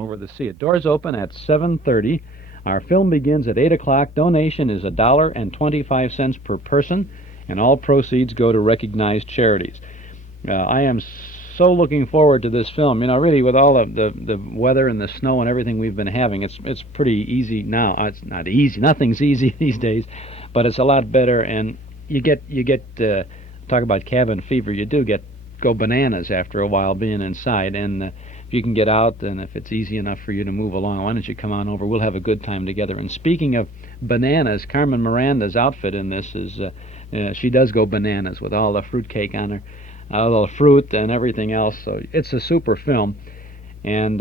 over the sea. Doors open at 7:30. Our film begins at 8 o'clock. Donation is $1.25 per person, and all proceeds go to recognized charities. I am so looking forward to this film. You know, really, with all of the weather and the snow and everything we've been having, it's pretty easy now. It's not easy. Nothing's easy these days, but it's a lot better. And you get talk about cabin fever. You do go bananas after a while being inside. And if you can get out, and if it's easy enough for you to move along, why don't you come on over? We'll have a good time together. And speaking of bananas, Carmen Miranda's outfit in this is she does go bananas with all the fruitcake on her. All the fruit and everything else. So it's a super film, and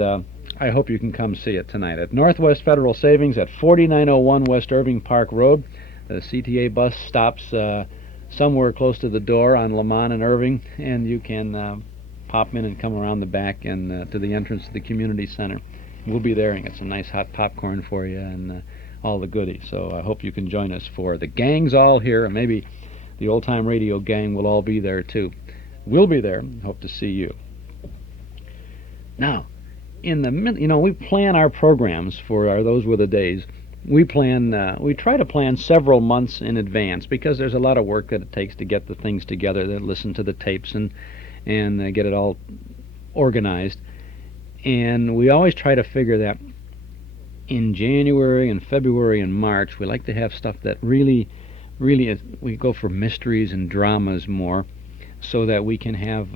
I hope you can come see it tonight at Northwest Federal Savings at 4901 West Irving Park Road. The CTA bus stops somewhere close to the door on Lamont and Irving, and you can pop in and come around the back and to the entrance to the community center. We'll be there and get some nice hot popcorn for you and all the goodies. So I hope you can join us for the gang's all here, and maybe the Old Time Radio gang will all be there too. We'll be there. Hope to see you. Now, we plan our programs for those were the days. We try to plan several months in advance because there's a lot of work that it takes to get the things together, to listen to the tapes and get it all organized. And we always try to figure that in January and February and March, we like to have stuff that really we go for mysteries and dramas more, so that we can have,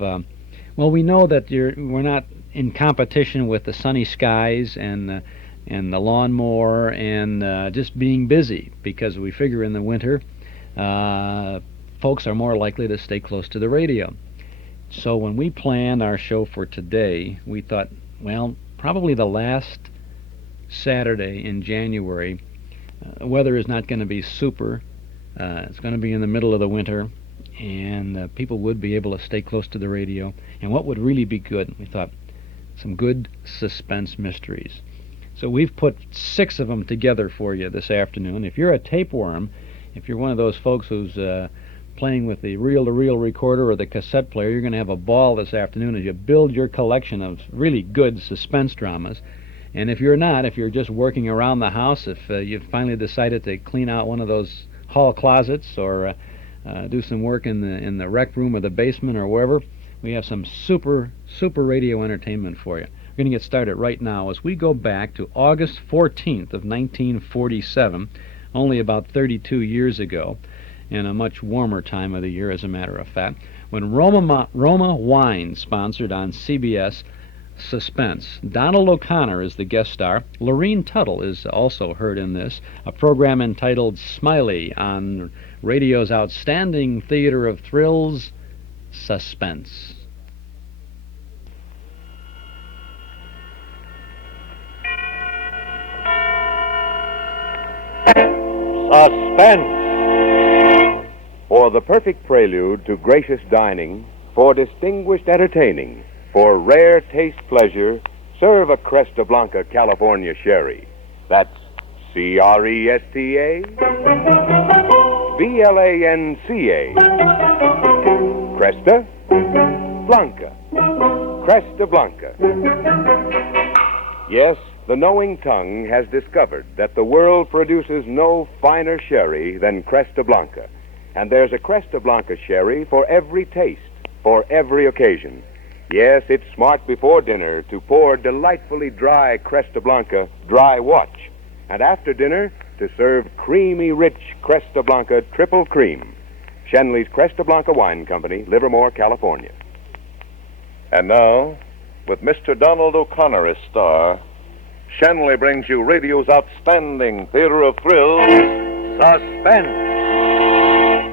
we know that we're not in competition with the sunny skies and the lawnmower and just being busy, because we figure in the winter folks are more likely to stay close to the radio. So when we planned our show for today, we thought, probably the last Saturday in January, weather is not going to be super. It's going to be in the middle of the winter, and people would be able to stay close to the radio. And what would really be good? We thought some good suspense mysteries. So we've put 6 of them together for you this afternoon. If you're a tapeworm, if you're one of those folks who's playing with the reel-to-reel recorder or the cassette player, you're going to have a ball this afternoon as you build your collection of really good suspense dramas. And if you're not, if you're just working around the house, if you've finally decided to clean out one of those hall closets or do some work in the rec room or the basement or wherever, we have some super radio entertainment for you. We're going to get started right now as we go back to August 14th of 1947, only about 32 years ago, in a much warmer time of the year, as a matter of fact, when Roma Wines sponsored on CBS Suspense. Donald O'Connor is the guest star. Lurene Tuttle is also heard in this, a program entitled Smiley on radio's outstanding theater of thrills, Suspense. Suspense! For the perfect prelude to gracious dining, for distinguished entertaining, for rare taste pleasure, serve a Cresta Blanca California Sherry. That's C-R-E-S-T-A B-L-A-N-C-A. Cresta Blanca. Cresta Blanca. Yes, the knowing tongue has discovered that the world produces no finer sherry than Cresta Blanca. And there's a Cresta Blanca sherry for every taste, for every occasion. Yes, it's smart before dinner to pour delightfully dry Cresta Blanca dry watch. And after dinner, to serve creamy, rich Cresta Blanca triple cream. Shenley's Cresta Blanca Wine Company, Livermore, California. And now, with Mr. Donald O'Connor as star, Shenley brings you radio's outstanding theater of thrills, Suspense.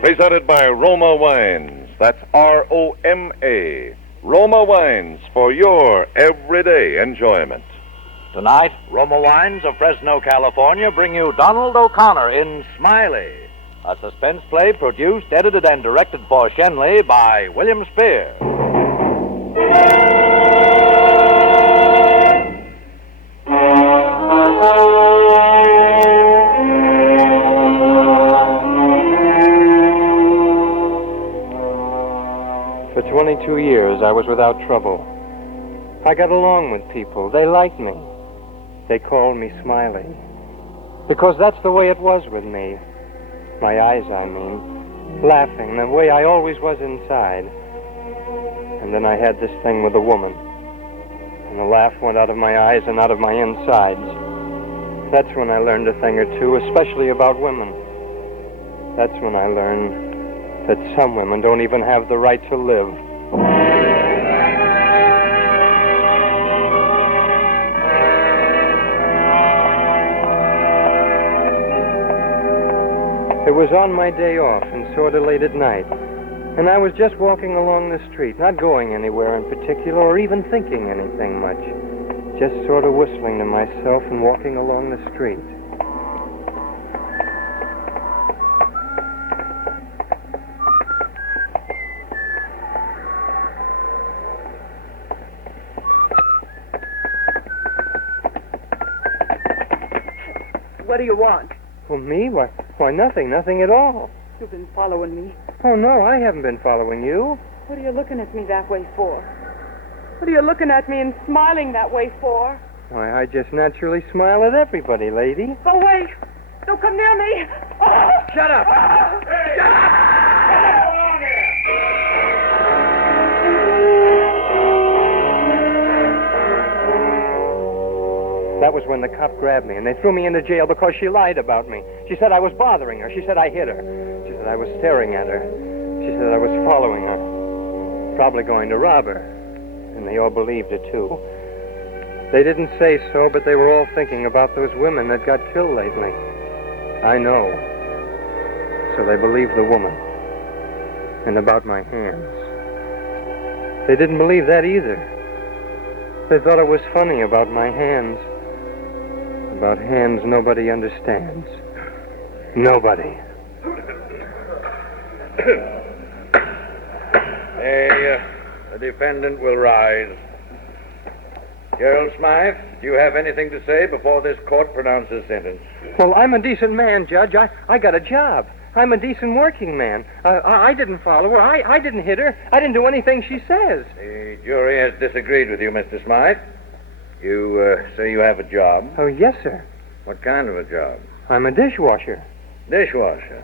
Presented by Roma Wines. That's R-O-M-A. Roma Wines for your everyday enjoyment. Tonight, Roma Wines of Fresno, California bring you Donald O'Connor in Smiley, a suspense play produced, edited, and directed for Shenley by William Spear. For 22 years, I was without trouble. I got along with people. They liked me. They called me Smiley. Because that's the way it was with me. My eyes, I mean. Laughing, the way I always was inside. And then I had this thing with a woman. And the laugh went out of my eyes and out of my insides. That's when I learned a thing or two, especially about women. That's when I learned that some women don't even have the right to live. It was on my day off and sort of late at night. And I was just walking along the street, not going anywhere in particular or even thinking anything much. Just sort of whistling to myself and walking along the street. What do you want? Well, me? Why, nothing at all. You've been following me. Oh, no, I haven't been following you. What are you looking at me that way for? What are you looking at me and smiling that way for? Why, I just naturally smile at everybody, lady. Go away! Don't come near me! Oh! Shut up! Shut up! That was when the cop grabbed me, and they threw me into jail because she lied about me. She said I was bothering her. She said I hit her. She said I was staring at her. She said I was following her. Probably going to rob her. And they all believed it, too. They didn't say so, but they were all thinking about those women that got killed lately. I know. So they believed the woman. And about my hands. They didn't believe that either. They thought it was funny about my hands. About hands nobody understands. Nobody. The defendant will rise. Gerald Smythe, do you have anything to say before this court pronounces sentence? Well, I'm a decent man, Judge. I got a job. I'm a decent working man. I didn't follow her. I didn't hit her. I didn't do anything she says. The jury has disagreed with you, Mr. Smythe. You say you have a job. Oh, yes, sir. What kind of a job? I'm a dishwasher. Dishwasher.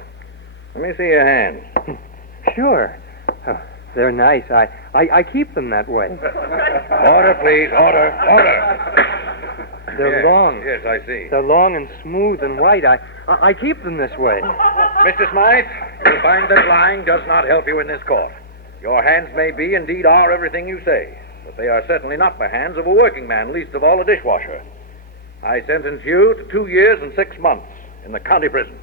Let me see your hands. Sure. Oh, they're nice. I keep them that way. Order, please. Order. They're long. Yes, I see. They're long and smooth and white. I keep them this way. Mr. Smythe, you'll find that lying does not help you in this court. Your hands may be, indeed are, everything you say. But they are certainly not the hands of a working man, least of all a dishwasher. I sentence you to 2 years and 6 months in the county prison.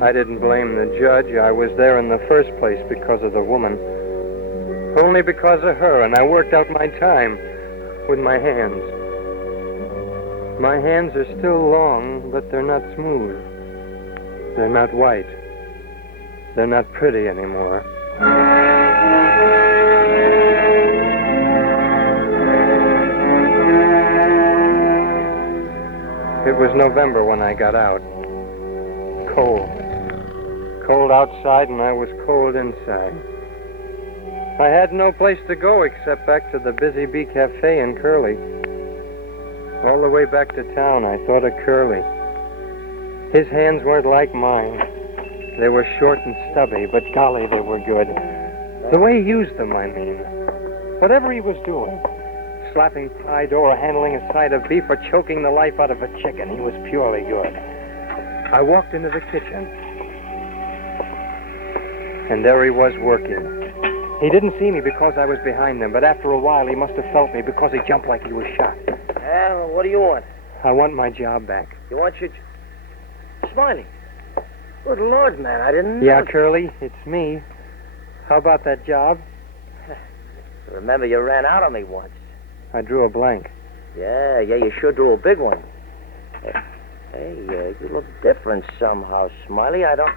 I didn't blame the judge. I was there in the first place because of the woman. Only because of her, and I worked out my time with my hands. My hands are still long, but they're not smooth. They're not white. They're not pretty anymore. It was November when I got out. Cold. Cold outside, and I was cold inside. I had no place to go except back to the Busy Bee Cafe in Curly. All the way back to town, I thought of Curly. His hands weren't like mine. They were short and stubby, but golly, they were good. The way he used them, I mean. Whatever he was doing, slapping pie dough or handling a side of beef or choking the life out of a chicken, he was purely good. I walked into the kitchen, and there he was working. He didn't see me because I was behind him, but after a while he must have felt me because he jumped like he was shot. What do you want? I want my job back. You want your... Smiley. Good Lord, man, I didn't know. Yeah, Curly, it's me. How about that job? Remember, you ran out on me once. I drew a blank. Yeah, you sure drew a big one. Hey, you look different somehow, Smiley. I don't...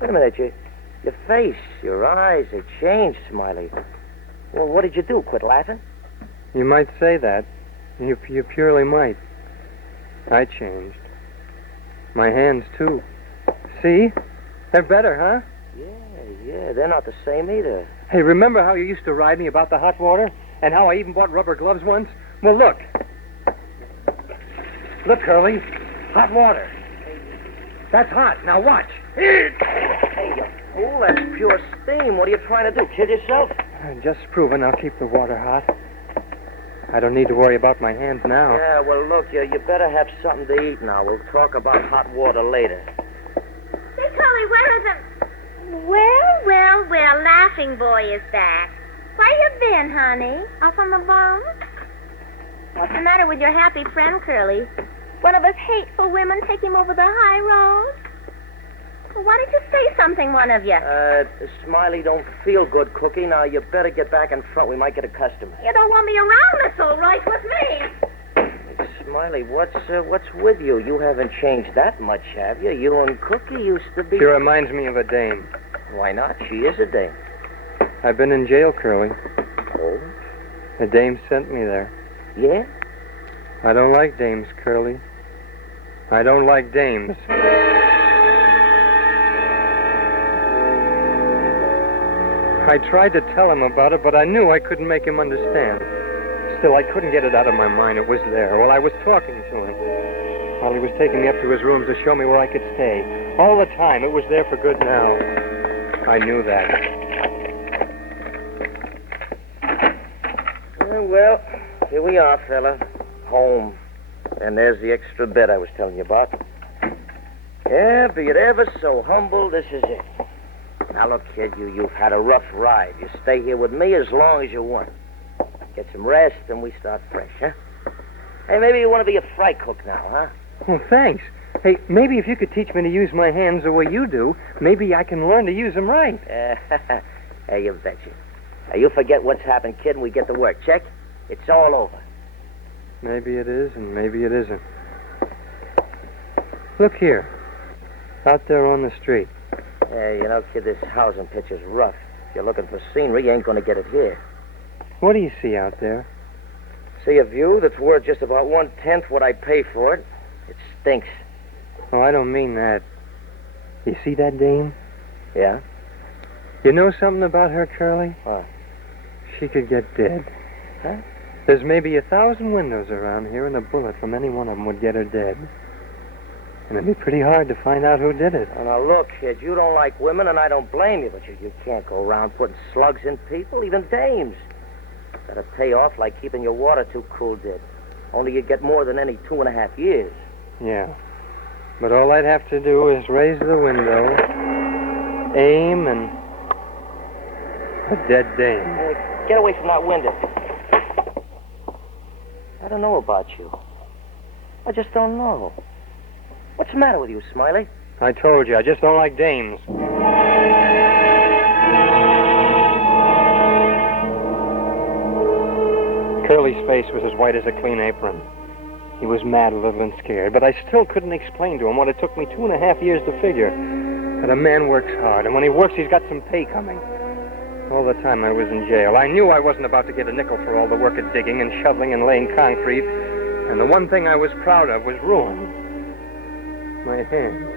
Wait a minute, your face, your eyes, they changed, Smiley. Well, what did you do, quit laughing? You might say that. You purely might. I changed. My hands, too. See? They're better, huh? Yeah, they're not the same either. Hey, remember how you used to ride me about the hot water? And how I even bought rubber gloves once? Well, look. Look, Curly. Hot water. That's hot. Now watch. Hey, you fool, that's pure steam. What are you trying to do, kill yourself? Just proving I'll keep the water hot. I don't need to worry about my hands now. Yeah, well, look, you better have something to eat now. We'll talk about hot water later. Say, Curly, where are the... Well, Laughing Boy is back. Where you been, honey? Off on the bum? What's the matter with your happy friend, Curly? One of us hateful women take him over the high road? Well, why don't you say something, one of you? Smiley don't feel good, Cookie. Now, you better get back in front. We might get a customer. You don't want me around, that's all right with me. Smiley, what's with you? You haven't changed that much, have you? You and Cookie used to be... She reminds me of a dame. Why not? She is a dame. I've been in jail, Curly. Oh? The dame sent me there. Yeah? I don't like dames, Curly. I don't like dames. I tried to tell him about it, but I knew I couldn't make him understand. Still, I couldn't get it out of my mind. It was there. While I was talking to him. While he was taking me up to his rooms to show me where I could stay. All the time, it was there for good now. I knew that. Well, here we are, fella. Home. And there's the extra bed I was telling you about. Yeah, be it ever so humble, this is it. Now, look, kid, you've had a rough ride. You stay here with me as long as you want. Get some rest, and we start fresh, huh? Hey, maybe you want to be a fry cook now, huh? Oh, thanks. Hey, maybe if you could teach me to use my hands the way you do, maybe I can learn to use them right. Hey, you betcha. Now, you forget what's happened, kid, and we get to work. Check? It's all over. Maybe it is, and maybe it isn't. Look here. Out there on the street. Yeah, you know, kid, this housing pitch is rough. If you're looking for scenery, you ain't going to get it here. What do you see out there? See a view that's worth just about 1/10 what I pay for it. It stinks. Oh, I don't mean that. You see that dame? Yeah? You know something about her, Curly? What? She could get dead. Huh? There's maybe 1,000 windows around here, and a bullet from any one of them would get her dead. And it'd be pretty hard to find out who did it. Oh, now, look, kid, you don't like women, and I don't blame you, but you can't go around putting slugs in people, even dames. That'll pay off like keeping your water too cool did. Only you get more than any 2.5 years. Yeah. But all I'd have to do is raise the window, aim, and... a dead dame. Hey, get away from that window. I don't know about you. I just don't know. What's the matter with you, Smiley? I told you, I just don't like dames. Curly's face was as white as a clean apron. He was mad a little and scared, but I still couldn't explain to him what it took me 2.5 years to figure. That a man works hard, and when he works, he's got some pay coming. All the time I was in jail, I knew I wasn't about to get a nickel for all the work of digging and shoveling and laying concrete, and the one thing I was proud of was ruin. My hands.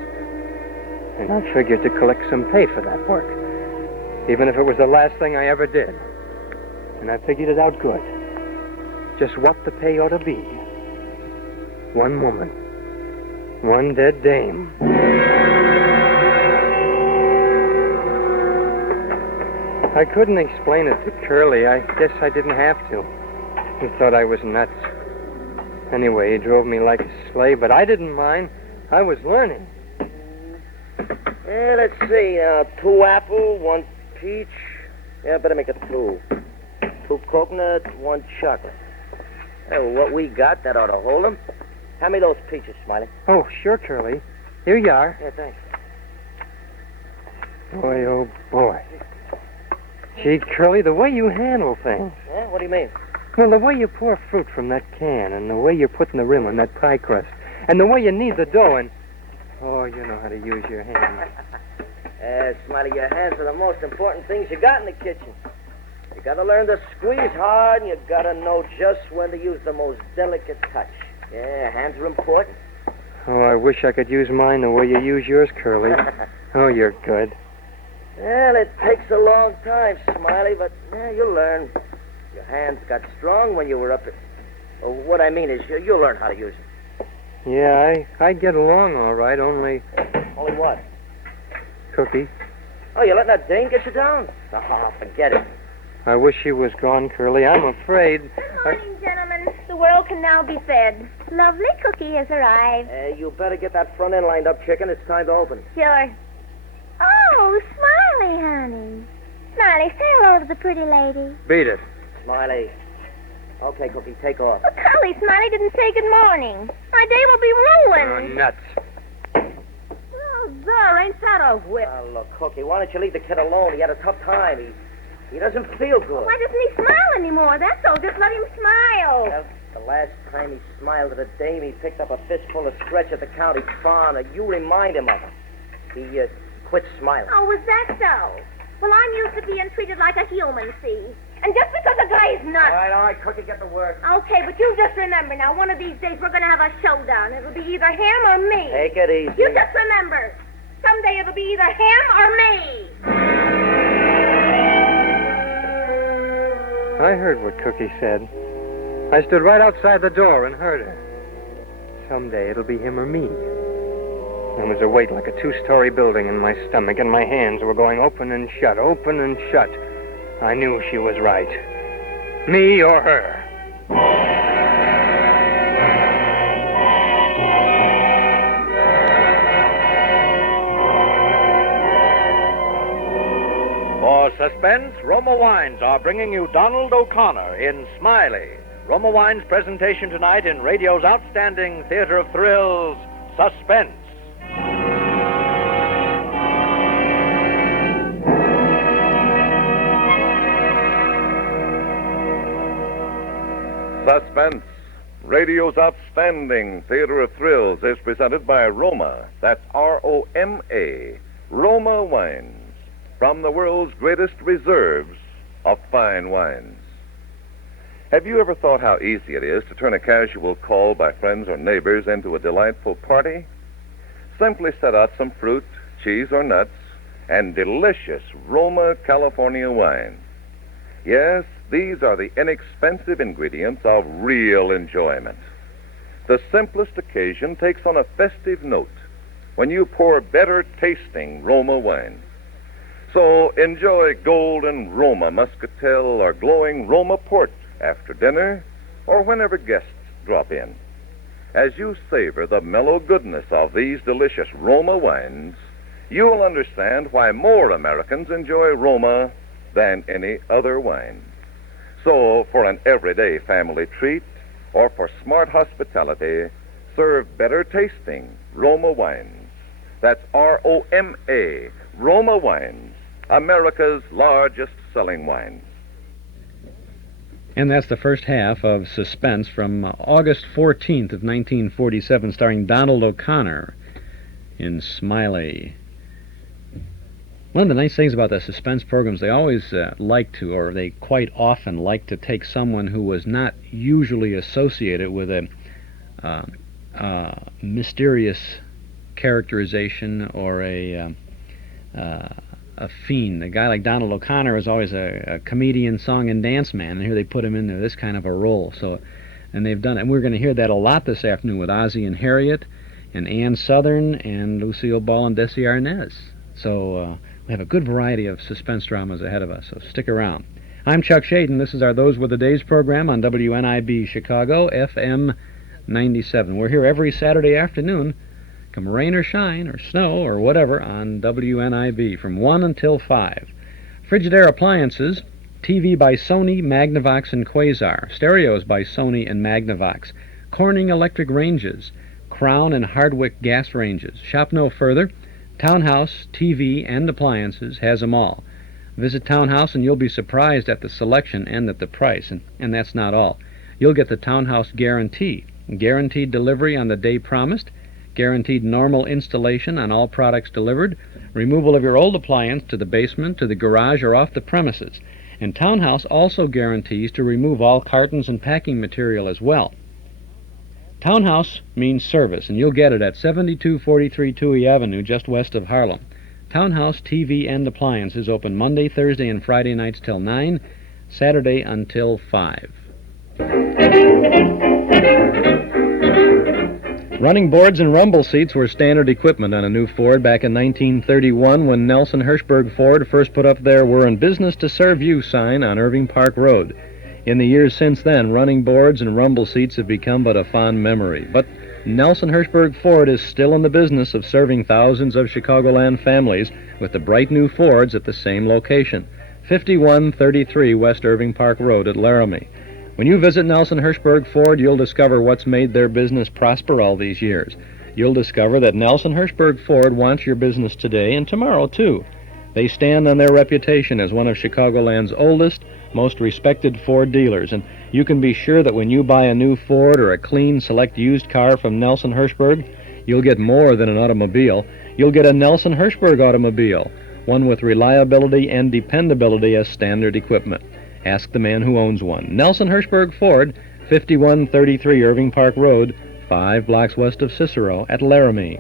And I figured to collect some pay for that work, even if it was the last thing I ever did. And I figured it out good. Just what the pay ought to be. 1 woman. 1 dead dame. I couldn't explain it to Curly. I guess I didn't have to. He thought I was nuts. Anyway, he drove me like a slave, but I didn't mind. I was learning. Yeah, let's see. 2 apple, 1 peach. Yeah, better make it 2. 2 coconut, 1 chocolate. Yeah, well, what we got, that ought to hold them. Hand me those peaches, Smiley. Oh, sure, Curly. Here you are. Yeah, thanks. Boy, oh, boy. Gee, Curly, the way you handle things. Yeah, what do you mean? Well, the way you pour fruit from that can, and the way you're putting the rim on that pie crust, and the way you knead the dough, and... Oh, you know how to use your hands. Smiley, your hands are the most important things you got in the kitchen. You gotta learn to squeeze hard, and you gotta know just when to use the most delicate touch. Yeah, hands are important. Oh, I wish I could use mine the way you use yours, Curly. Oh, you're good. Well, it takes a long time, Smiley, but you'll learn. Your hands got strong when you were up at... Well, what I mean is you'll learn how to use them. Yeah, I get along all right, only... Only what? Cookie. Oh, you're letting that dame get you down? Oh, forget it. I wish she was gone, Curly. I'm afraid... Good morning, gentlemen. The world can now be fed. Lovely cookie has arrived. You better get that front end lined up, chicken. It's time to open. Sure. Oh, Smiley, honey. Smiley, say hello to the pretty lady. Beat it. Smiley. Okay, Cookie, take off. Oh, golly, Smiley didn't say good morning. My day will be ruined. Nuts. Oh, there, ain't that a whip? Look, Cookie, why don't you leave the kid alone? He had a tough time. He doesn't feel good. Why doesn't he smile anymore? That's all. Just let him smile. Well, the last time he smiled at a dame, he picked up a fistful of scratch at the county farm. You remind him of her. He quit smiling. Oh, was that so? Well, I'm used to being treated like a human, see? And just because a guy's nuts... All right, Cookie, get to work. Okay, but you just remember now, one of these days we're going to have a showdown. It'll be either him or me. Take it easy. You just remember, someday it'll be either him or me. I heard what Cookie said. I stood right outside the door and heard her. Someday it'll be him or me. There was a weight like a two-story building in my stomach, and my hands were going open and shut, open and shut. I knew she was right. Me or her. For Suspense, Roma Wines are bringing you Donald O'Connor in Smiley. Roma Wines' presentation tonight in radio's outstanding theater of thrills, Suspense. Suspense, radio's outstanding theater of thrills, is presented by Roma. That's R-O-M-A, Roma Wines, from the world's greatest reserves of fine wines. Have you ever thought how easy it is to turn a casual call by friends or neighbors into a delightful party? Simply set out some fruit, cheese, or nuts, and delicious Roma California wine. Yes, these are the inexpensive ingredients of real enjoyment. The simplest occasion takes on a festive note when you pour better tasting Roma wine. So enjoy golden Roma Muscatel or glowing Roma Port after dinner or whenever guests drop in. As you savor the mellow goodness of these delicious Roma wines, you will understand why more Americans enjoy Roma than any other wine. So, for an everyday family treat or for smart hospitality, serve better tasting Roma wines. That's R-O-M-A, Roma Wines, America's largest selling wines. And that's the first half of Suspense from August 14th of 1947, starring Donald O'Connor in Smiley. One of the nice things about the Suspense programs, they always they quite often like to take someone who was not usually associated with a mysterious characterization or a fiend. A guy like Donald O'Connor is always a comedian, song and dance man, and here they put him in there, this kind of a role. So, and they've done it. And we're going to hear that a lot this afternoon with Ozzie and Harriet, and Ann Sothern, and Lucille Ball and Desi Arnaz. So we have a good variety of suspense dramas ahead of us, so stick around. I'm Chuck Shaden. This is our Those Were the Days program on WNIB Chicago, FM 97. We're here every Saturday afternoon, come rain or shine or snow or whatever, on WNIB from 1 until 5. Frigidaire appliances, TV by Sony, Magnavox, and Quasar. Stereos by Sony and Magnavox. Corning electric ranges. Crown and Hardwick gas ranges. Shop no further. Townhouse, TV, and appliances has them all. Visit Townhouse and you'll be surprised at the selection and at the price. And that's not all. You'll get the Townhouse guarantee. Guaranteed delivery on the day promised. Guaranteed normal installation on all products delivered. Removal of your old appliance to the basement, to the garage, or off the premises. And Townhouse also guarantees to remove all cartons and packing material as well. Townhouse means service, and you'll get it at 7243 Touhy Avenue, just west of Harlem. Townhouse TV and Appliances, open Monday, Thursday, and Friday nights till 9, Saturday until 5. Running boards and rumble seats were standard equipment on a new Ford back in 1931 when Nelson Hirschberg Ford first put up their "We're in business to serve you" sign on Irving Park Road. In the years since then, running boards and rumble seats have become but a fond memory. But Nelson Hirschberg Ford is still in the business of serving thousands of Chicagoland families with the bright new Fords at the same location, 5133 West Irving Park Road at Laramie. When you visit Nelson Hirschberg Ford, you'll discover what's made their business prosper all these years. You'll discover that Nelson Hirschberg Ford wants your business today and tomorrow, too. They stand on their reputation as one of Chicagoland's oldest, most respected Ford dealers, and you can be sure that when you buy a new Ford or a clean, select used car from Nelson Hirschberg, you'll get more than an automobile. You'll get a Nelson Hirschberg automobile, one with reliability and dependability as standard equipment. Ask the man who owns one. Nelson Hirschberg Ford, 5133 Irving Park Road, 5 blocks west of Cicero at Laramie.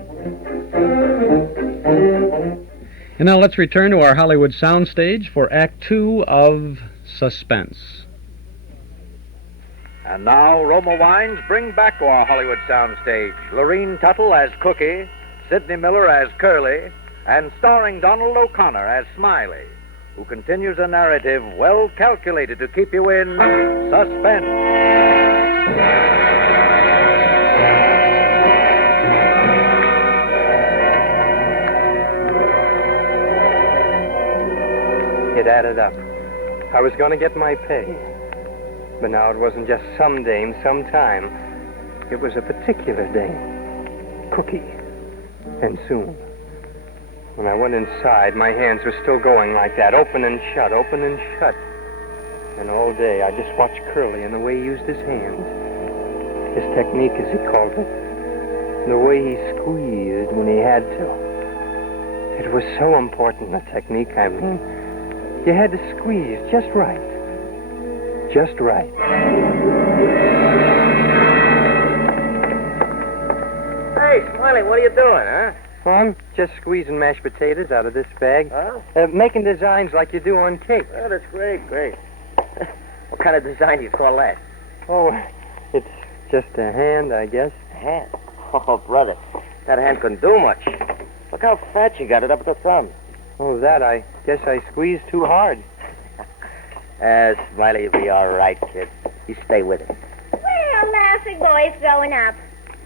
And now let's return to our Hollywood soundstage for Act 2 of Suspense. And now, Roma Wines bring back to our Hollywood soundstage Lurene Tuttle as Cookie, Sidney Miller as Curly, and starring Donald O'Connor as Smiley, who continues a narrative well calculated to keep you in suspense. It added up. I was going to get my pay. But now it wasn't just some dame, sometime. It was a particular dame. Cookie. And soon. When I went inside, my hands were still going like that, open and shut, open and shut. And all day I just watched Curly and the way he used his hands. His technique, as he called it. The way he squeezed when he had to. It was so important, the technique, I mean. You had to squeeze just right. Just right. Hey, Smiley, what are you doing, huh? Well, I'm just squeezing mashed potatoes out of this bag. Huh? Making designs like you do on cake. Oh, that's great, great. What kind of design do you call that? Oh, it's just a hand, I guess. A hand? Oh, brother, that hand couldn't do much. Look how fat you got it up at the thumb. Oh, that, I guess I squeezed too hard. Smiley, you'll be all right, kid. You stay with it. Well, Lassie boy's growing up.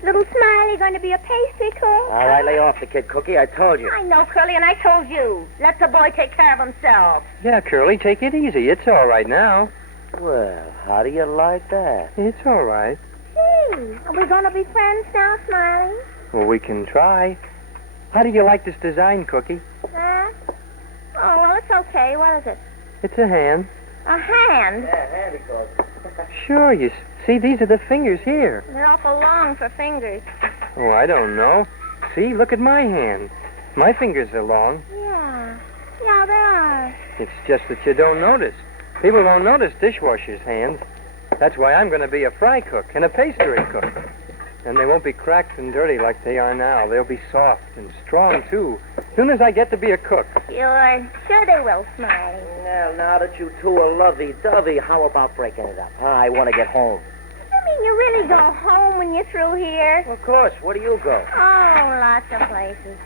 Little Smiley going to be a pastry cook? All right, lay off the kid, Cookie. I told you. I know, Curly, and I told you. Let the boy take care of himself. Yeah, Curly, take it easy. It's all right now. Well, how do you like that? It's all right. Gee, are we going to be friends now, Smiley? Well, we can try. How do you like this design, Cookie? Huh? Oh, well, it's okay. What is it? It's a hand. A hand? Yeah, hand, he calls it. Sure, you see, these are the fingers here. They're awful long for fingers. Oh, I don't know. See, look at my hand. My fingers are long. Yeah. Yeah, they are. It's just that you don't notice. People don't notice dishwashers' hands. That's why I'm going to be a fry cook and a pastry cook. And they won't be cracked and dirty like they are now. They'll be soft and strong, too. As soon as I get to be a cook. Sure they will, Smiley. Now that you two are lovey-dovey, how about breaking it up? I want to get home. You mean you really go home when you're through here? Well, of course. Where do you go? Oh, lots of places.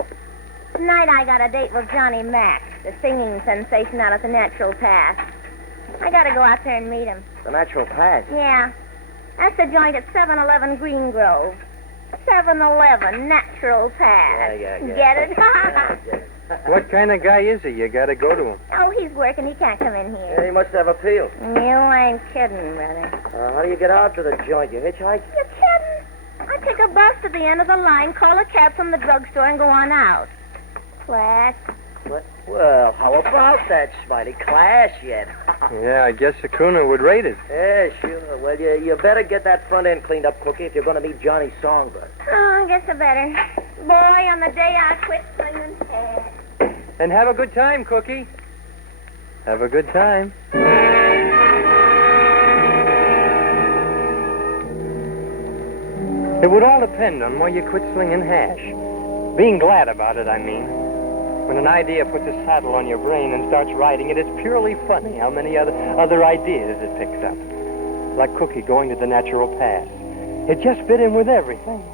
Tonight I got a date with Johnny Mack, the singing sensation out at the Natural Path. I got to go out there and meet him. The Natural Path? Yeah. That's the joint at 711 Green Grove. 711 Natural Path. Yeah. Get it? Yeah, I get it. What kind of guy is he? You got to go to him. Oh, he's working. He can't come in Yeah, here. he must have appeal. You ain't kidding, brother. How do you get out to the joint? You hitchhike? You kidding? I take a bus to the end of the line, call a cab from the drugstore, and go on out. Class. What? Well, how about that, Smiley? Class yet? Yeah, I guess the crooner would rate it. Yeah, sure. Well, you better get that front end cleaned up, Cookie, if you're going to meet Johnny's songbird. Oh, I guess I better. Boy, on the day I quit swinging cat. And have a good time, Cookie. Have a good time. It would all depend on where you quit slinging hash. Being glad about it, I mean. When an idea puts a saddle on your brain and starts riding it, it's purely funny how many other ideas it picks up. Like Cookie going to the natural path. It just fit in with everything.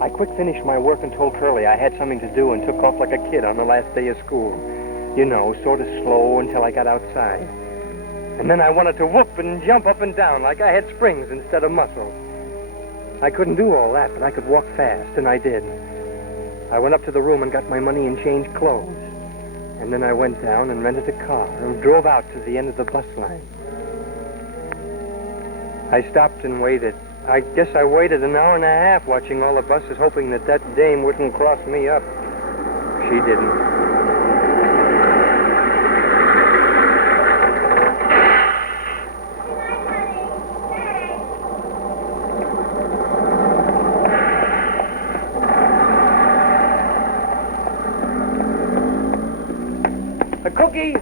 I quick finished my work and told Curly I had something to do and took off like a kid on the last day of school. You know, sort of slow until I got outside. And then I wanted to whoop and jump up and down like I had springs instead of muscles. I couldn't do all that, but I could walk fast, and I did. I went up to the room and got my money and changed clothes. And then I went down and rented a car and drove out to the end of the bus line. I stopped and waited. I guess I waited an hour and a half watching all the buses, hoping that dame wouldn't cross me up. She didn't. A cookie!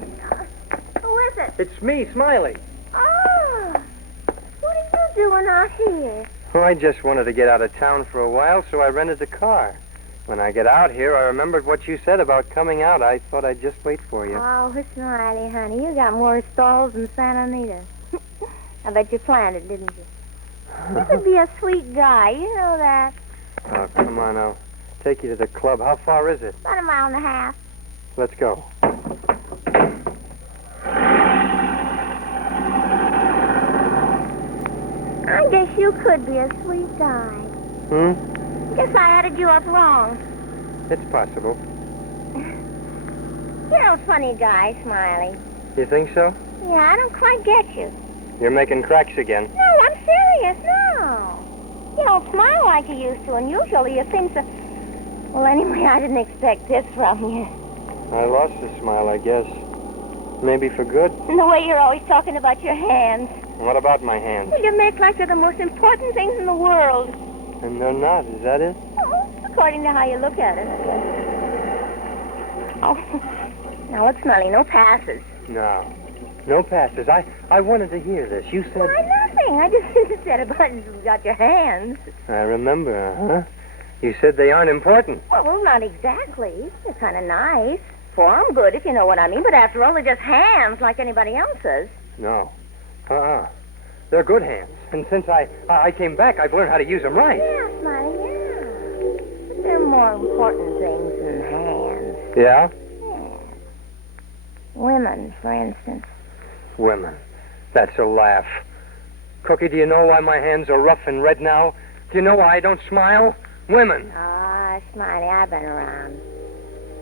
Who is it? It's me, Smiley. Oh, what are you doing out here? Well, I just wanted to get out of town for a while, so I rented a car. When I get out here, I remembered what you said about coming out. I thought I'd just wait for you. Oh, Smiley, honey, you got more stalls than Santa Anita. I bet you planned it, didn't you? You could be a sweet guy, you know that. Oh, come on, I'll take you to the club. How far is it? About a mile and a half. Let's go. I guess you could be a sweet guy. Guess I added you up wrong. It's possible. You're a funny guy, Smiley. You think so? Yeah, I don't quite get you. You're making cracks again. No, I'm serious, no. You don't smile like you used to, and usually you seem so... Well, anyway, I didn't expect this from you. I lost the smile, I guess. Maybe for good. And the way you're always talking about your hands. What about my hands? Well, you make like they're the most important things in the world. And they're not, is that it? Oh, according to how you look at it, I guess. Oh, now look, Smiley, no passes. No passes. I wanted to hear this. You said... Why, nothing. I just said about your hands. I remember, You said they aren't important. Well, not exactly. They're kind of nice. Form good, if you know what I mean. But after all, they're just hands like anybody else's. No. They're good hands. And since I came back, I've learned how to use them right. Yeah, Smiley, yeah. But there are more important things than hands. Yeah? Yeah. Women, for instance. Women. That's a laugh. Cookie, do you know why my hands are rough and red now? Do you know why I don't smile? Women. Ah, Smiley, I've been around.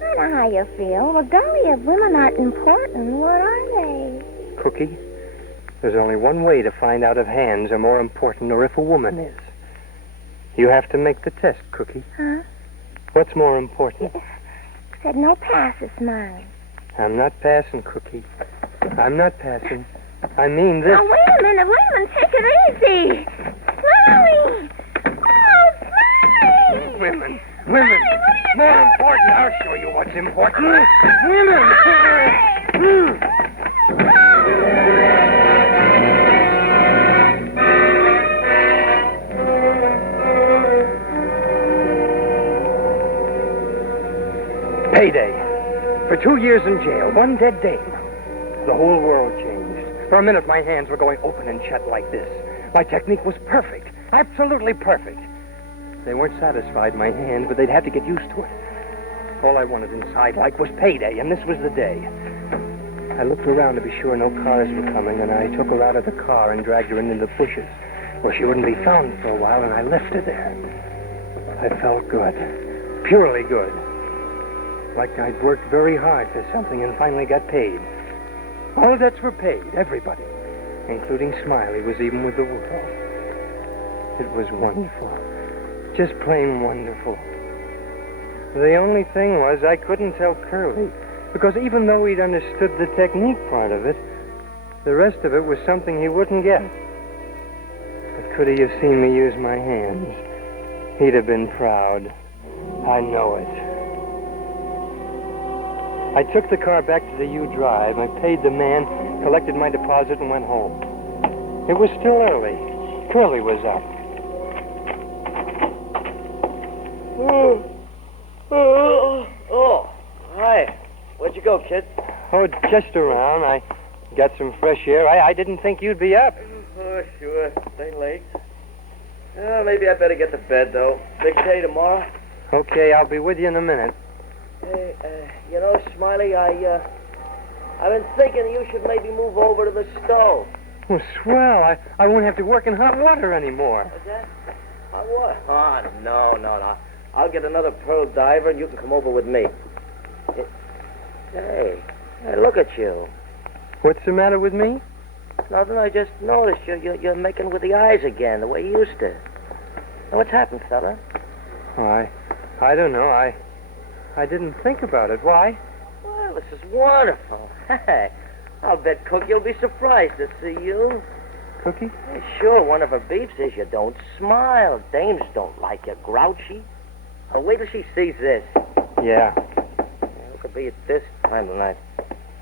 I know how you feel. Well, golly, if women aren't important, what are they? Cookie, there's only one way to find out if hands are more important or if a woman is. You have to make the test, Cookie. Huh? What's more important? You said no passes, Smiley. I'm not passing, Cookie. I'm not passing. I mean this. Now, wait a minute, take it easy. Smiley! Oh, Smiley! Women. Smiley, what are you More doing? important. I'll show you what's important. Women. Payday. For 2 years in jail, one dead dame. The whole world changed. For a minute, my hands were going open and shut like this. My technique was perfect. Absolutely perfect. They weren't satisfied, my hands, but they'd have to get used to it. All I wanted inside like was payday, and this was the day. I looked around to be sure no cars were coming, and I took her out of the car and dragged her into the bushes, where she wouldn't be found for a while, and I left her there. I felt good. Purely good. Like I'd worked very hard for something and finally got paid. All debts were paid, everybody, including Smiley, was even with the world. It was wonderful. Just plain wonderful. The only thing was I couldn't tell Curly, because even though he'd understood the technique part of it, the rest of it was something he wouldn't get. But could he have seen me use my hands, he'd have been proud. I know it. I took the car back to the U Drive. I paid the man, collected my deposit, and went home. It was still early. Curly was up. Oh, hi. Where'd you go, kid? Oh, just around. I got some fresh air. I didn't think you'd be up. Oh, sure. Stay late. Maybe I better get to bed, though. Big day tomorrow. Okay, I'll be with you in a minute. Hey, Smiley, I've been thinking you should maybe move over to the stove. Well, swell. I won't have to work in hot water anymore. What's that? Hot water? Oh, no. I'll get another pearl diver, and you can come over with me. Hey, look at you. What's the matter with me? Nothing. I just noticed you're making with the eyes again, the way you used to. Now, what's happened, fella? Oh, I don't know. I didn't think about it. Why? Well, this is wonderful. Hey, I'll bet Cookie will be surprised to see you. Cookie? Hey, sure, one of her beefs is you don't smile. Dames don't like you grouchy. Oh, wait till she sees this. Yeah. It could be at this time of night.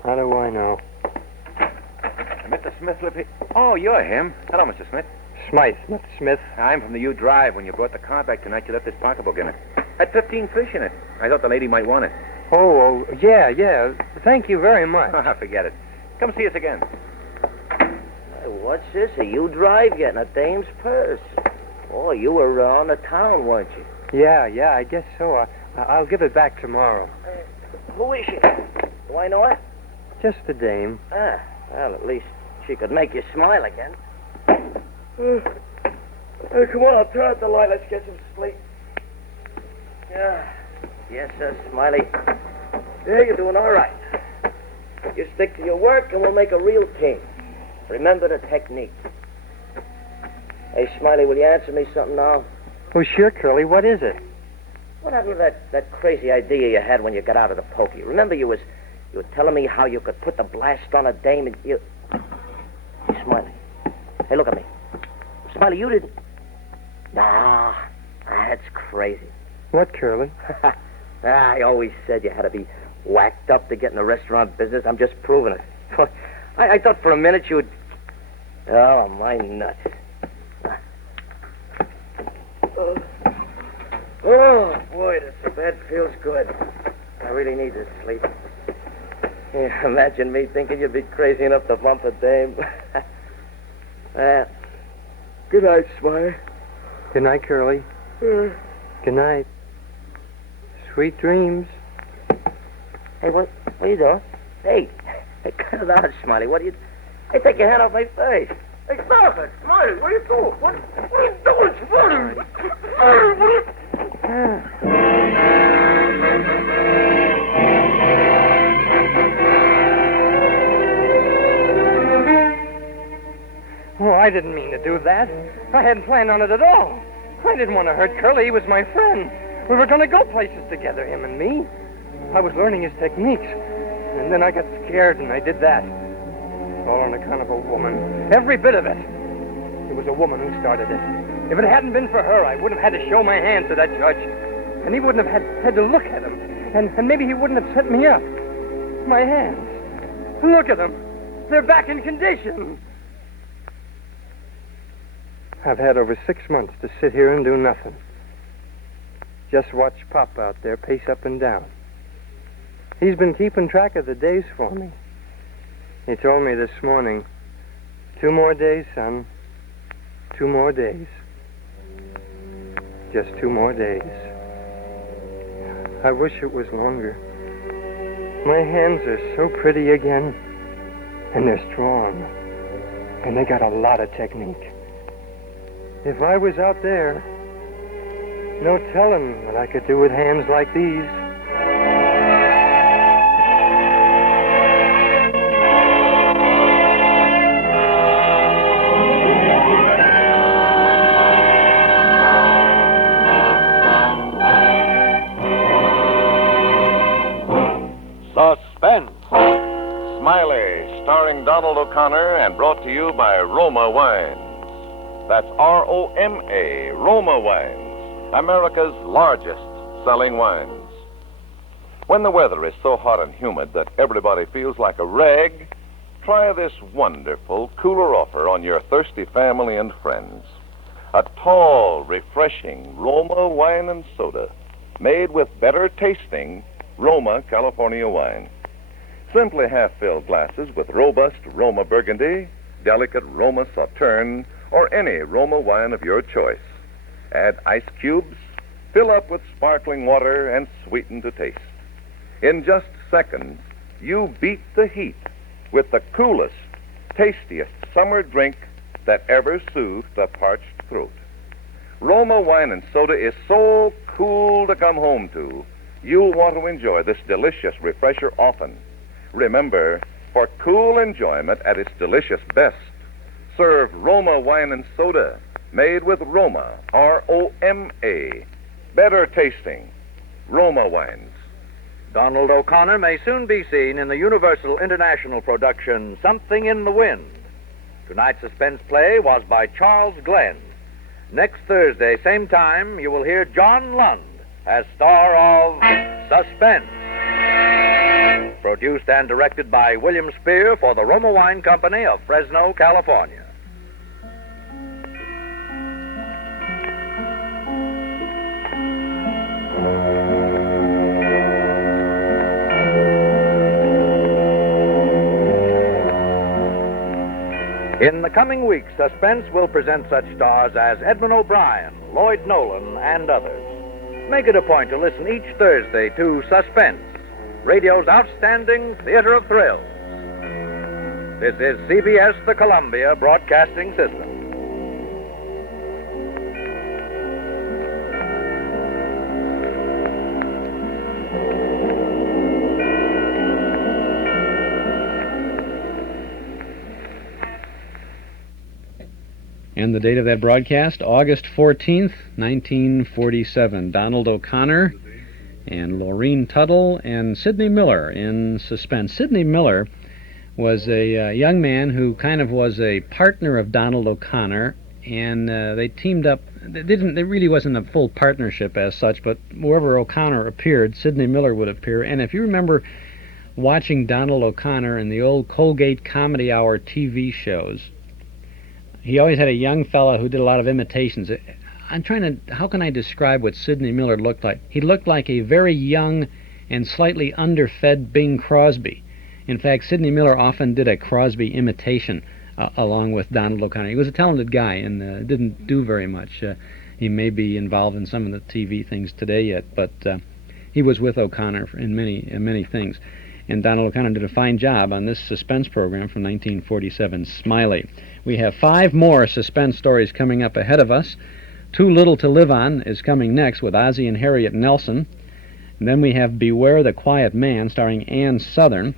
How do I know? Mr. Smith live here? Oh, you're him. Hello, Mr. Smith. Smythe, not Smith. I'm from the U Drive. When you brought the car back tonight, you left this pocketbook in it. Had 15 fish in it. I thought the lady might want it. Oh, yeah. Thank you very much. Forget it. Come see us again. Hey, what's this? A U Drive getting a dame's purse? Oh, you were on the town, weren't you? Yeah, I guess so. I'll give it back tomorrow. Who is she? Do I know her? Just a dame. Well, at least she could make you smile again. Hey, come on, I'll turn out the light. Let's get some sleep. Yeah. Yes, sir, Smiley. Yeah, you're doing all right. You stick to your work, and we'll make a real team. Remember the technique. Hey, Smiley, will you answer me something now? Oh, sure, Curly. What is it? What happened to that crazy idea you had when you got out of the pokey? Remember you were telling me how you could put the blast on a dame and you... Hey, Smiley. Hey, look at me. Smiley, you didn't... Nah, that's crazy. What, Curly? I always said you had to be whacked up to get in the restaurant business. I'm just proving it. I thought for a minute you would... Oh, my nuts. Oh, boy, this bed feels good. I really need this sleep. Yeah, imagine me thinking you'd be crazy enough to bump a dame. Good night, Smiley. Good night, Curly. Good night. Sweet dreams. Hey, what are you doing? Hey, cut it out, Smiley. What are you... Hey, take your hand off my face. Hey, stop it. Smiley, what are you doing? What are you doing, Smiley? What are you... Oh, I didn't mean to do that. I hadn't planned on it at all. I didn't want to hurt Curly. He was my friend. We were going to go places together, him and me. I was learning his techniques. And then I got scared and I did that. All on account of a woman. Every bit of it. It was a woman who started it. If it hadn't been for her, I wouldn't have had to show my hand to that judge. And he wouldn't have had to look at them. And maybe he wouldn't have set me up. My hands. Look at them. They're back in condition. I've had over 6 months to sit here and do nothing. Just watch Pop out there pace up and down. He's been keeping track of the days for me. He told me this morning, 2 more days, son. 2 more days. Just 2 more days. I wish it was longer. My hands are so pretty again. And they're strong. And they got a lot of technique. If I was out there, no telling what I could do with hands like these. Suspense. Smiley, starring Donald O'Connor and brought to you by Roma Wines. That's R-O-M-A, Roma Wines, America's largest selling wines. When the weather is so hot and humid that everybody feels like a rag, try this wonderful cooler offer on your thirsty family and friends. A tall, refreshing Roma wine and soda made with better tasting Roma California wine. Simply half-filled glasses with robust Roma Burgundy, delicate Roma Sauterne, or any Roma wine of your choice. Add ice cubes, fill up with sparkling water, and sweeten to taste. In just seconds, you beat the heat with the coolest, tastiest summer drink that ever soothed a parched throat. Roma wine and soda is so cool to come home to, you'll want to enjoy this delicious refresher often. Remember, for cool enjoyment at its delicious best, serve Roma wine and soda made with Roma, R-O-M-A. Better tasting, Roma wines. Donald O'Connor may soon be seen in the Universal International production Something in the Wind. Tonight's suspense play was by Charles Glenn. Next Thursday, same time, you will hear John Lund as star of Suspense. Produced and directed by William Spear for the Roma Wine Company of Fresno, California. In the coming weeks, Suspense will present such stars as Edmund O'Brien, Lloyd Nolan, and others. Make it a point to listen each Thursday to Suspense, radio's outstanding theater of thrills. This is CBS, the Columbia Broadcasting System. And the date of that broadcast, August 14th, 1947. Donald O'Connor and Lurene Tuttle and Sidney Miller in Suspense. Sidney Miller was a young man who kind of was a partner of Donald O'Connor, and they teamed up. There really wasn't a full partnership as such, but wherever O'Connor appeared, Sidney Miller would appear. And if you remember watching Donald O'Connor in the old Colgate Comedy Hour TV shows, he always had a young fellow who did a lot of imitations. How can I describe what Sidney Miller looked like? He looked like a very young and slightly underfed Bing Crosby. In fact, Sidney Miller often did a Crosby imitation along with Donald O'Connor. He was a talented guy and didn't do very much. He may be involved in some of the TV things today yet, but he was with O'Connor in many things. And Donald O'Connor did a fine job on this suspense program from 1947, Smiley. We have 5 more suspense stories coming up ahead of us. Too Little to Live On is coming next with Ozzie and Harriet Nelson. And then we have Beware the Quiet Man, starring Ann Sothern.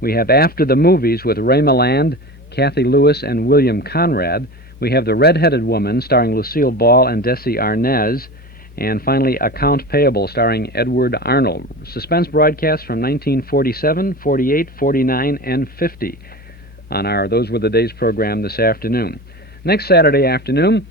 We have After the Movies with Ray Milland, Cathy Lewis, and William Conrad. We have The Red-Headed Woman, starring Lucille Ball and Desi Arnaz. And finally, Account Payable, starring Edward Arnold. Suspense broadcasts from 1947, 48, 49, and 50 on our Those Were the Days program this afternoon. Next Saturday afternoon,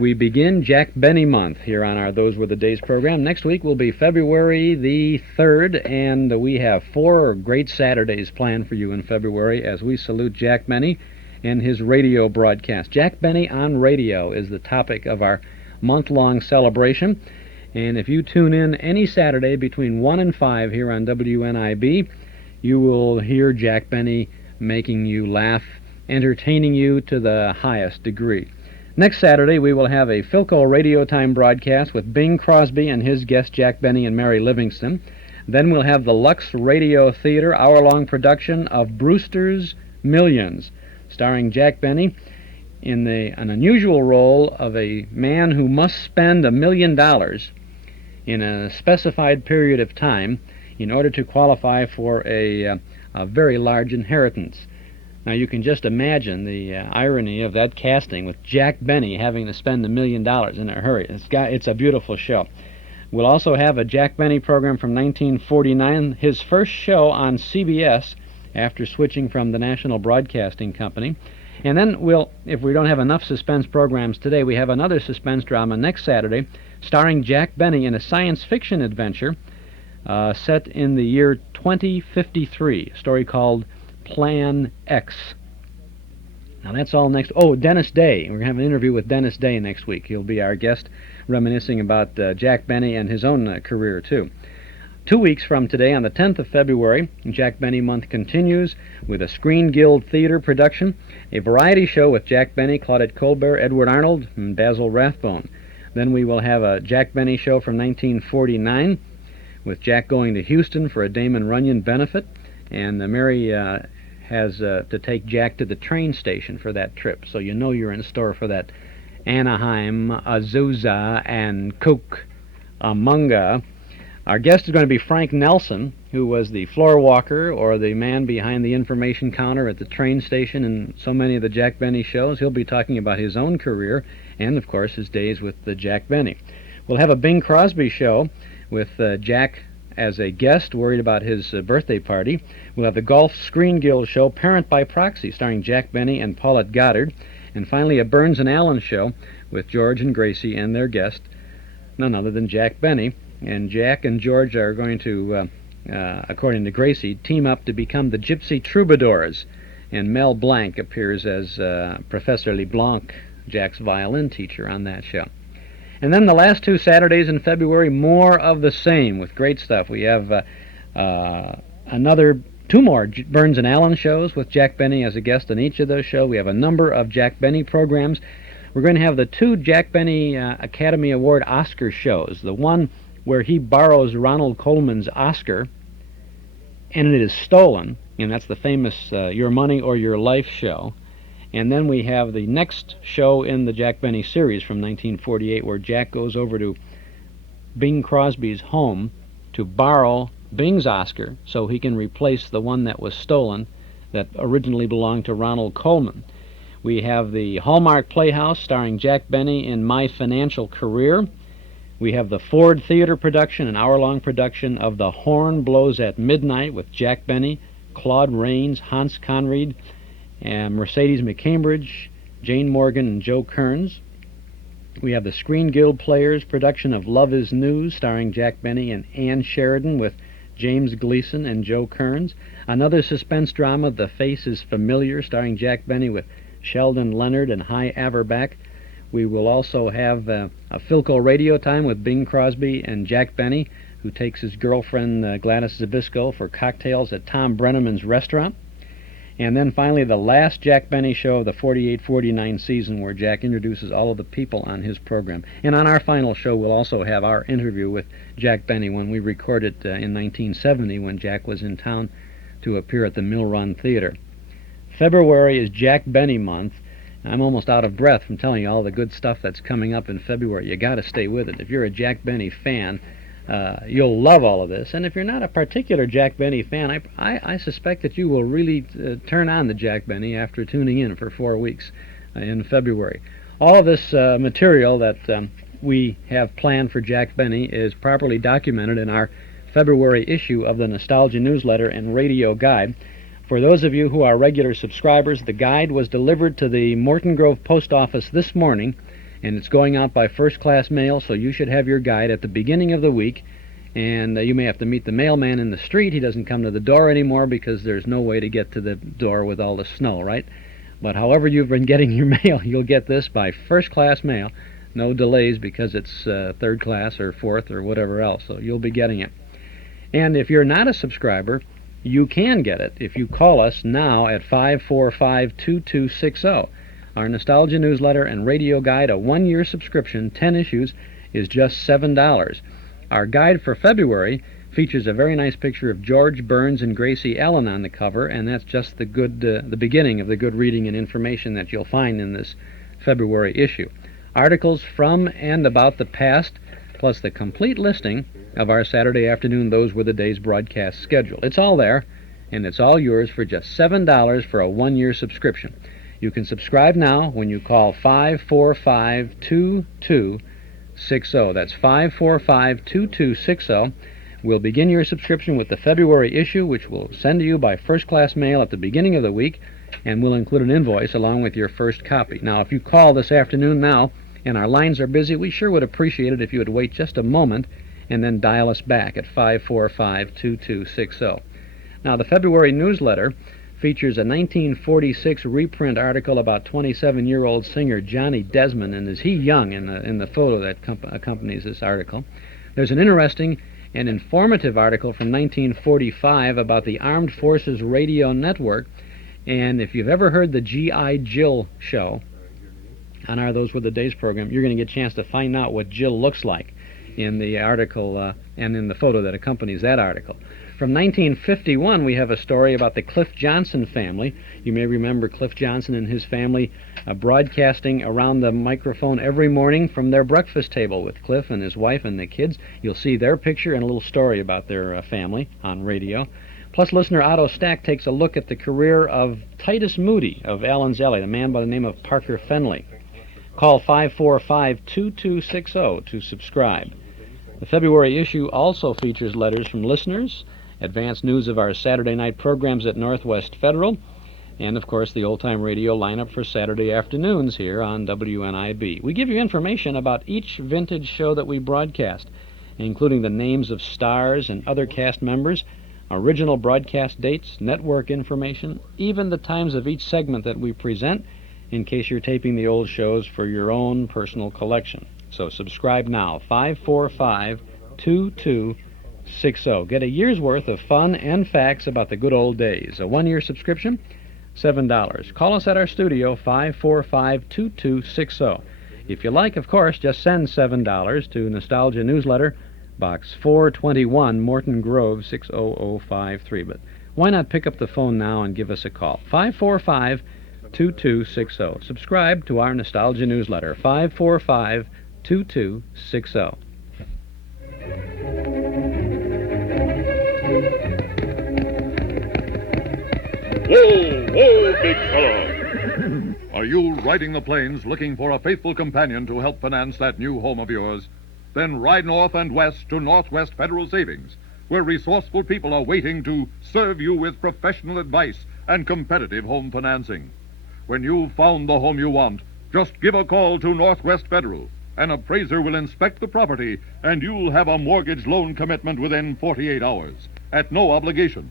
we begin Jack Benny month here on our Those Were the Days program. Next week will be February the 3rd, and we have 4 great Saturdays planned for you in February as we salute Jack Benny and his radio broadcast. Jack Benny on Radio is the topic of our month-long celebration, and if you tune in any Saturday between 1 and 5 here on WNIB, you will hear Jack Benny making you laugh, entertaining you to the highest degree. Next Saturday, we will have a Philco Radio Time broadcast with Bing Crosby and his guests Jack Benny and Mary Livingston. Then we'll have the Lux Radio Theater hour-long production of Brewster's Millions, starring Jack Benny in an unusual role of a man who must spend $1 million in a specified period of time in order to qualify for a very large inheritance. Now, you can just imagine the irony of that casting with Jack Benny having to spend $1 million in a hurry. It's a beautiful show. We'll also have a Jack Benny program from 1949, his first show on CBS after switching from the National Broadcasting Company. And then if we don't have enough suspense programs today, we have another suspense drama next Saturday starring Jack Benny in a science fiction adventure set in the year 2053, a story called Plan X. Now that's all next. Oh, Dennis Day. We're going to have an interview with Dennis Day next week. He'll be our guest, reminiscing about Jack Benny and his own career, too. 2 weeks from today, on the 10th of February, Jack Benny Month continues with a Screen Guild Theater production, a variety show with Jack Benny, Claudette Colbert, Edward Arnold, and Basil Rathbone. Then we will have a Jack Benny show from 1949 with Jack going to Houston for a Damon Runyon benefit, and Mary has to take Jack to the train station for that trip, so you know you're in store for that Anaheim, Azusa, and Cucamonga. Our guest is going to be Frank Nelson, who was the floor walker or the man behind the information counter at the train station in so many of the Jack Benny shows. He'll be talking about his own career and, of course, his days with the Jack Benny. We'll have a Bing Crosby show with Jack as a guest, worried about his birthday party. We'll have the Golf Screen Guild show, Parent by Proxy, starring Jack Benny and Paulette Goddard. And finally, a Burns and Allen show with George and Gracie and their guest, none other than Jack Benny. And Jack and George are going to, according to Gracie, team up to become the Gypsy Troubadours. And Mel Blanc appears as Professor LeBlanc, Jack's violin teacher, on that show. And then the last 2 Saturdays in February, more of the same with great stuff. We have two more Burns and Allen shows with Jack Benny as a guest on each of those shows. We have a number of Jack Benny programs. We're going to have the 2 Jack Benny Academy Award Oscar shows. The one where he borrows Ronald Coleman's Oscar, and it is stolen, and that's the famous Your Money or Your Life show. And then we have the next show in the Jack Benny series from 1948, where Jack goes over to Bing Crosby's home to borrow Bing's Oscar so he can replace the one that was stolen that originally belonged to Ronald Coleman. We have the Hallmark Playhouse starring Jack Benny in My Financial Career. We have the Ford Theater production, an hour-long production of The Horn Blows at Midnight with Jack Benny, Claude Rains, Hans Conried, and Mercedes McCambridge, Jane Morgan, and Joe Kearns. We have the Screen Guild Players production of Love is News starring Jack Benny and Ann Sheridan with James Gleason and Joe Kearns. Another suspense drama, The Face is Familiar, starring Jack Benny with Sheldon Leonard and Hy Averback. We will also have a Philco Radio Time with Bing Crosby and Jack Benny, who takes his girlfriend Gladys Zabisco for cocktails at Tom Brenneman's restaurant. And then finally, the last Jack Benny show of the 48-49 season, where Jack introduces all of the people on his program. And on our final show, we'll also have our interview with Jack Benny when we recorded in 1970 when Jack was in town to appear at the Mill Run Theater. February is Jack Benny month. I'm almost out of breath from telling you all the good stuff that's coming up in February. You got to stay with it. If you're a Jack Benny fan, you'll love all of this. And if you're not a particular Jack Benny fan, I suspect that you will really turn on the Jack Benny after tuning in for 4 weeks in February. All of this material that we have planned for Jack Benny is properly documented in our February issue of the Nostalgia Newsletter and Radio Guide. For those of you who are regular subscribers, the guide was delivered to the Morton Grove Post Office this morning, and it's going out by first-class mail, so you should have your guide at the beginning of the week. And you may have to meet the mailman in the street. He doesn't come to the door anymore because there's no way to get to the door with all the snow, right? But however you've been getting your mail, you'll get this by first-class mail. No delays because it's third class or fourth or whatever else, so you'll be getting it. And if you're not a subscriber, you can get it if you call us now at 545-2260. Our Nostalgia Newsletter and Radio Guide, a 1-year subscription, 10 issues, is just $7. Our guide for February features a very nice picture of George Burns and Gracie Allen on the cover, and that's just the beginning of the good reading and information that you'll find in this February issue. Articles from and about the past, plus the complete listing of our Saturday afternoon Those Were the Days broadcast schedule. It's all there, and it's all yours for just $7 for a 1-year subscription. You can subscribe now when you call 545-2260. That's 545-2260. We'll begin your subscription with the February issue, which we'll send to you by first-class mail at the beginning of the week, and we'll include an invoice along with your first copy. Now, if you call this afternoon now, and our lines are busy, we sure would appreciate it if you would wait just a moment and then dial us back at 545-2260. Now, the February newsletter features a 1946 reprint article about 27-year-old singer Johnny Desmond, and is he young in the photo that accompanies this article. There's an interesting an informative article from 1945 about the Armed Forces Radio Network. And if you've ever heard the G.I. Jill show on our Those Were the Days program, you're going to get a chance to find out what Jill looks like in the article and in the photo that accompanies that article. From 1951, we have a story about the Cliff Johnson family. You may remember Cliff Johnson and his family broadcasting around the microphone every morning from their breakfast table with Cliff and his wife and the kids. You'll see their picture and a little story about their family on radio. Plus, listener Otto Stack takes a look at the career of Titus Moody of Allen's Alley, the man by the name of Parker Fenley. Call 545-2260 to subscribe. The February issue also features letters from listeners, advanced news of our Saturday night programs at Northwest Federal, and, of course, the old-time radio lineup for Saturday afternoons here on WNIB. We give you information about each vintage show that we broadcast, including the names of stars and other cast members, original broadcast dates, network information, even the times of each segment that we present, in case you're taping the old shows for your own personal collection. So subscribe now, 545-2260. Get a year's worth of fun and facts about the good old days. A one-year subscription, $7. Call us at our studio, 545-2260. If you like, of course, just send $7 to Nostalgia Newsletter, Box 421, Morton Grove, 60053. But why not pick up the phone now and give us a call? 545-2260. Subscribe to our Nostalgia Newsletter, 545-2260. Whoa, whoa, big fella! Are you riding the plains looking for a faithful companion to help finance that new home of yours? Then ride north and west to Northwest Federal Savings, where resourceful people are waiting to serve you with professional advice and competitive home financing. When you've found the home you want, just give a call to Northwest Federal. An appraiser will inspect the property, and you'll have a mortgage loan commitment within 48 hours, at no obligation.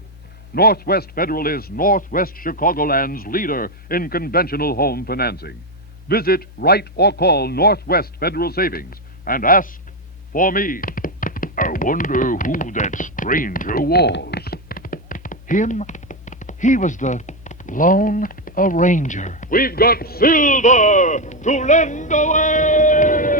Northwest Federal is Northwest Chicagoland's leader in conventional home financing. Visit, write, or call Northwest Federal Savings and ask for me. I wonder who that stranger was. Him? He was the Lone Ranger. We've got silver to lend away!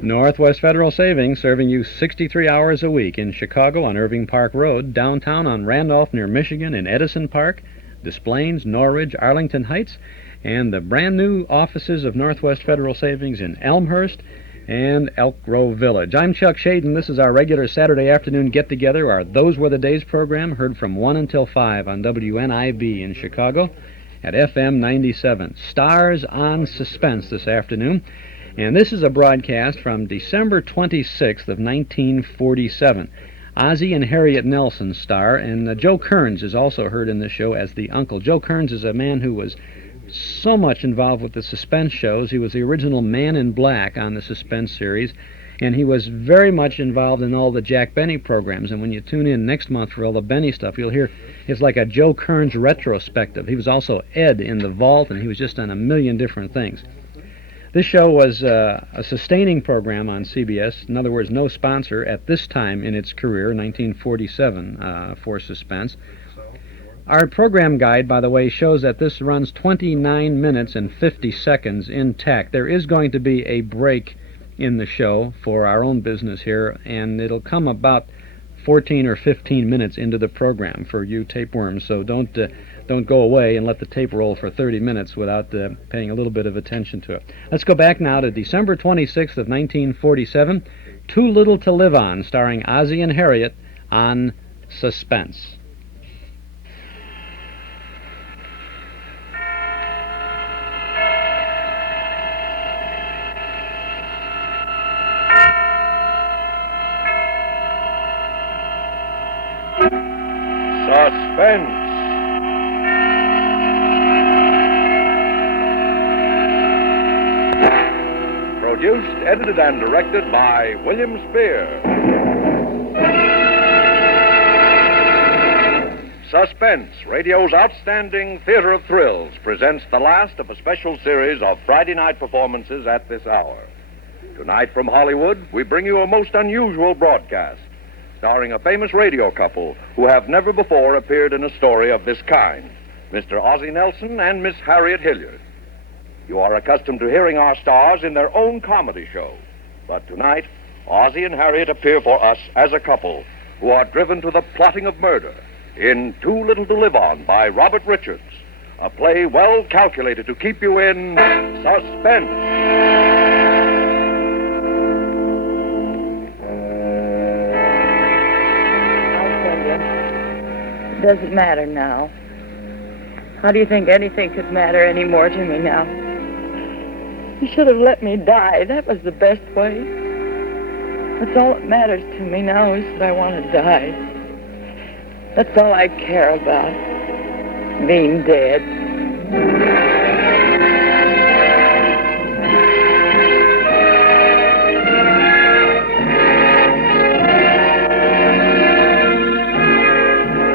Northwest Federal Savings, serving you 63 hours a week in Chicago on Irving Park Road, downtown on Randolph near Michigan in Edison Park, Des Plaines, Norridge, Arlington Heights, and the brand new offices of Northwest Federal Savings in Elmhurst and Elk Grove Village. I'm Chuck Shaden. This is our regular Saturday afternoon get-together, our Those Were the Days program, heard from 1 until 5 on WNIB in Chicago at FM 97. Stars on Suspense this afternoon. And this is a broadcast from December 26th of 1947. Ozzie and Harriet Nelson star, and Joe Kearns is also heard in the show as the uncle. Joe Kearns is a man who was so much involved with the Suspense shows. He was the original Man in Black on the Suspense series, and he was very much involved in all the Jack Benny programs. And when you tune in next month for all the Benny stuff, you'll hear it's like a Joe Kearns retrospective. He was also Ed in The Vault, and he was just on a million different things. This show was a sustaining program on CBS, in other words, no sponsor at this time in its career, 1947, for Suspense. Our program guide, by the way, shows that this runs 29 minutes and 50 seconds intact. There is going to be a break in the show for our own business here, and it'll come about 14 or 15 minutes into the program for you tapeworms, so don't go away and let the tape roll for 30 minutes without paying a little bit of attention to it. Let's go back now to December 26th of 1947, Too Little to Live On, starring Ozzie and Harriet on Suspense. Suspense. Produced, edited, and directed by William Spear. Suspense, radio's outstanding theater of thrills, presents the last of a special series of Friday night performances at this hour. Tonight from Hollywood, we bring you a most unusual broadcast, starring a famous radio couple who have never before appeared in a story of this kind, Mr. Ozzie Nelson and Miss Harriet Hilliard. You are accustomed to hearing our stars in their own comedy show, but tonight, Ozzie and Harriet appear for us as a couple who are driven to the plotting of murder in Too Little to Live On by Robert Richards, a play well calculated to keep you in suspense. It doesn't matter now. How do you think anything could matter anymore to me now? You should have let me die. That was the best way. That's all that matters to me now is that I want to die. That's all I care about. Being dead.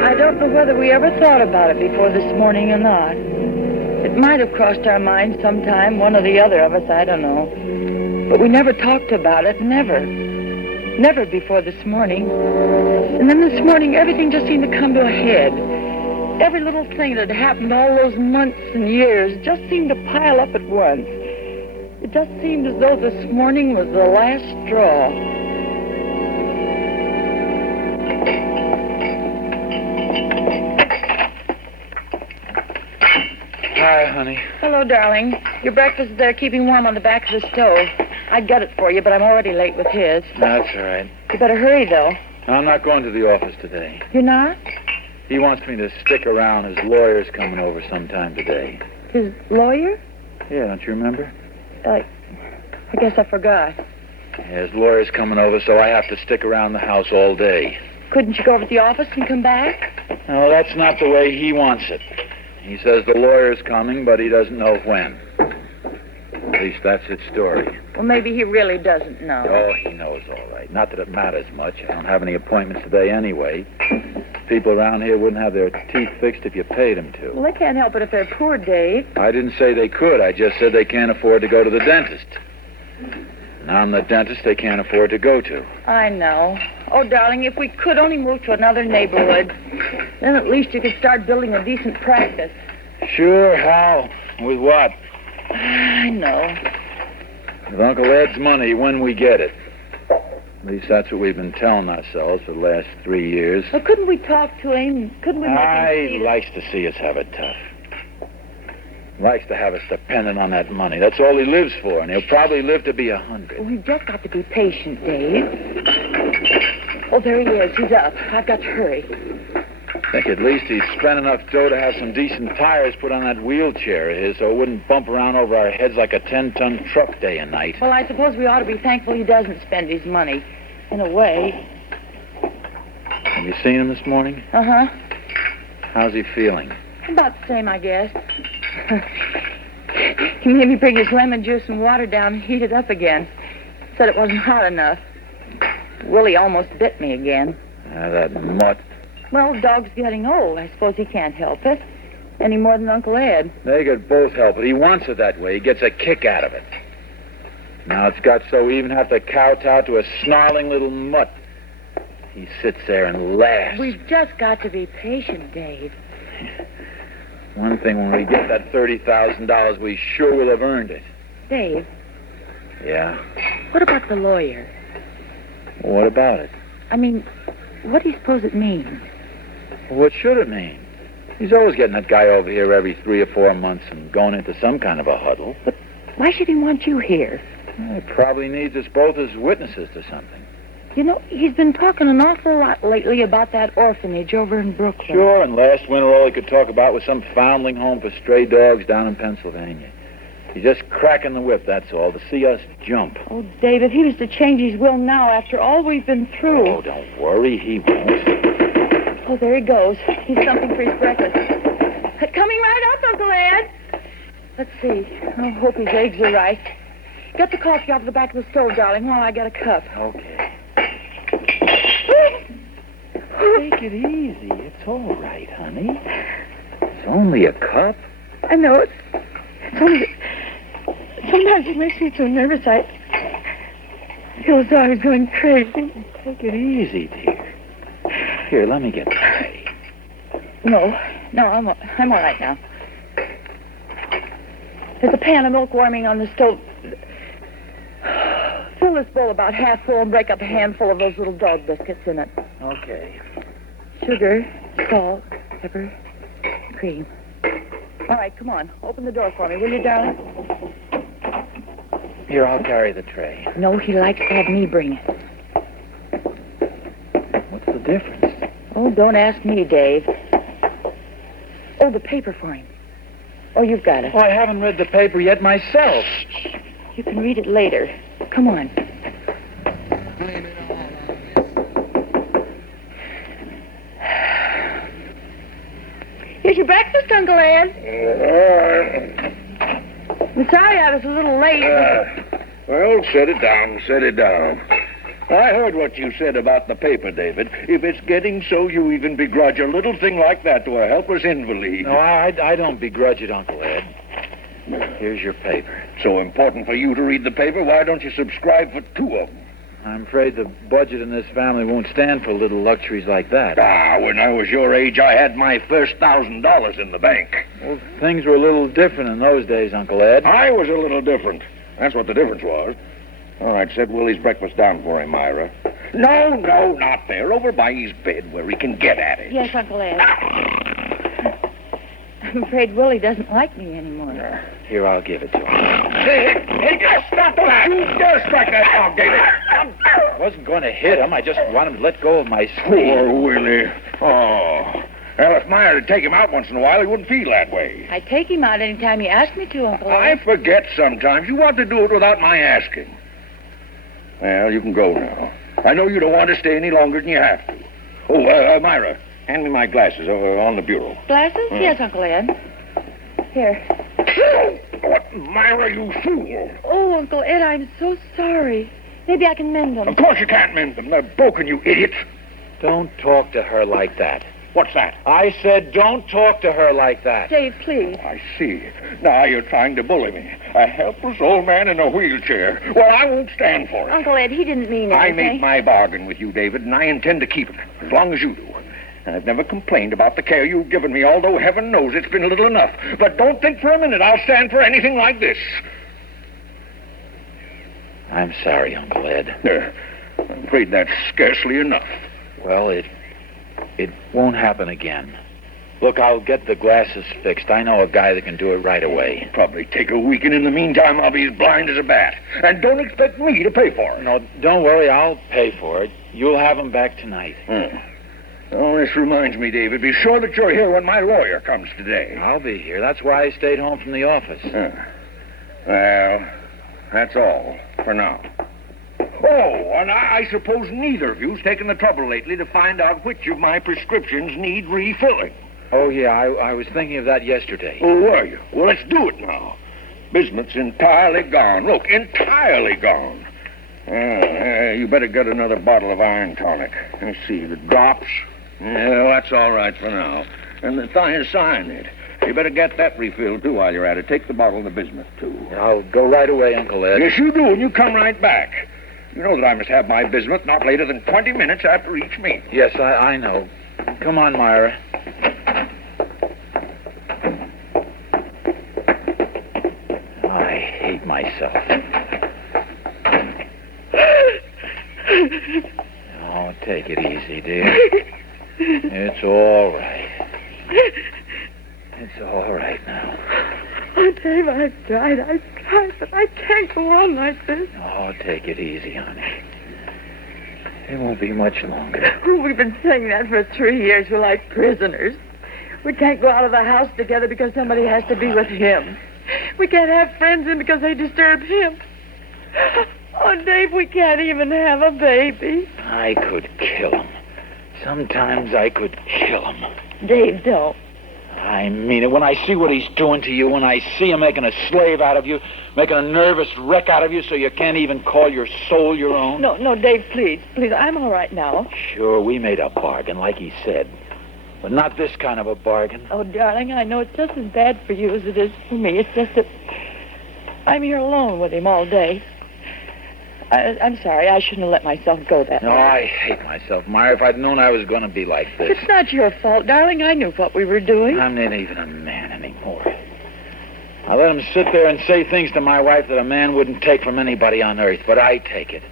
I don't know whether we ever thought about it before this morning or not. It might have crossed our minds sometime, one or the other of us, I don't know. But we never talked about it, never. Never before this morning. And then this morning, everything just seemed to come to a head. Every little thing that had happened all those months and years just seemed to pile up at once. It just seemed as though this morning was the last straw. Hi, honey. Hello, darling. Your breakfast is there keeping warm on the back of the stove. I'd get it for you, but I'm already late with his. That's all right. You better hurry, though. I'm not going to the office today. You're not? He wants me to stick around. His lawyer's coming over sometime today. His lawyer? Yeah, don't you remember? I guess I forgot. Yeah, his lawyer's coming over, so I have to stick around the house all day. Couldn't you go over to the office and come back? No, that's not the way he wants it. He says the lawyer's coming, but he doesn't know when. At least that's his story. Well, maybe he really doesn't know. Oh, he knows all right. Not that it matters much. I don't have any appointments today anyway. People around here wouldn't have their teeth fixed if you paid them to. Well, they can't help it if they're poor, Dave. I didn't say they could. I just said they can't afford to go to the dentist. And I'm the dentist they can't afford to go to. I know. Oh, darling, if we could only move to another neighborhood, then at least you could start building a decent practice. Sure, how? With what? I know. With Uncle Ed's money when we get it. At least that's what we've been telling ourselves for the last 3 years. Well, couldn't we talk to him? Couldn't we make him see He likes to see us have it tough. Likes to have us dependent on that money. That's all he lives for, and he'll probably live to be 100. Well, we've just got to be patient, Dave. Oh, there he is. He's up. I've got to hurry. I think at least he'd spend enough dough to have some decent tires put on that wheelchair of his so it wouldn't bump around over our heads like a 10-ton truck day and night. Well, I suppose we ought to be thankful he doesn't spend his money. In a way. Have you seen him this morning? Uh-huh. How's he feeling? About the same, I guess. He made me bring his lemon juice and water down and heat it up again. Said it wasn't hot enough. Willie almost bit me again. That mutt. Well, the dog's getting old. I suppose he can't help it. Any more than Uncle Ed. They could both help it. He wants it that way. He gets a kick out of it. Now it's got so we even have to kowtow to a snarling little mutt. He sits there and laughs. We've just got to be patient, Dave. One thing, when we get that $30,000, we sure will have earned it. Dave. Yeah? What about the lawyer? What about it? I mean, what do you suppose it means? What should it mean? He's always getting that guy over here every 3 or 4 months and going into some kind of a huddle. But why should he want you here? He probably needs us both as witnesses to something. You know, he's been talking an awful lot lately about that orphanage over in Brooklyn. Sure, and last winter all he could talk about was some foundling home for stray dogs down in Pennsylvania. He's just cracking the whip, that's all, to see us jump. Oh, Dave, if he was to change his will now after all we've been through... Oh, don't worry, he won't. Oh, there he goes. He's something for his breakfast. Coming right up, Uncle Ed. Let's see. I hope his eggs are right. Get the coffee off the back of the stove, darling, while I get a cup. Okay. Take it easy. It's all right, honey. It's only a cup. I know it's only... Sometimes it makes me so nervous. I Phil thought I was going crazy. Take it easy, dear. Here, let me get the tray. No, I'm all right now. There's a pan of milk warming on the stove. Fill this bowl about half full and break up a handful of those little dog biscuits in it. Okay. Sugar, salt, pepper, cream. All right, come on. Open the door for me, will you, darling? Here, I'll carry the tray. No, he likes to have me bring it. What's the difference? Oh, don't ask me, Dave. Oh, the paper for him. Oh, you've got it. Oh, I haven't read the paper yet myself. You can read it later. Come on. Here's your breakfast, Uncle Ed. I'm sorry I was a little late. Well, set it down. I heard what you said about the paper, David. If it's getting so you even begrudge a little thing like that to a helpless invalid. No, I don't begrudge it, Uncle Ed. Here's your paper. So important for you to read the paper, why don't you subscribe for 2 of them? I'm afraid the budget in this family won't stand for little luxuries like that. When I was your age, I had my first $1,000 in the bank. Well, things were a little different in those days, Uncle Ed. I was a little different. That's what the difference was. All right, set Willie's breakfast down for him, Myra. No, not there. Over by his bed where he can get at it. Yes, Uncle Ed. I'm afraid Willie doesn't like me anymore. Here, I'll give it to him. Hey, stop that! You dare strike that dog, David! I wasn't going to hit him. I just wanted him to let go of my sleeve. Poor Willie. Oh. Well, if Myra would take him out once in a while, he wouldn't feel that way. I take him out any time you ask me to, Uncle Ed. I forget sometimes. You want to do it without my asking. Well, you can go now. I know you don't want to stay any longer than you have to. Oh, Myra, hand me my glasses on the bureau. Glasses? Yes, Uncle Ed. Here. What, Myra, you fool. Oh, Uncle Ed, I'm so sorry. Maybe I can mend them. Of course you can't mend them. They're broken, you idiot. Don't talk to her like that. What's that? I said don't talk to her like that. Dave, please. I see. Now you're trying to bully me. A helpless old man in a wheelchair. Well, I won't stand for it. Uncle Ed, he didn't mean anything. I made my bargain with you, David, and I intend to keep it, as long as you do. And I've never complained about the care you've given me, although heaven knows it's been little enough. But don't think for a minute I'll stand for anything like this. I'm sorry, Uncle Ed. I'm afraid that's scarcely enough. Well, it won't happen again. Look, I'll get the glasses fixed. I know a guy that can do it right away. Probably take a week, and in the meantime, I'll be as blind as a bat. And don't expect me to pay for it. No, don't worry. I'll pay for it. You'll have them back tonight. Oh, this reminds me, David. Be sure that you're here when my lawyer comes today. I'll be here. That's why I stayed home from the office. Well, that's all for now. Oh, and I suppose neither of you's taken the trouble lately to find out which of my prescriptions need refilling. Oh, yeah, I was thinking of that yesterday. Oh, were you? Well, let's do it now. Bismuth's entirely gone. Look, entirely gone. You better get another bottle of iron tonic. Let me see, the drops. Yeah, that's all right for now. And the thiocyanate. You better get that refilled, too, while you're at it. Take the bottle of the bismuth, too. I'll go right away, Uncle Ed. Yes, you do, and you come right back. You know that I must have my bismuth not later than 20 minutes after each meal. Yes, I know. Come on, Myra. I hate myself. Oh, take it easy, dear. It's all right. It's all right now. Oh, Dave, I've tried, but I can't go on like this. Oh, take it easy, honey. It won't be much longer. Oh, we've been saying that for 3 years. We're like prisoners. We can't go out of the house together because somebody has to be with him. We can't have friends in because they disturb him. Oh, Dave, we can't even have a baby. I could kill him. Sometimes I could kill him. Dave, don't. I mean it. When I see what he's doing to you, when I see him making a slave out of you, making a nervous wreck out of you so you can't even call your soul your own. No, Dave, please. Please, I'm all right now. Sure, we made a bargain, like he said. But not this kind of a bargain. Oh, darling, I know it's just as bad for you as it is for me. It's just that I'm here alone with him all day. I'm sorry. I shouldn't have let myself go that No, way. I hate myself, Myra. If I'd known I was going to be like this. It's not your fault, darling. I knew what we were doing. I'm not even a man anymore. I let him sit there and say things to my wife that a man wouldn't take from anybody on earth, but I take it.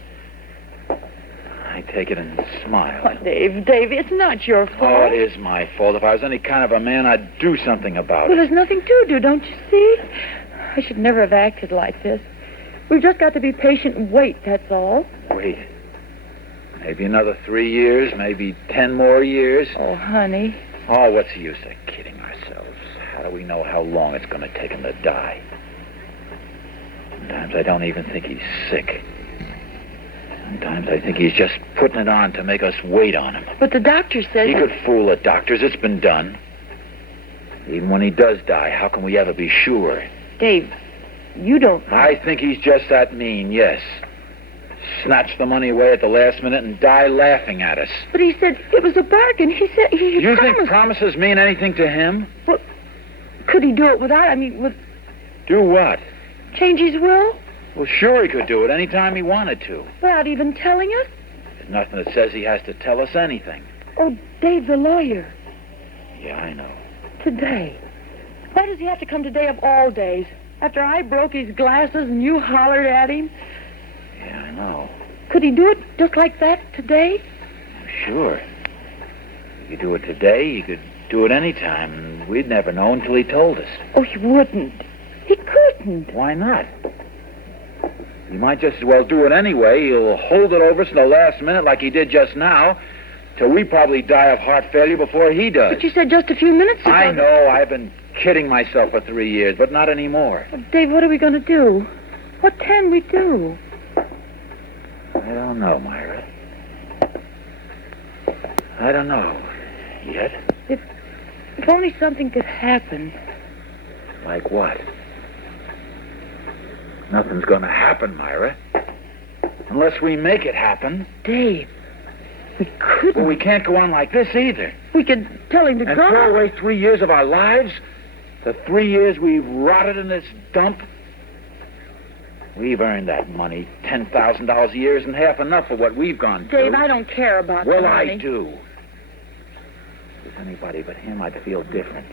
I take it and smile. Oh, Dave, it's not your fault. Oh, it is my fault. If I was any kind of a man, I'd do something about Well, it. there's nothing to do, don't you see? I should never have acted like this. We've just got to be patient and wait, that's all. Wait. Maybe another 3 years, maybe 10 more years. Oh, honey. Oh, what's the use of kidding ourselves? How do we know how long it's going to take him to die? Sometimes I don't even think he's sick. Sometimes I think he's just putting it on to make us wait on him. But the doctor says... He could fool the doctors. It's been done. Even when he does die, how can we ever be sure? Dave, you don't... I think he's just that mean, yes. Snatch the money away at the last minute and die laughing at us. But he said it was a bargain. He said he You promised... think promises mean anything to him? Well, could he do it without... with... Do what? Change his will? Well, sure he could do it any time he wanted to. Without even telling us? There's nothing that says he has to tell us anything. Oh, Dave, the lawyer. Yeah, I know. Today. Why does he have to come today of all days? After I broke his glasses and you hollered at him? Yeah, I know. Could he do it just like that today? Sure. He could do it today. He could do it any time, and we'd never know until he told us. Oh, he wouldn't. He couldn't. Why not? He might just as well do it anyway. He'll hold it over us in the last minute like he did just now, till we probably die of heart failure before he does. But you said just a few minutes ago... I know. I've been kidding myself for 3 years, but not anymore. Oh, Dave, what are we going to do? What can we do? I don't know, Myra. I don't know yet. If only something could happen. Like what? Nothing's going to happen, Myra. Unless we make it happen. Dave, we couldn't. Well, we can't go on like this either. We could tell him to And go. throw away 3 years of our lives? The 3 years we've rotted in this dump? We've earned that money. $10,000 a year isn't half enough for what we've gone through. Dave, I don't care about Well, the money. I do. If there's anybody but him, I'd feel different.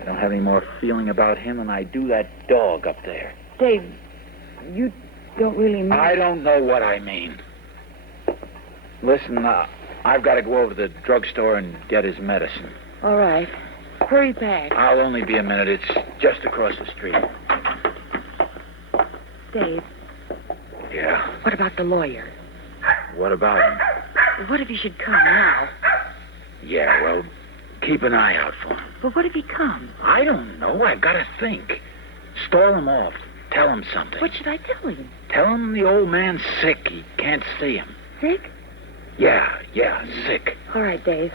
I don't have any more feeling about him than I do that dog up there. Dave, you don't really mean... I don't know what I mean. Listen, I've got to go over to the drugstore and get his medicine. All right. Hurry back. I'll only be a minute. It's just across the street. Dave, Yeah. what about the lawyer? What about him? What if he should come now? Yeah, well, keep an eye out for him. But what if he comes? I don't know. I've got to think. Stall him off. Tell him something. What should I tell him? Tell him the old man's sick. He can't see him. Sick? Yeah, sick. All right, Dave.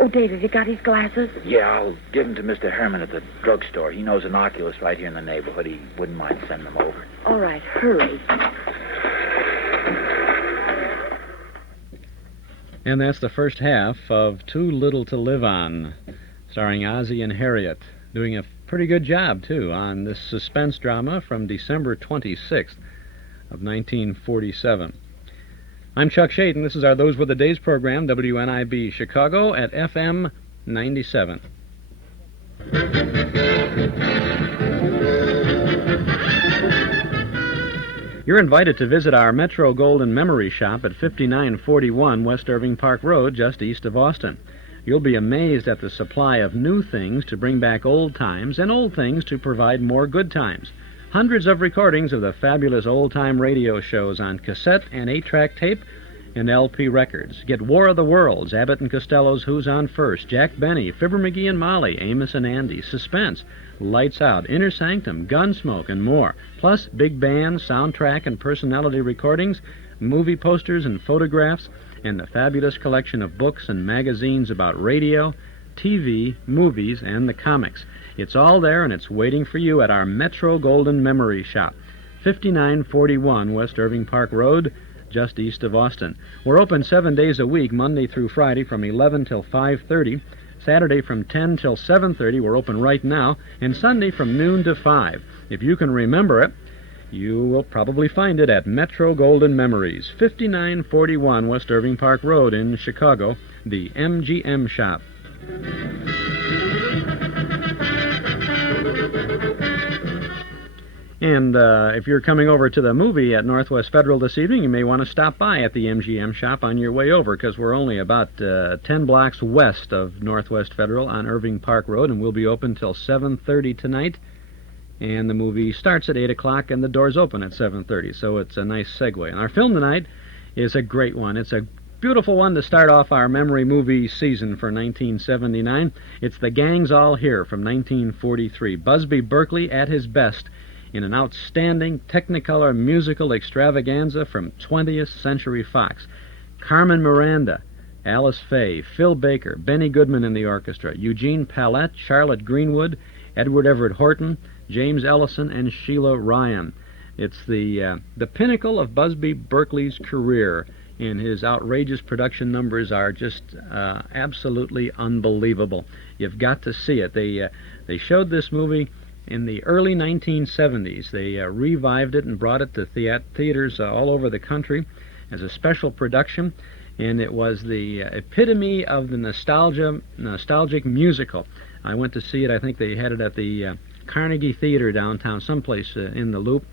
Oh, Dave, have you got his glasses? Yeah, I'll give them to Mr. Herman at the drugstore. He knows an oculist right here in the neighborhood. He wouldn't mind sending them over. All right, hurry. And that's the first half of Too Little to Live On, starring Ozzie and Harriet, doing a pretty good job, too, on this suspense drama from December 26th of 1947. I'm Chuck Shade, and this is our Those Were the Days program, WNIB Chicago at FM 97. You're invited to visit our Metro Golden Memory Shop at 5941 West Irving Park Road, just east of Austin. You'll be amazed at the supply of new things to bring back old times and old things to provide more good times. Hundreds of recordings of the fabulous old-time radio shows on cassette and 8-track tape and LP records. Get War of the Worlds, Abbott and Costello's Who's On First, Jack Benny, Fibber McGee and Molly, Amos and Andy, Suspense, Lights Out, Inner Sanctum, Gunsmoke, and more. Plus big band, soundtrack, and personality recordings, movie posters and photographs, and the fabulous collection of books and magazines about radio, TV, movies, and the comics. It's all there, and it's waiting for you at our Metro Golden Memory Shop, 5941 West Irving Park Road, just east of Austin. We're open 7 days a week, Monday through Friday from 11 till 5:30, Saturday from 10 till 7:30, we're open right now, and Sunday from noon to 5. If you can remember it, You will probably find it at Metro Golden Memories, 5941 West Irving Park Road in Chicago, the MGM Shop. And if you're coming over to the movie at Northwest Federal this evening, you may want to stop by at the MGM Shop on your way over, because we're only about 10 blocks west of Northwest Federal on Irving Park Road, and we'll be open till 7:30 tonight. And the movie starts at 8 o'clock, and the doors open at 7:30, so it's a nice segue. And our film tonight is a great one. It's a beautiful one to start off our memory movie season for 1979. It's The Gang's All Here from 1943. Busby Berkeley at his best in an outstanding Technicolor musical extravaganza from 20th Century Fox. Carmen Miranda, Alice Faye, Phil Baker, Benny Goodman in the orchestra, Eugene Pallette, Charlotte Greenwood, Edward Everett Horton, James Ellison, and Sheila Ryan. It's the pinnacle of Busby Berkeley's career, and his outrageous production numbers are just absolutely unbelievable. You've got to see it. They showed this movie in the early 1970s. They revived it and brought it to theaters all over the country as a special production, and it was the epitome of the nostalgic musical. I went to see it. I think they had it at the Carnegie Theater downtown, someplace in the Loop,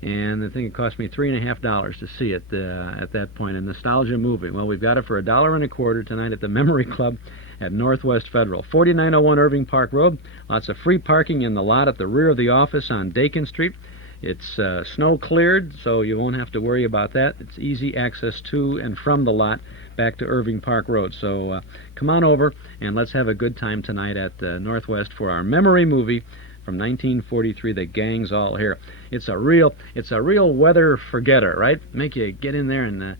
and I think it cost me $3.50 to see it at that point. A nostalgia movie. Well, we've got it for $1.25 tonight at the Memory Club at Northwest Federal, 4901 Irving Park Road. Lots of free parking in the lot at the rear of the office on Dakin Street. It's snow cleared, so you won't have to worry about that. It's easy access to and from the lot back to Irving Park Road. So come on over and let's have a good time tonight at Northwest for our memory movie from 1943, The Gang's All Here. It's a real weather forgetter, right? Make you get in there and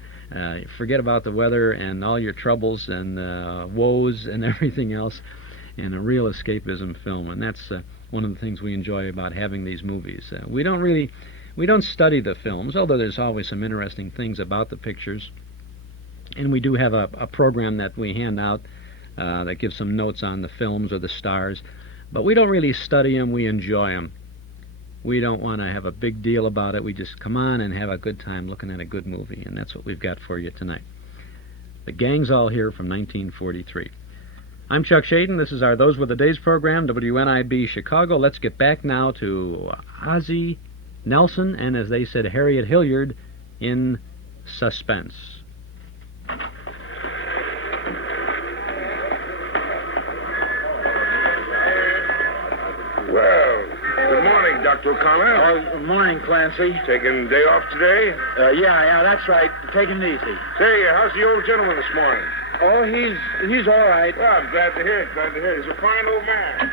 forget about the weather and all your troubles and woes and everything else, and a real escapism film. And that's one of the things we enjoy about having these movies. We don't study the films, although there's always some interesting things about the pictures. And we do have a program that we hand out that gives some notes on the films or the stars. But we don't really study them, we enjoy them. We don't want to have a big deal about it. We just come on and have a good time looking at a good movie, and that's what we've got for you tonight. The Gang's All Here from 1943. I'm Chuck Shaden. This is our Those Were the Days program, WNIB Chicago. Let's get back now to Ozzie Nelson and, as they said, Harriet Hilliard in Suspense. Well, good morning, Dr. O'Connor. Good morning, Clancy. Taking day off today? Yeah, that's right. Taking it easy. Say, how's the old gentleman this morning? Oh, he's all right. Well, I'm glad to hear it. He's a fine old man.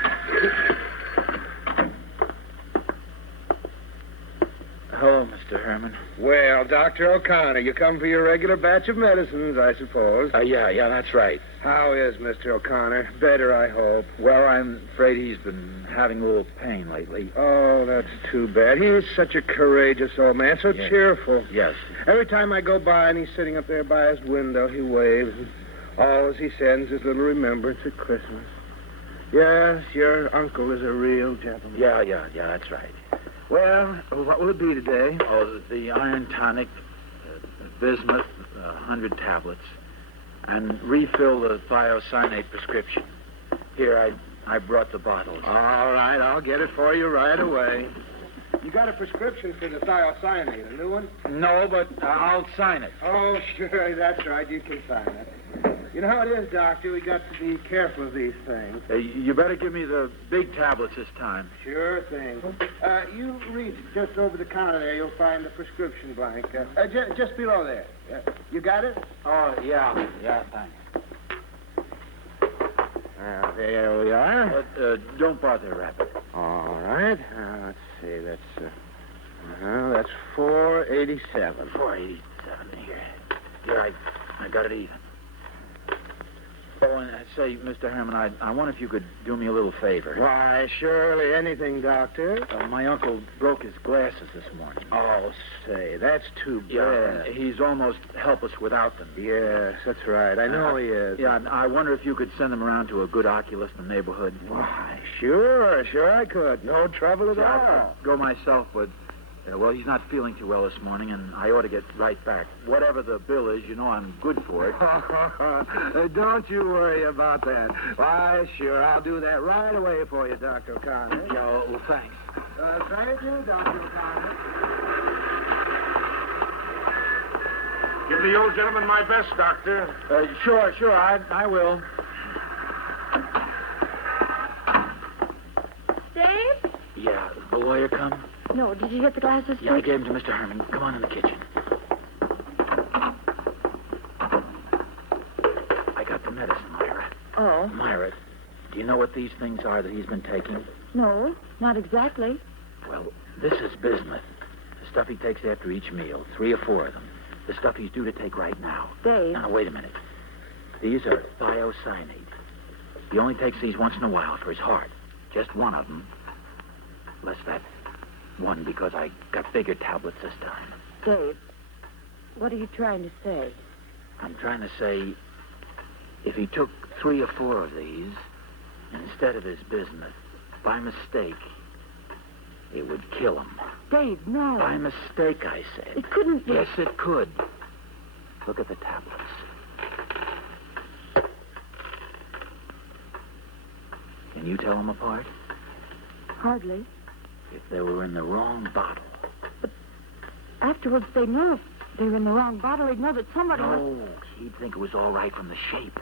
Hello, Mr. Herman. Well, Dr. O'Connor, you come for your regular batch of medicines, I suppose. Yeah, that's right. How is Mr. O'Connor? Better, I hope. Well, I'm afraid he's been having a little pain lately. Oh, that's too bad. He's such a courageous old man, so cheerful. Yes. Every time I go by and he's sitting up there by his window, he waves. And all he sends is little remembrance at Christmas. Yes, your uncle is a real gentleman. Yeah, that's right. Well, what will it be today? Oh, the iron tonic, bismuth, 100 tablets, and refill the thiocyanate prescription. Here, I brought the bottles. All right, I'll get it for you right away. You got a prescription for the thiocyanate, a new one? No, but I'll sign it. Oh, sure, that's right. You can sign it. You know how it is, Doctor. We got to be careful of these things. You better give me the big tablets this time. Sure thing. You reach just over the counter there. You'll find the prescription blank. Just below there. You got it? Oh, yeah, thanks. There we are. But don't bother, Rabbit. All right. Let's see. That's $4.87. $4.87 here. Here, I got it even. Oh, and I say, Mr. Herman, I wonder if you could do me a little favor. Why, surely anything, Doctor. My uncle broke his glasses this morning. Oh, say, that's too bad. Yeah, he's almost helpless without them. Yes, that's right. I know he is. Yeah, I wonder if you could send them around to a good oculist in the neighborhood. Why, sure I could. No trouble at all. I'd go myself, but Well, he's not feeling too well this morning, and I ought to get right back. Whatever the bill is, you know I'm good for it. Don't you worry about that. Why, sure, I'll do that right away for you, Dr. O'Connor. Yeah, well, thanks. Thank you, Dr. O'Connor. Give the old gentleman my best, Doctor. Sure, I will. Dave? Yeah, the lawyer come? No, did you get the glasses? Yeah, I gave him to Mr. Herman. Come on in the kitchen. I got the medicine, Myra. Oh? Myra, do you know what these things are that he's been taking? No, not exactly. Well, this is bismuth. The stuff he takes after each meal, 3 or 4 of them. The stuff he's due to take right now. Dave. Now, wait a minute. These are thiocyanate. He only takes these once in a while for his heart. Just one of them. Less that one because I got bigger tablets this time. Dave, what are you trying to say? I'm trying to say, if he took 3 or 4 of these instead of his bismuth, by mistake, it would kill him. Dave, no. By mistake, I said. It couldn't be. Yes, it could. Look at the tablets. Can you tell them apart? Hardly. If they were in the wrong bottle. But afterwards, they'd know if they were in the wrong bottle. They'd know that somebody was... No, he'd think it was all right from the shape.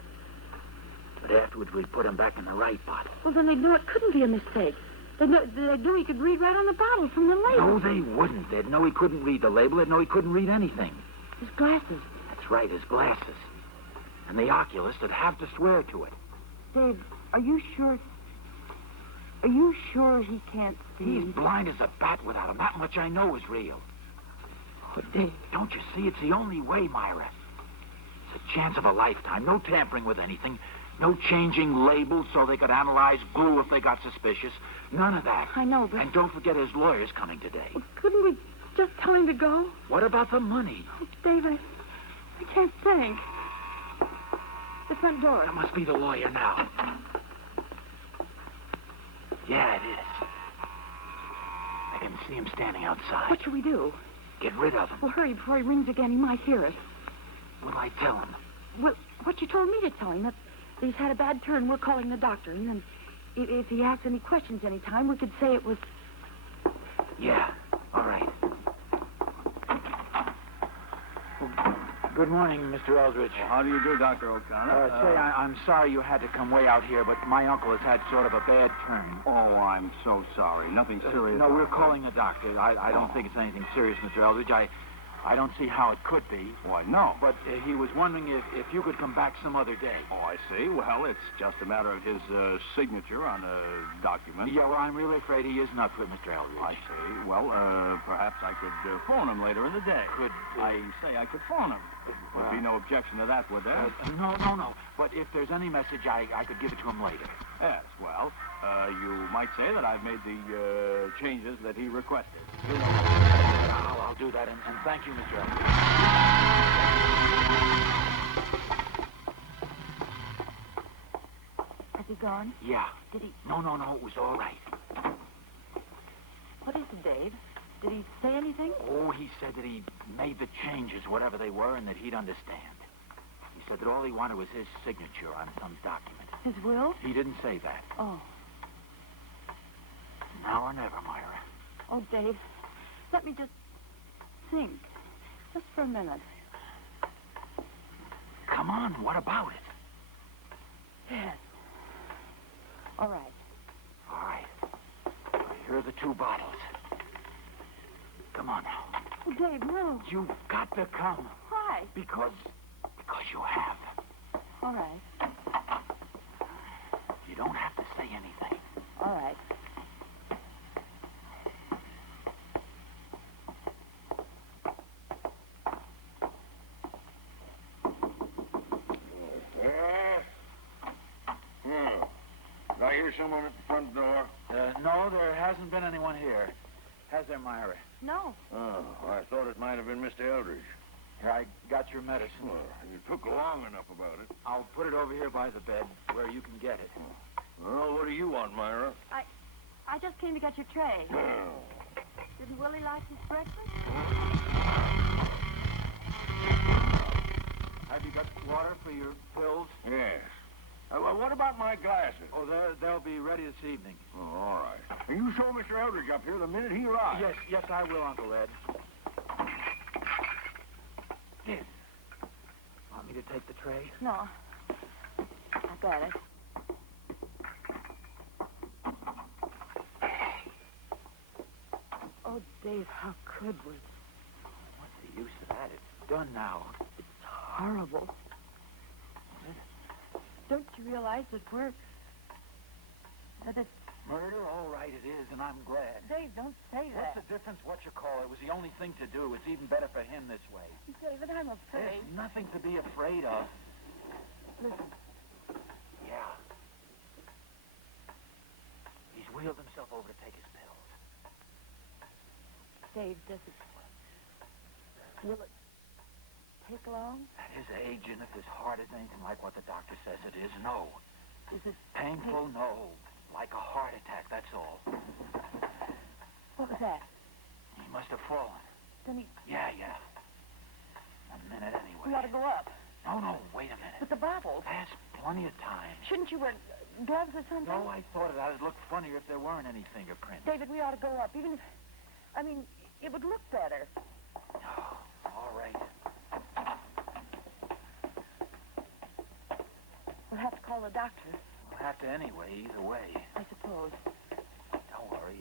But afterwards, we'd put them back in the right bottle. Well, then they'd know it couldn't be a mistake. They'd know he could read right on the bottle from the label. No, they wouldn't. They'd know he couldn't read the label. They'd know he couldn't read anything. His glasses. That's right, his glasses. And the oculist would have to swear to it. Dave, are you sure... Are you sure he can't see? He's blind as a bat without him. That much I know is real. Oh, Dave. Don't you see? It's the only way, Myra. It's a chance of a lifetime. No tampering with anything. No changing labels so they could analyze glue if they got suspicious. None of that. I know, but... And don't forget his lawyer's coming today. Well, couldn't we just tell him to go? What about the money? Oh, Dave, I can't think. The front door. That must be the lawyer now. Yeah, it is. I can see him standing outside. What should we do? Get rid of him. Well, hurry before he rings again. He might hear us. What'll I tell him? Well, what you told me to tell him, that he's had a bad turn. We're calling the doctor. And then if he asks any questions any time, we could say it was... Yeah, all right. Good morning, Mr. Eldridge. Well, how do you do, Dr. O'Connor? I'm sorry you had to come way out here, but my uncle has had sort of a bad turn. Oh, I'm so sorry. Nothing serious. No, we're calling the doctor. I don't think it's anything serious, Mr. Eldridge. I don't see how it could be. Why, no. But he was wondering if you could come back some other day. Oh, I see. Well, it's just a matter of his signature on a document. Yeah, well, I'm really afraid he is nuts with Mr. Eldridge. I see. Well, perhaps I could phone him later in the day. I could phone him. Would be no objection to that, would there? No. But if there's any message, I could give it to him later. Yes, well, you might say that I've made the changes that he requested. I'll do that, and thank you, Mr. Elliott. Has he gone? Yeah. Did he... No, it was all right. What is it, Dave? Did he say anything? Oh, he said that he made the changes, whatever they were, and that he'd understand. He said that all he wanted was his signature on some document. His will? He didn't say that. Oh. Now or never, Myra. Oh, Dave, let me just think. Just for a minute. Come on, what about it? Yes. All right. All right. Here are the 2 bottles. Come on now. Oh, Dave, no. You've got to come. Why? Because you have. All right. You don't have to say anything. All right. Did I hear someone at the front door? No, there hasn't been anyone here. Has there, Myra? No. Oh, I thought it might have been Mr. Eldridge. Here, I got your medicine. Well, you took long enough about it. I'll put it over here by the bed where you can get it. Well, what do you want, Myra? I just came to get your tray. Didn't Willie like his breakfast? Have you got water for your pills? Yes. Well, what about my glasses? Oh, they'll be ready this evening. Oh, all right. And you show Mr. Eldridge up here the minute he arrives. Yes, I will, Uncle Ed. Here. Want me to take the tray? No. I got it. Oh, Dave, how could we? What's the use of that? It's done now. It's horrible. Don't you realize that that it's... Murder? All right, it is, and I'm glad. Dave, don't say that. What's the difference what you call it? It was the only thing to do. It's even better for him this way. David, I'm afraid. There's nothing to be afraid of. Listen. Yeah. He's wheeled himself over to take his pills. Dave, does it... Will it take long? At his age, and if his heart is anything like what the doctor says it is, no. Is it... Painful? No. Like a heart attack, that's all. What was that? He must have fallen. Then he... Yeah. A minute anyway. We ought to go up. No, wait a minute. But the bottles... There's plenty of time. Shouldn't you wear gloves or something? No, I thought it'd look funnier if there weren't any fingerprints. David, we ought to go up. Even if... I mean, it would look better. Oh, all right. We'll have to call the doctor. We'll have to anyway, either way. I suppose. Don't worry,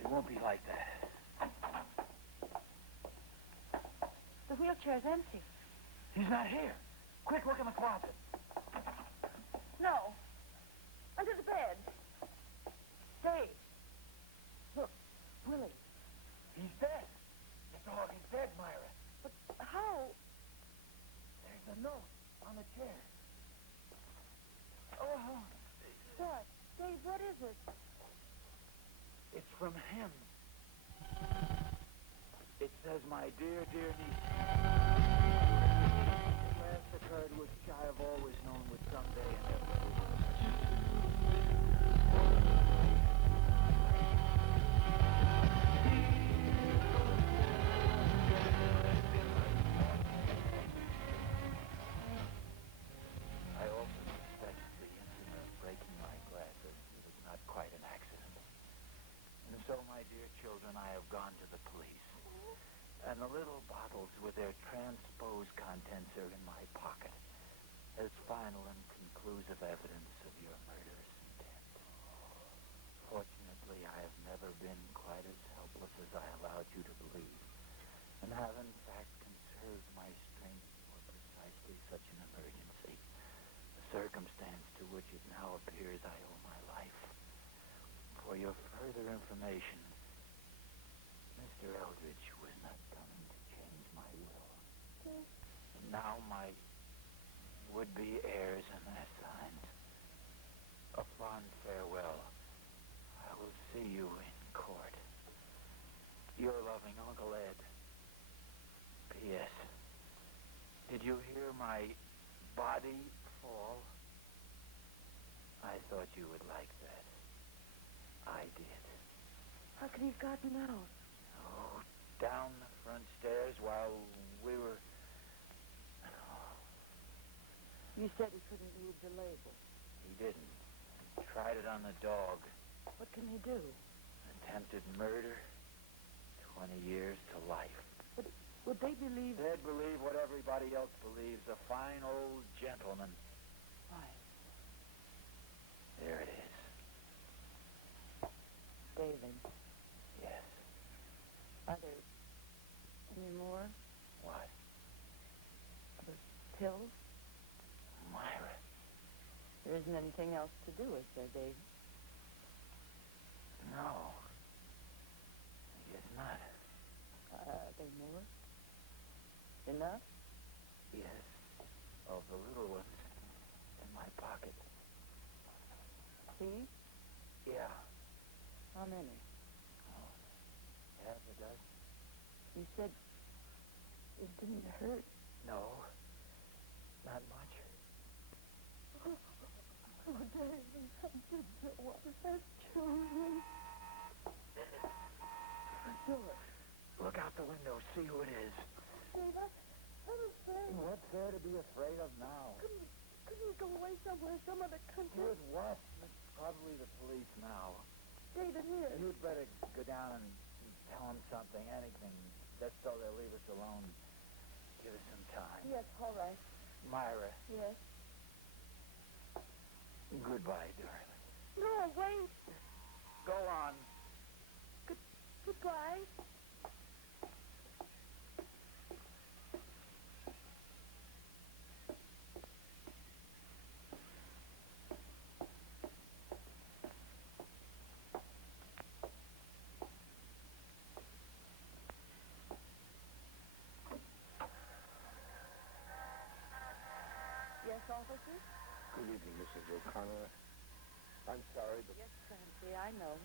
it won't be like that. The wheelchair's empty. He's not here. Quick, look in the closet. No. Under the bed. Dave. Look, Willie. He's dead. The dog is dead, Myra. But how? There's a note on the chair. Oh, what? Dave, what is it? It's from him. It says, my dear niece. The last occurred which I have always known would someday inevitably. I also suspect the incident of breaking my glasses was not quite an accident. And so, my dear children, I have gone to the police. And the little bottles with their transposed contents are in my pocket as final and conclusive evidence of your murderous intent. Fortunately, I have never been quite as helpless as I allowed you to believe, and have in fact conserved my strength for precisely such an emergency, a circumstance to which it now appears I owe my life. For your further information, Mr. Eldridge was not coming to change my will. And now my would-be heirs and assigns, a fond farewell. I will see you in court. Your loving Uncle Ed. P.S. Did you hear my body fall? I thought you would like that. I did. How could he have gotten out? Oh, down the front stairs while we were... Oh. You said he couldn't read the label. He didn't. He tried it on the dog. What can he do? Attempted murder. 20 years to life. But would they believe... They'd believe what everybody else believes. A fine old gentleman. Why? There it is. David. Yes. Are there any more? What? Other pills? Myra. There isn't anything else to do, is there, Dave? No. I guess not. Are there more? Enough? Yes. Of the little ones in my pocket. See? Yeah. How many? Oh, half a dozen. You said it didn't hurt. No. Not much. Oh, David, I did not want to have children. do it. Look out the window. See who it is. Dave, I'm afraid. What's there to be afraid of now? Couldn't you go away somewhere, some other country? With what? Probably the police now. David, here. You'd better go down and tell them something, anything, just so they'll leave us alone. Give us some time. Yes, all right. Myra, Yes. goodbye, darling. No, wait. Go on. Goodbye. Yes, officer? Good evening, Mrs. O'Connor. I'm sorry, but Yes, Clancy, I know.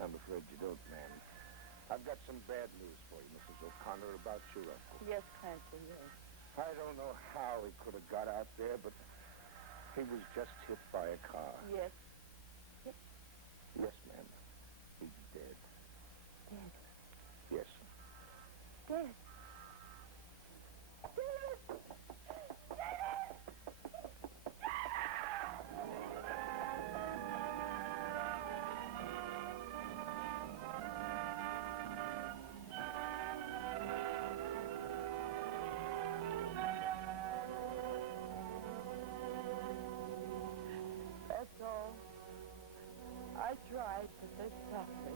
I'm afraid you don't, ma'am. I've got some bad news for you, Mrs. O'Connor, about your uncle. Yes, Clancy, yes. I don't know how he could have got out there, but he was just hit by a car. Yes. Yes, ma'am. He's dead. Dead. Yes. Dead. That's all. I tried, but they stopped me.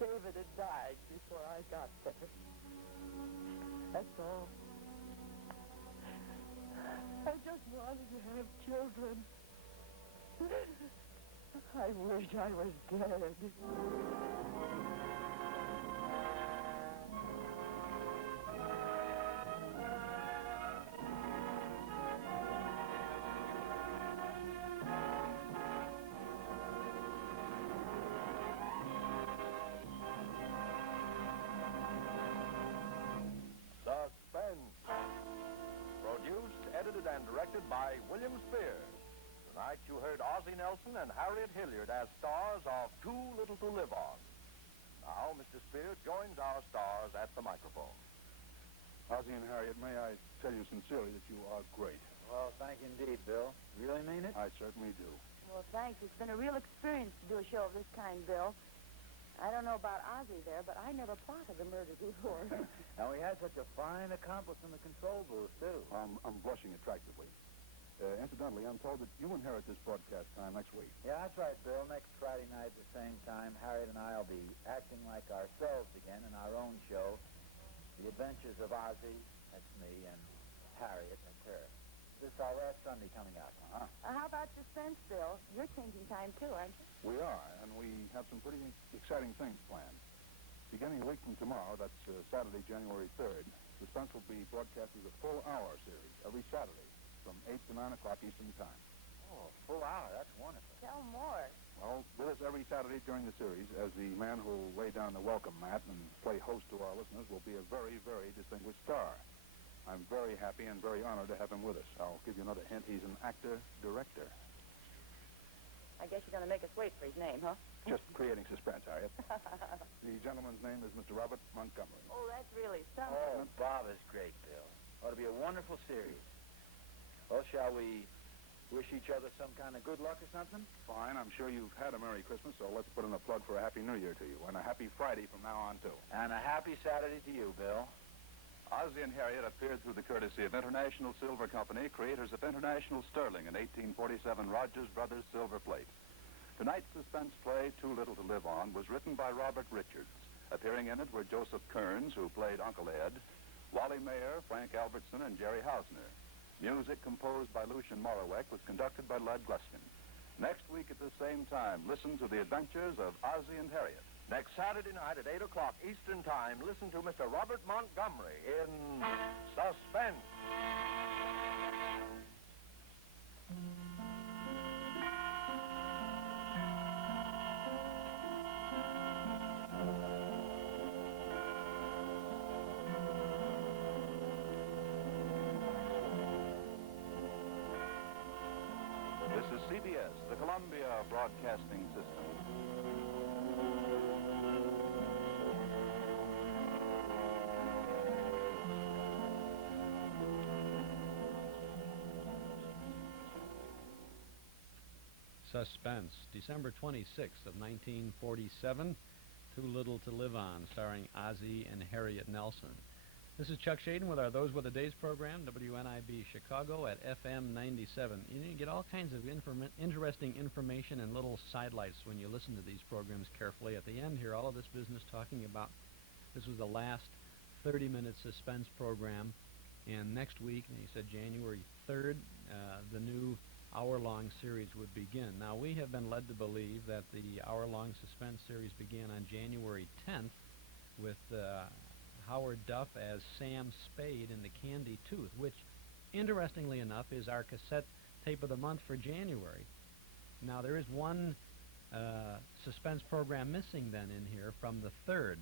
David had died before I got there. That's all. I just wanted to have children. I wish I was dead. Suspense. Produced, edited, and directed by William Spears. Tonight you heard Ozzie Nelson and Harriet Hilliard as stars of Too Little to Live On. Now, Mr. Spears joins our stars at the microphone. Ozzie and Harriet, may I tell you sincerely that you are great. Well, thank you indeed, Bill. Really mean it? I certainly do. Well, thanks. It's been a real experience to do a show of this kind, Bill. I don't know about Ozzie there, but I never plotted a murder before. And we had such a fine accomplice in the control booth, too. I'm blushing attractively. Incidentally, I'm told that you inherit this broadcast time next week. Yeah, that's right, Bill. Next Friday night at the same time, Harriet and I will be acting like ourselves again in our own show, The Adventures of Ozzie, that's me, and Harriet, that's her. This is our last Sunday coming out, huh? How about Suspense, Bill? You're changing time, too, aren't you? We are, and we have some pretty exciting things planned. Beginning a week from tomorrow, that's Saturday, January 3rd, Suspense will be broadcast as a full-hour series every Saturday from 8 to 9 o'clock Eastern Time. Oh, a full hour. That's wonderful. Tell more. Well, with us every Saturday during the series, as the man who will lay down the welcome mat and play host to our listeners, will be a very, very distinguished star. I'm very happy and very honored to have him with us. I'll give you another hint. He's an actor-director. I guess you're going to make us wait for his name, huh? Just creating suspense, Harriet. The gentleman's name is Mr. Robert Montgomery. Oh, that's really something. Oh, Bob is great, Bill. Ought to be a wonderful series. Well, shall we wish each other some kind of good luck or something? Fine. I'm sure you've had a Merry Christmas, so let's put in a plug for a Happy New Year to you, and a Happy Friday from now on, too. And a happy Saturday to you, Bill. Ozzie and Harriet appeared through the courtesy of International Silver Company, creators of International Sterling and 1847 Rogers Brothers Silver Plate. Tonight's suspense play, Too Little to Live On, was written by Robert Richards. Appearing in it were Joseph Kearns, who played Uncle Ed, Wally Mayer, Frank Albertson, and Jerry Hausner. Music composed by Lucien Morawek was conducted by Lud Gluskin. Next week at the same time, listen to the adventures of Ozzie and Harriet. Next Saturday night at 8 o'clock Eastern Time, listen to Mr. Robert Montgomery in Suspense. This is CBS, the Columbia Broadcasting System. Suspense, December 26th of 1947, Too Little to Live On, starring Ozzie and Harriet Nelson. This is Chuck Shaden with our Those Were the Days program, WNIB Chicago at FM 97. You get all kinds of interesting information and little sidelights when you listen to these programs carefully. At the end here, all of this business talking about this was the last 30-minute suspense program, and next week, and he said January 3rd, the new hour-long series would begin. Now, we have been led to believe that the hour-long suspense series began on January 10th with Howard Duff as Sam Spade in The Candy Tooth, which, interestingly enough, is our cassette tape of the month for January. Now, there is one suspense program missing then in here from the 3rd,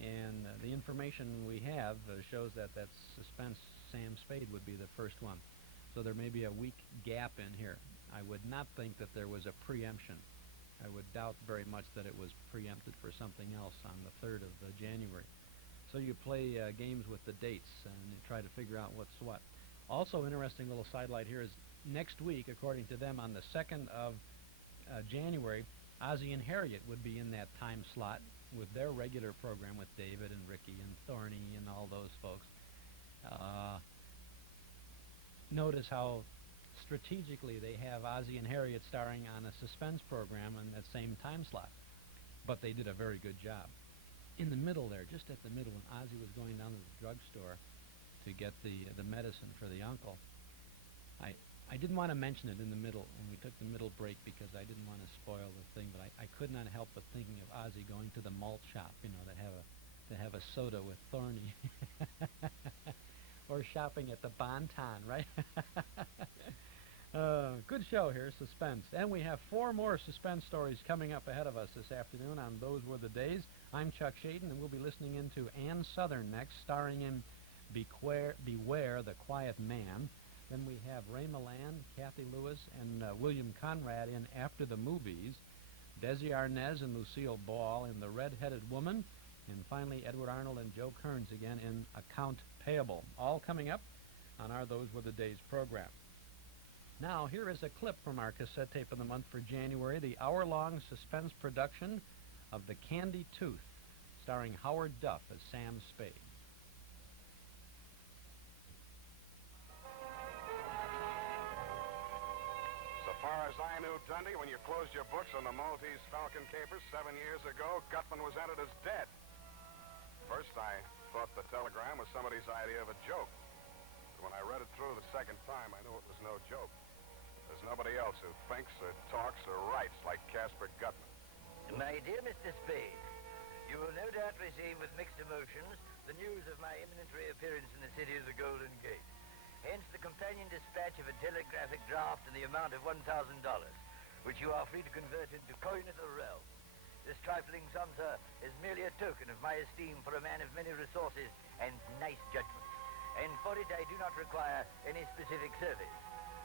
and the information we have shows that that suspense Sam Spade would be the first one. So there may be a week gap in here. I would not think that there was a preemption. I would doubt very much that it was preempted for something else on the 3rd of January. So you play games with the dates and you try to figure out what's what. Also, interesting little sidelight here is next week, according to them, on the 2nd of January, Ozzie and Harriet would be in that time slot with their regular program with David and Ricky and Thorny and all those folks. Notice how strategically they have Ozzie and Harriet starring on a suspense program in that same time slot. But they did a very good job. In the middle there, just at the middle, when Ozzie was going down to the drugstore to get the medicine for the uncle, I didn't want to mention it in the middle when we took the middle break because I didn't want to spoil the thing, but I could not help but thinking of Ozzie going to the malt shop, you know, to have a soda with Thorny. Or shopping at the Bon-Ton, right? Good show here, Suspense. And we have 4 more suspense stories coming up ahead of us this afternoon on Those Were the Days. I'm Chuck Shaden, and we'll be listening into Ann Sothern next, starring in Beware the Quiet Man. Then we have Ray Milland, Cathy Lewis, and William Conrad in After the Movies. Desi Arnaz and Lucille Ball in The Red-Headed Woman. And finally, Edward Arnold and Joe Kearns again in Account Payable. All coming up on our Those Were the Days program. Now, here is a clip from our cassette tape of the month for January, the hour-long suspense production of The Candy Tooth, starring Howard Duff as Sam Spade. So far as I knew, Dundee, when you closed your books on the Maltese Falcon capers 7 years ago, Gutman was entered as dead. First, I thought the telegram was somebody's idea of a joke. But when I read it through the second time, I knew it was no joke. There's nobody else who thinks or talks or writes like Caspar Gutman. My dear Mr. Spade, you will no doubt receive with mixed emotions the news of my imminent reappearance in the city of the Golden Gate. Hence the companion dispatch of a telegraphic draft in the amount of $1,000, which you are free to convert into coin of the realm. This trifling sum, sir, is merely a token of my esteem for a man of many resources and nice judgment. And for it I do not require any specific service.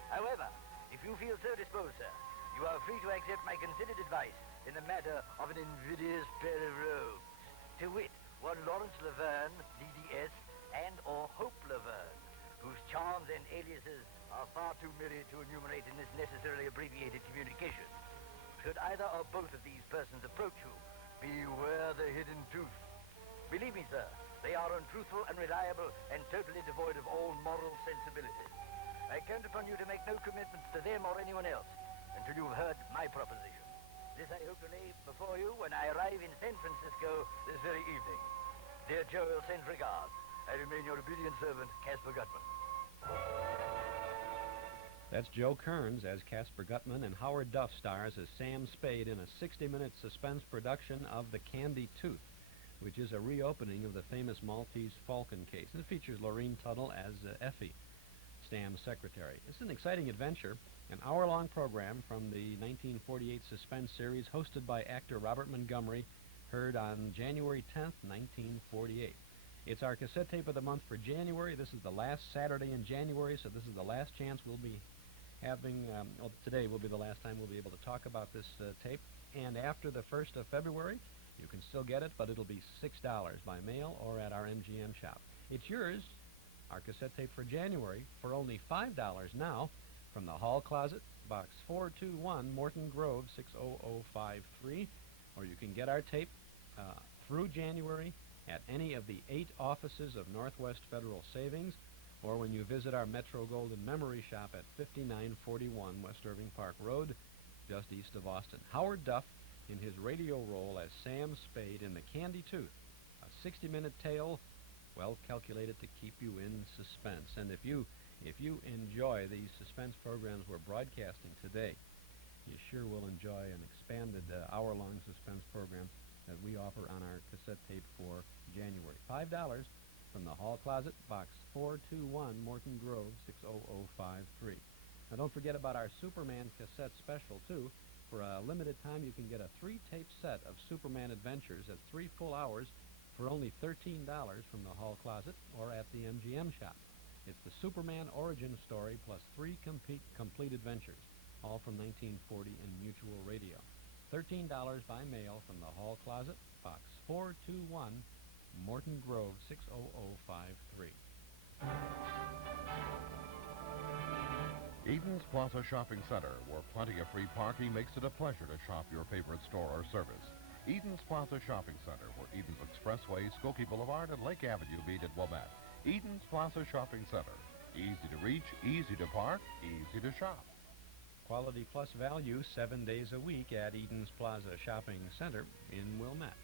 However, if you feel so disposed, sir, you are free to accept my considered advice in the matter of an invidious pair of rogues. To wit, one Lawrence Laverne, DDS, and or Hope Laverne, whose charms and aliases are far too myriad to enumerate in this necessarily abbreviated communication. Should either or both of these persons approach you, beware the hidden tooth. Believe me, sir, they are untruthful, unreliable, and totally devoid of all moral sensibility. I count upon you to make no commitments to them or anyone else until you've heard my proposition. This I hope to lay before you when I arrive in San Francisco this very evening. Dear Joel, send regards. I remain your obedient servant, Caspar Gutman. That's Joe Kearns as Caspar Gutman, and Howard Duff stars as Sam Spade in a 60-minute suspense production of The Candy Tooth, which is a reopening of the famous Maltese Falcon case. And it features Lurene Tuttle as Effie, Sam's secretary. It's an exciting adventure, an hour-long program from the 1948 suspense series hosted by actor Robert Montgomery, heard on January 10th, 1948. It's our cassette tape of the month for January. This is the last Saturday in January, so this is the last chance we'll be having, today will be the last time we'll be able to talk about this tape. And after the 1st of February, you can still get it, but it'll be $6 by mail or at our MGM shop. It's yours, our cassette tape for January, for only $5 now from the Hall Closet Box 421, Morton Grove, 60053. Or you can get our tape through January at any of the 8 offices of Northwest Federal Savings, or when you visit our Metro Golden Memory Shop at 5941 West Irving Park Road, just east of Austin. Howard Duff in his radio role as Sam Spade in The Candy Tooth, a 60-minute tale well calculated to keep you in suspense. And if you enjoy these suspense programs we're broadcasting today, you sure will enjoy an expanded hour-long suspense program that we offer on our cassette tape for January. $5 from the Hall Closet, Box 421, Morton Grove, 60053. Now, don't forget about our Superman cassette special, too. For a limited time, you can get a 3-tape set of Superman adventures at 3 full hours for only $13 from the Hall Closet or at the MGM shop. It's the Superman origin story plus 3 complete adventures, all from 1940 in Mutual Radio. $13 by mail from the Hall Closet, Box 421, Morton Grove, 60053. Eden's Plaza Shopping Center, where plenty of free parking makes it a pleasure to shop your favorite store or service. Eden's Plaza Shopping Center, where Eden's Expressway, Skokie Boulevard, and Lake Avenue meet at Wilmette. Eden's Plaza Shopping Center. Easy to reach, easy to park, easy to shop. Quality plus value 7 days a week at Eden's Plaza Shopping Center in Wilmette.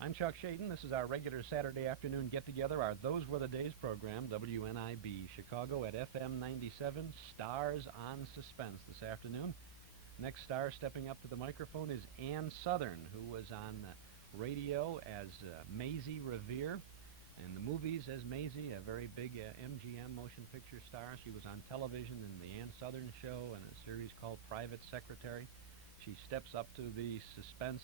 I'm Chuck Shaden. This is our regular Saturday afternoon get-together, our Those Were the Days program, WNIB Chicago at FM 97, Stars on Suspense this afternoon. Next star stepping up to the microphone is Ann Sothern, who was on radio as Maisie Revere, in the movies as Maisie, a very big MGM motion picture star. She was on television in the Ann Sothern Show and a series called Private Secretary. She steps up to the Suspense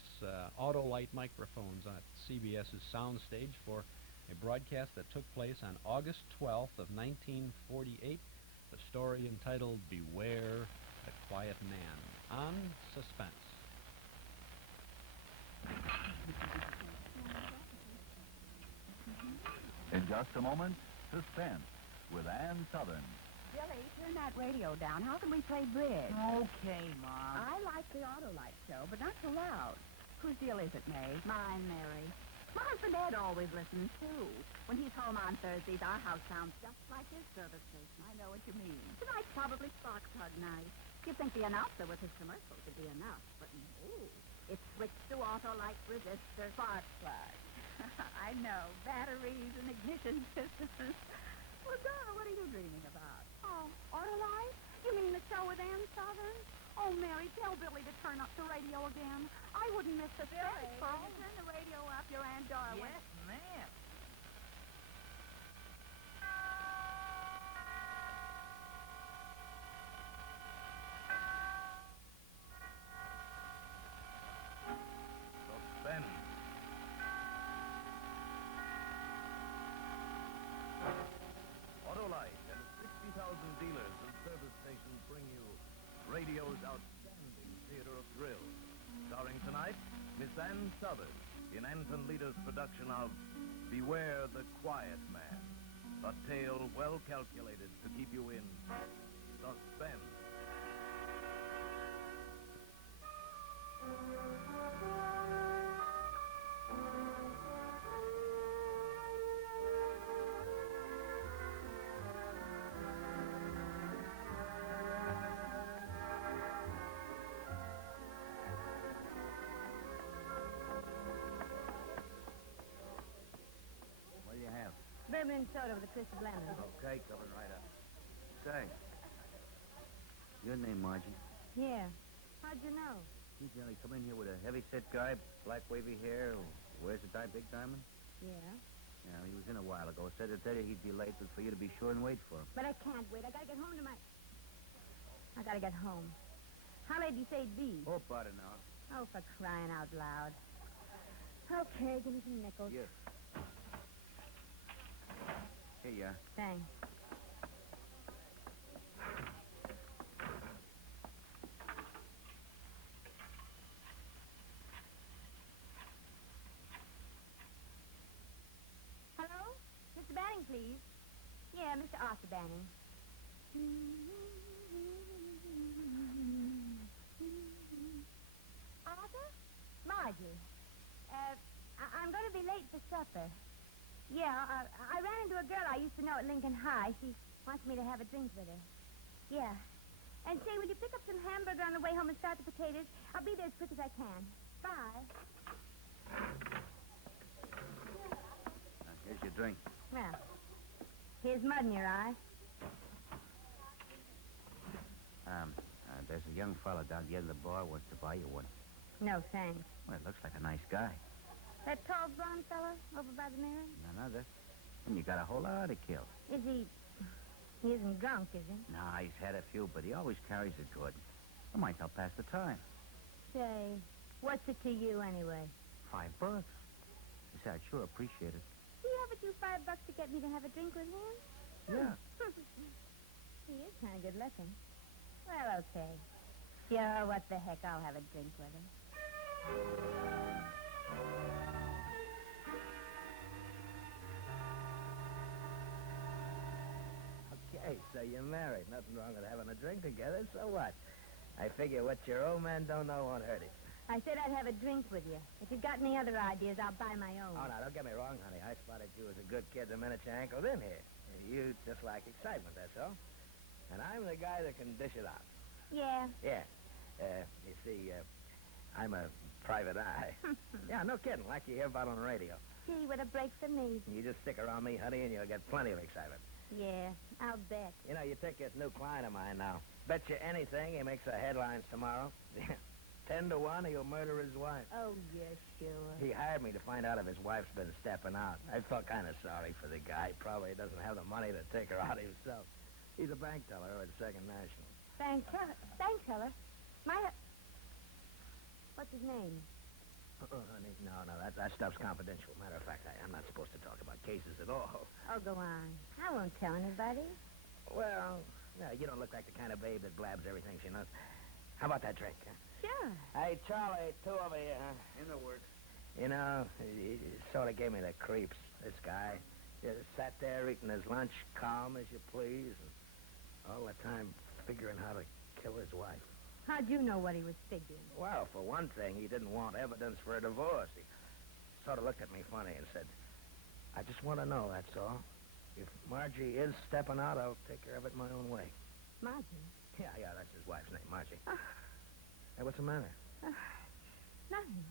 Auto-Lite microphones at CBS's soundstage for a broadcast that took place on August 12th of 1948, the story entitled Beware the Quiet Man, on Suspense. In just a moment, Suspense with Ann Sothern. Billy, turn that radio down. How can we play bridge? Okay, Mom. I like the Auto-Lite show, but not so loud. Whose deal is it, May? Mine, Mary. My husband Ed always listens, too. When he's home on Thursdays, our house sounds just like his service station. I know what you mean. Tonight's probably Sparks Hug Night. You'd think the announcer with his commercials would be enough, but no. It's switched to Auto-Lite resistor spark plug. I know. Batteries and ignition systems. Well, Dora, what are you dreaming about? Oh, Auto-Lite? You mean the show with Ann Sothern? Oh, Mary, tell Billy to turn up the radio again. I wouldn't miss the Billy, for will you turn the radio up? Your Aunt Dora Yes, ma'am. Suspense. Auto-Lite and 60,000 dealers and service stations bring you radio's outstanding theater of thrills. Starring tonight, Miss Ann Sothern in Anton Leader's production of Beware the Quiet Man, a tale well calculated to keep you in suspense. What do you have? Bourbon and soda with a twist of lemon. Okay, coming right up. Say, your name, Margie? Yeah. How'd you know? He generally come in here with a heavy-set guy, black wavy hair, who wears a big diamond? Yeah. Yeah, he was in a while ago. Said to tell you he'd be late, but for you to be sure and wait for him. But I can't wait. I gotta get home tonight. I gotta get home. How late do you say it'd be? Oh, about an hour. Oh, for crying out loud. Okay, give me some nickels. Here. Here you are. Thanks. Hello? Mr. Banning, please. Yeah, Mr. Arthur Banning. Arthur? Margie. I'm going to be late for supper. Yeah, I ran into a girl I used to know at Lincoln High. She wants me to have a drink with her. Yeah. And say, will you pick up some hamburger on the way home and start the potatoes? I'll be there as quick as I can. Bye. Here's your drink. Well, here's mud in your eye. There's a young fellow down the end of the bar wants to buy you one. No, thanks. Well, it looks like a nice guy. That tall blonde fellow over by the mirror? No, and you got a whole lot to kill. Is he... He isn't drunk, is he? Nah, he's had a few, but he always carries it good. It might help pass the time. Say, what's it to you anyway? $5. You say, I'd sure appreciate it. Do you have you $5 to get me to have a drink with him? Yeah. He is kind of good looking. Well, okay. Sure, what the heck, I'll have a drink with him. Okay, so you're married. Nothing wrong with having a drink together, so what? I figure what your old man don't know won't hurt it. I said I'd have a drink with you. If you've got any other ideas, I'll buy my own. Oh, now, don't get me wrong, honey. I spotted you as a good kid the minute you ankled in here. You just like excitement, that's all. And I'm the guy that can dish it out. Yeah. Yeah. You see, I'm a private eye. Yeah, no kidding, like you hear about on the radio. Gee, what a break for me. You just stick around me, honey, and you'll get plenty of excitement. Yeah, I'll bet. You know, you take this new client of mine now. Bet you anything he makes the headlines tomorrow. 10 to 1, he'll murder his wife. Oh, yeah, sure. He hired me to find out if his wife's been stepping out. I felt kind of sorry for the guy. Probably doesn't have the money to take her out himself. He's a bank teller at Second National. Bank teller? What's his name? Oh, honey, no, that stuff's confidential. Matter of fact, I'm not supposed to talk about cases at all. Oh, go on. I won't tell anybody. Well, no, you don't look like the kind of babe that blabs everything she knows. How about that drink, huh? Sure. Hey, Charlie, two over here, huh? In the works. You know, he sort of gave me the creeps, this guy. Just sat there eating his lunch, calm as you please, and all the time figuring how to kill his wife. How'd you know what he was figuring? Well, for one thing, he didn't want evidence for a divorce. He sort of looked at me funny and said, I just want to know, that's all. If Margie is stepping out, I'll take care of it my own way. Margie? Yeah, that's his wife's name, Margie. Hey, what's the matter? Nothing.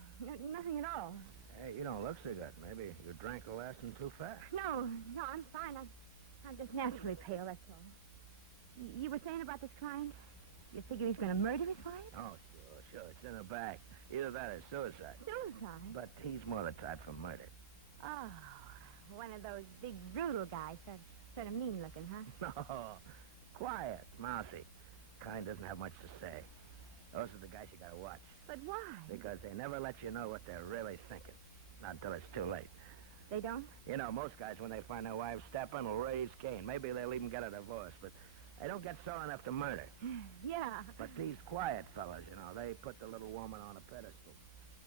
Nothing at all. Hey, you don't look so good. Maybe you drank the last one too fast. No, I'm fine. I'm just naturally pale, that's all. You were saying about this client? You figure he's going to murder his wife? Oh, sure. It's in the back. Either that or suicide. Suicide? But he's more the type for murder. Oh, one of those big, brutal guys. Sort of mean-looking, huh? No. Quiet, mousy. Kind doesn't have much to say. Those are the guys you got to watch. But why? Because they never let you know what they're really thinking. Not until it's too late. They don't? You know, most guys, when they find their wives stepping, will raise Cain. Maybe they'll even get a divorce, but they don't get sore enough to murder. Yeah. But these quiet fellas, you know, they put the little woman on a pedestal.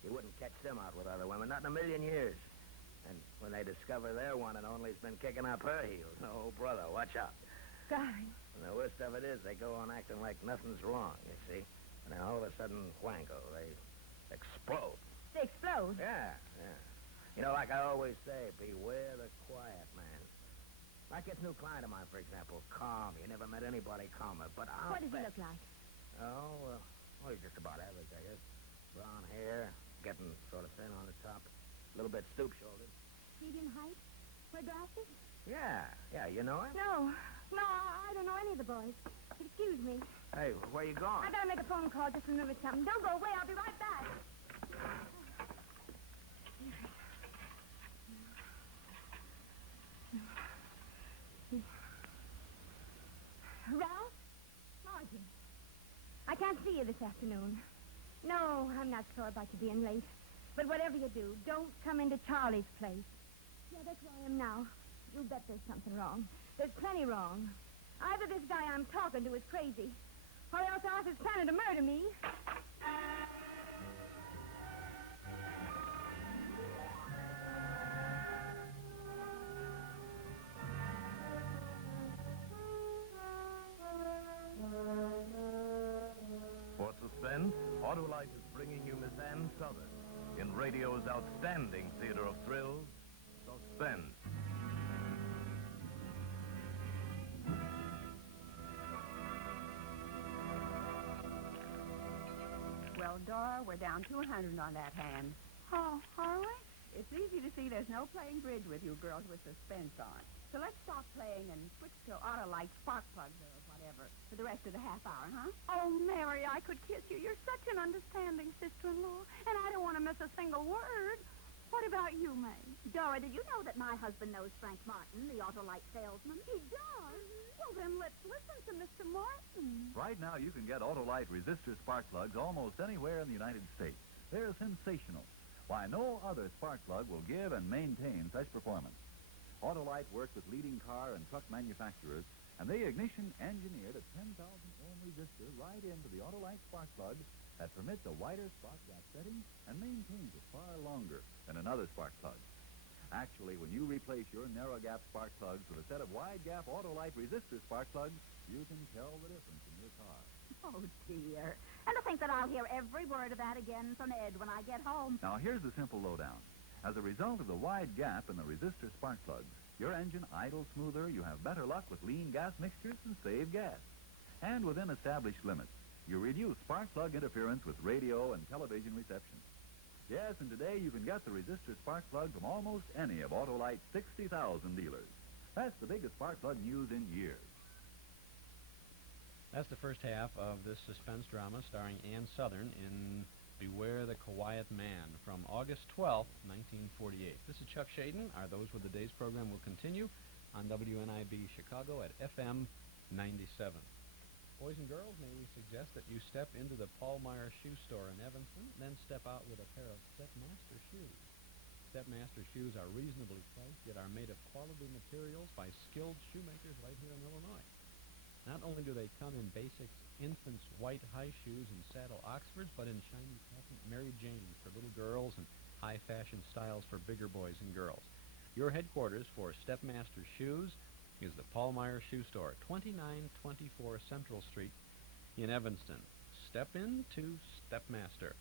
You wouldn't catch them out with other women, not in a million years. And when they discover their one and only's been kicking up her heels, oh, brother, watch out. Sorry. And the worst of it is they go on acting like nothing's wrong, you see. And then all of a sudden, whango, they explode. They explode? Yeah. You know, like I always say, beware the quiet man. Like this new client of mine, for example, calm. You never met anybody calmer, but I'll What does he bet- look like? Oh, well, he's just about average, I guess. Brown hair, getting sort of thin on the top, a little bit stoop-shouldered. Medium height? Wear glasses? Yeah, you know him? No, I don't know any of the boys. Excuse me. Hey, where you going? I gotta make a phone call, just remembered something. Don't go away, I'll be right back. Ralph? Margie? I can't see you this afternoon. No, I'm not sorry about you being late. But whatever you do, don't come into Charlie's place. Yeah, that's where I am now. You bet there's something wrong. There's plenty wrong. Either this guy I'm talking to is crazy, or else Arthur's planning to murder me. Auto-Lite is bringing you Miss Ann Sothern in radio's outstanding theater of thrills, Suspense. Well, Dora, we're down 200 on that hand. Oh, are we? It's easy to see there's no playing bridge with you girls with Suspense on. So let's stop playing and switch to Auto-Lite spark plugs or whatever for the rest of the half hour, huh? Oh, Mary, I could kiss you. You're such an understanding sister-in-law, and I don't want to miss a single word. What about you, May? Dora, did you know that my husband knows Frank Martin, the Auto-Lite salesman? He does? Well, then let's listen to Mr. Martin. Right now, you can get Auto-Lite resistor spark plugs almost anywhere in the United States. They're sensational. Why, no other spark plug will give and maintain such performance. Auto-Lite works with leading car and truck manufacturers, and they ignition engineered a 10,000 ohm resistor right into the Auto-Lite spark plug that permits a wider spark gap setting and maintains it far longer than another spark plug. Actually, when you replace your narrow gap spark plugs with a set of wide gap Auto-Lite resistor spark plugs, you can tell the difference in your car. Oh, dear. And to think that I'll hear every word of that again from Ed when I get home. Now, here's the simple lowdown. As a result of the wide gap in the resistor spark plugs, your engine idles smoother, you have better luck with lean gas mixtures, and save gas. And within established limits, you reduce spark plug interference with radio and television reception. Yes, and today you can get the resistor spark plug from almost any of Auto-Lite's 60,000 dealers. That's the biggest spark plug news in years. That's the first half of this suspense drama starring Ann Sothern in Beware the Quiet Man from August 12th, 1948. This is Chuck Shaden. Our Those Were the Days program will continue on WNIB Chicago at FM 97. Boys and girls, may we suggest that you step into the Paul Meyer shoe store in Evanston, then step out with a pair of Stepmaster shoes. Stepmaster shoes are reasonably priced, yet are made of quality materials by skilled shoemakers right here in Illinois. Not only do they come in basics, infants' white high shoes and saddle Oxfords, but in shiny patent Mary Janes for little girls and high-fashion styles for bigger boys and girls. Your headquarters for Stepmaster Shoes is the Paul Meyer Shoe Store, 2924 Central Street in Evanston. Step into Stepmaster.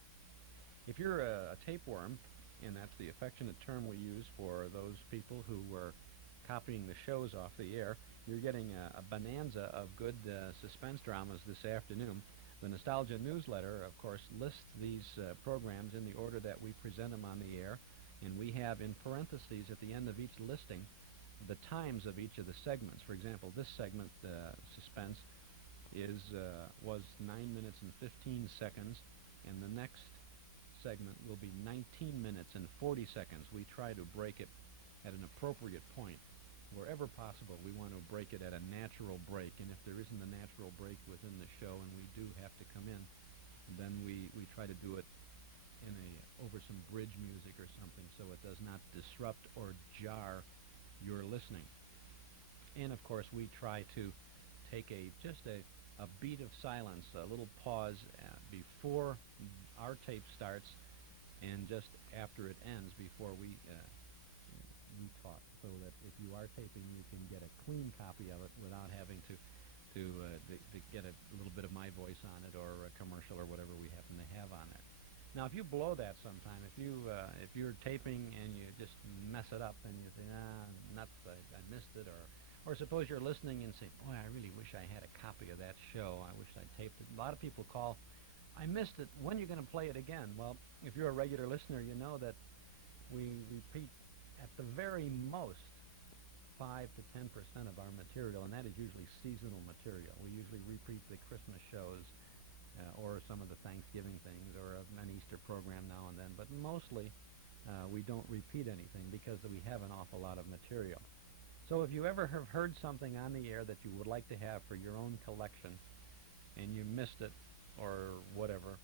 If you're a tapeworm, and that's the affectionate term we use for those people who were copying the shows off the air, you're getting a bonanza of good suspense dramas this afternoon. The Nostalgia newsletter, of course, lists these programs in the order that we present them on the air, and we have in parentheses at the end of each listing the times of each of the segments. For example, this segment, Suspense, was 9 minutes and 15 seconds, and the next segment will be 19 minutes and 40 seconds. We try to break it at an appropriate point. Wherever possible, we want to break it at a natural break, and if there isn't a natural break within the show and we do have to come in, then we try to do it over some bridge music or something so it does not disrupt or jar your listening. And of course, we try to take just a beat of silence, a little pause before our tape starts and just after it ends before we talk, so that if you are taping, you can get a clean copy of it without having to get a little bit of my voice on it or a commercial or whatever we happen to have on there. Now, if you blow that sometime, if you're taping and you just mess it up and you say, nuts, I missed it, or suppose you're listening and say, boy, I really wish I had a copy of that show. I wish I taped it. A lot of people call, I missed it. When are you going to play it again? Well, if you're a regular listener, you know that we repeat at the very most 5 to 10% of our material, and that is usually seasonal material. We usually repeat the Christmas shows or some of the Thanksgiving things or an Easter program now and then, but mostly we don't repeat anything because we have an awful lot of material. So if you ever have heard something on the air that you would like to have for your own collection and you missed it or whatever,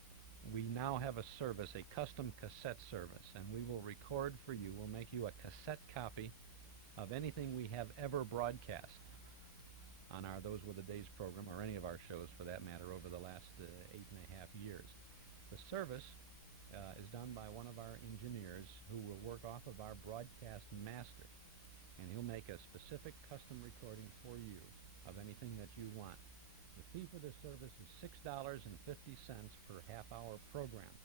we now have a service, a custom cassette service, and we will record for you. We'll make you a cassette copy of anything we have ever broadcast on our Those Were the Days program, or any of our shows for that matter, over the last 8.5 years. The service is done by one of our engineers who will work off of our broadcast master, and he'll make a specific custom recording for you of anything that you want. The fee for this service is $6.50 per half-hour program.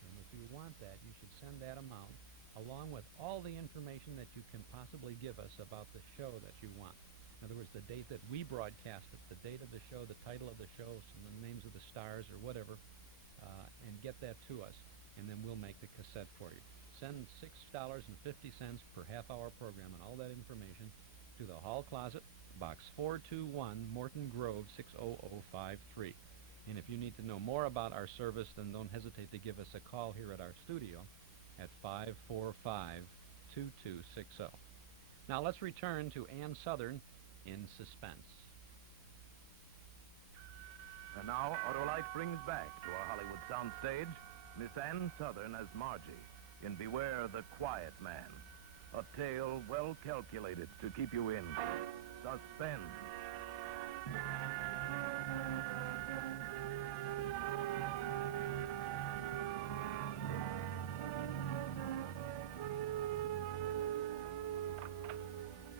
And if you want that, you should send that amount along with all the information that you can possibly give us about the show that you want. In other words, the date that we broadcast it, the date of the show, the title of the show, some of the names of the stars or whatever, and get that to us, and then we'll make the cassette for you. Send $6.50 per half-hour program and all that information to the Hall Closet, Box 421, Morton Grove, 60053. And if you need to know more about our service, then don't hesitate to give us a call here at our studio at 545-2260. Now let's return to Ann Sothern in Suspense. And now, Auto-Lite brings back to our Hollywood soundstage Miss Ann Sothern as Margie in Beware the Quiet Man, a tale well calculated to keep you in suspense.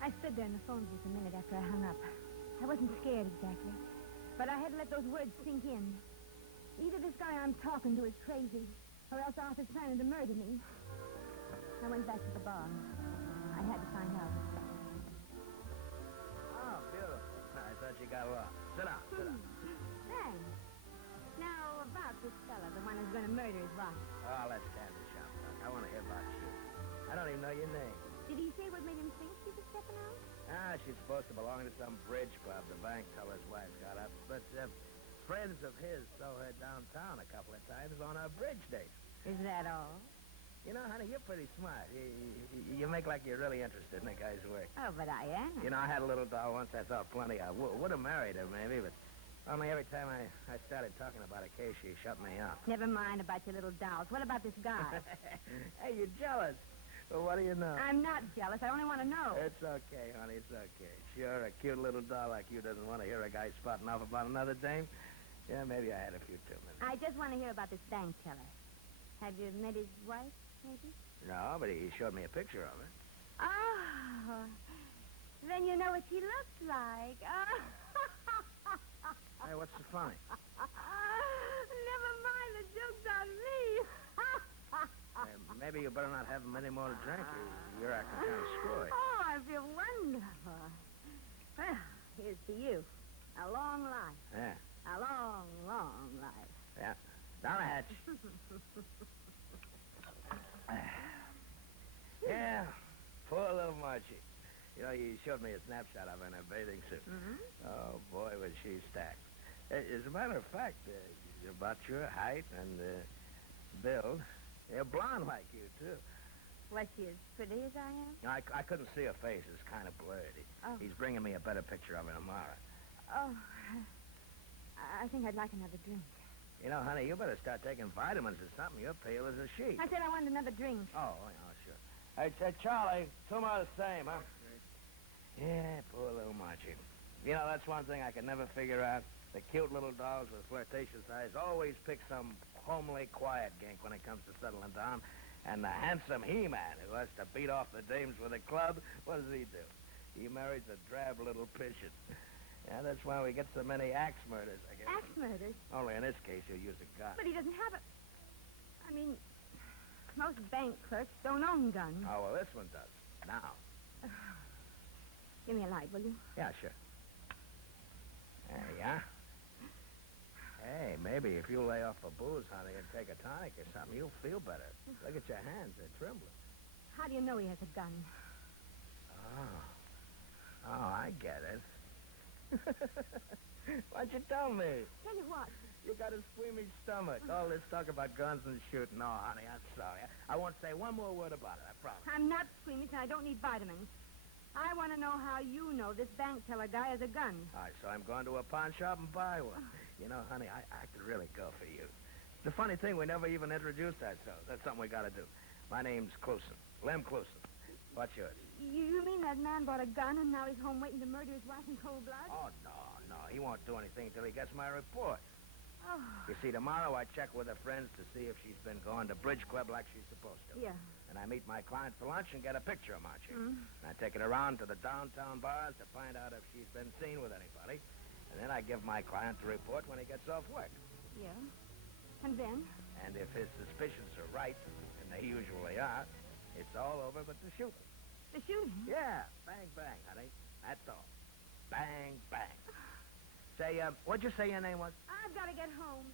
I stood there on the phone just a minute after I hung up. I wasn't scared exactly, but I had to let those words sink in. Either this guy I'm talking to is crazy, or else Arthur's planning to murder me. I went back to the bar. I had to find out. Oh, beautiful. I thought you got lost. Sit down, sit down. Thanks. Now, about this fella, the one who's going to murder his wife. Oh, let's candy shop talk. I want to hear about you. I don't even know your name. Did he say what made him think she was stepping out? Ah, she's supposed to belong to some bridge club the bank teller's wife got up. But friends of his saw her downtown a couple of times on a bridge date. Is that all? You know, honey, you're pretty smart. You make like you're really interested in the guy's work. Oh, but I am. You know, I had a little doll once I thought plenty of. Would have married her, maybe, but only every time I started talking about a case, she shut me up. Never mind about your little dolls. What about this guy? Hey, you're jealous. Well, what do you know? I'm not jealous. I only want to know. It's okay, honey. It's okay. Sure, a cute little doll like you doesn't want to hear a guy spouting off about another dame. Yeah, maybe I had a few too many. I just want to hear about this bank teller. Have you met his wife, maybe? No, but he showed me a picture of her. Oh, then you know what she looks like. Oh. Hey, what's so funny? Never mind, the joke's on me. Maybe you better not have many more to drink. You're acting kind of screwy. Oh, I feel wonderful. Well, here's to you. A long life. Yeah. A long, long life. Yeah. Down the hatch. Yeah. Poor little Margie. You know, you showed me a snapshot of her in her bathing suit. Mm-hmm. Oh, boy, was she stacked. As a matter of fact, about your height and build, you're blonde like you, too. Was she as pretty as I am? I couldn't see her face. It's kind of blurred. He's bringing me a better picture of her tomorrow. Oh, I think I'd like another drink. You know, honey, you better start taking vitamins or something. You're pale as a sheet. I said I wanted another drink. Oh, sure. Hey, Charlie, two more the same, huh? Yeah, poor little Margie. You know, that's one thing I can never figure out. The cute little dolls with flirtatious eyes always pick some homely, quiet gink when it comes to settling down. And the handsome He-Man who has to beat off the dames with a club, what does he do? He marries a drab little pigeon. Yeah, that's why we get so many axe murders, I guess. Axe murders? Only in this case, he'll use a gun. But he doesn't have it. I mean, most bank clerks don't own guns. Oh, well, this one does. Now. Give me a light, will you? Yeah, sure. There you are. Hey, maybe if you lay off the booze, honey, and take a tonic or something, you'll feel better. Look at your hands. They're trembling. How do you know he has a gun? Oh, I get it. Why'd you tell me? Tell you what? You got a squeamish stomach. All this talk about guns and shooting. No, honey, I'm sorry. I won't say one more word about it, I promise. I'm not squeamish, and I don't need vitamins. I want to know how you know this bank teller guy has a gun. All right, so I'm going to a pawn shop and buy one. You know, honey, I could really go for you. The funny thing, we never even introduced ourselves. That's something we got to do. My name's Cluson. Lem Cluson. What's yours? You mean that man bought a gun and now he's home waiting to murder his wife in cold blood? Oh, no. He won't do anything until he gets my report. Oh. You see, tomorrow I check with her friends to see if she's been going to bridge club like she's supposed to. Yeah. And I meet my client for lunch and get a picture of Margie. Mm. And I take it around to the downtown bars to find out if she's been seen with anybody. And then I give my client the report when he gets off work. Yeah. And then? And if his suspicions are right, and they usually are, it's all over but the shooting. The shooting? Yeah. Bang, bang, honey. That's all. Bang, bang. Say, what'd you say your name was? I've got to get home.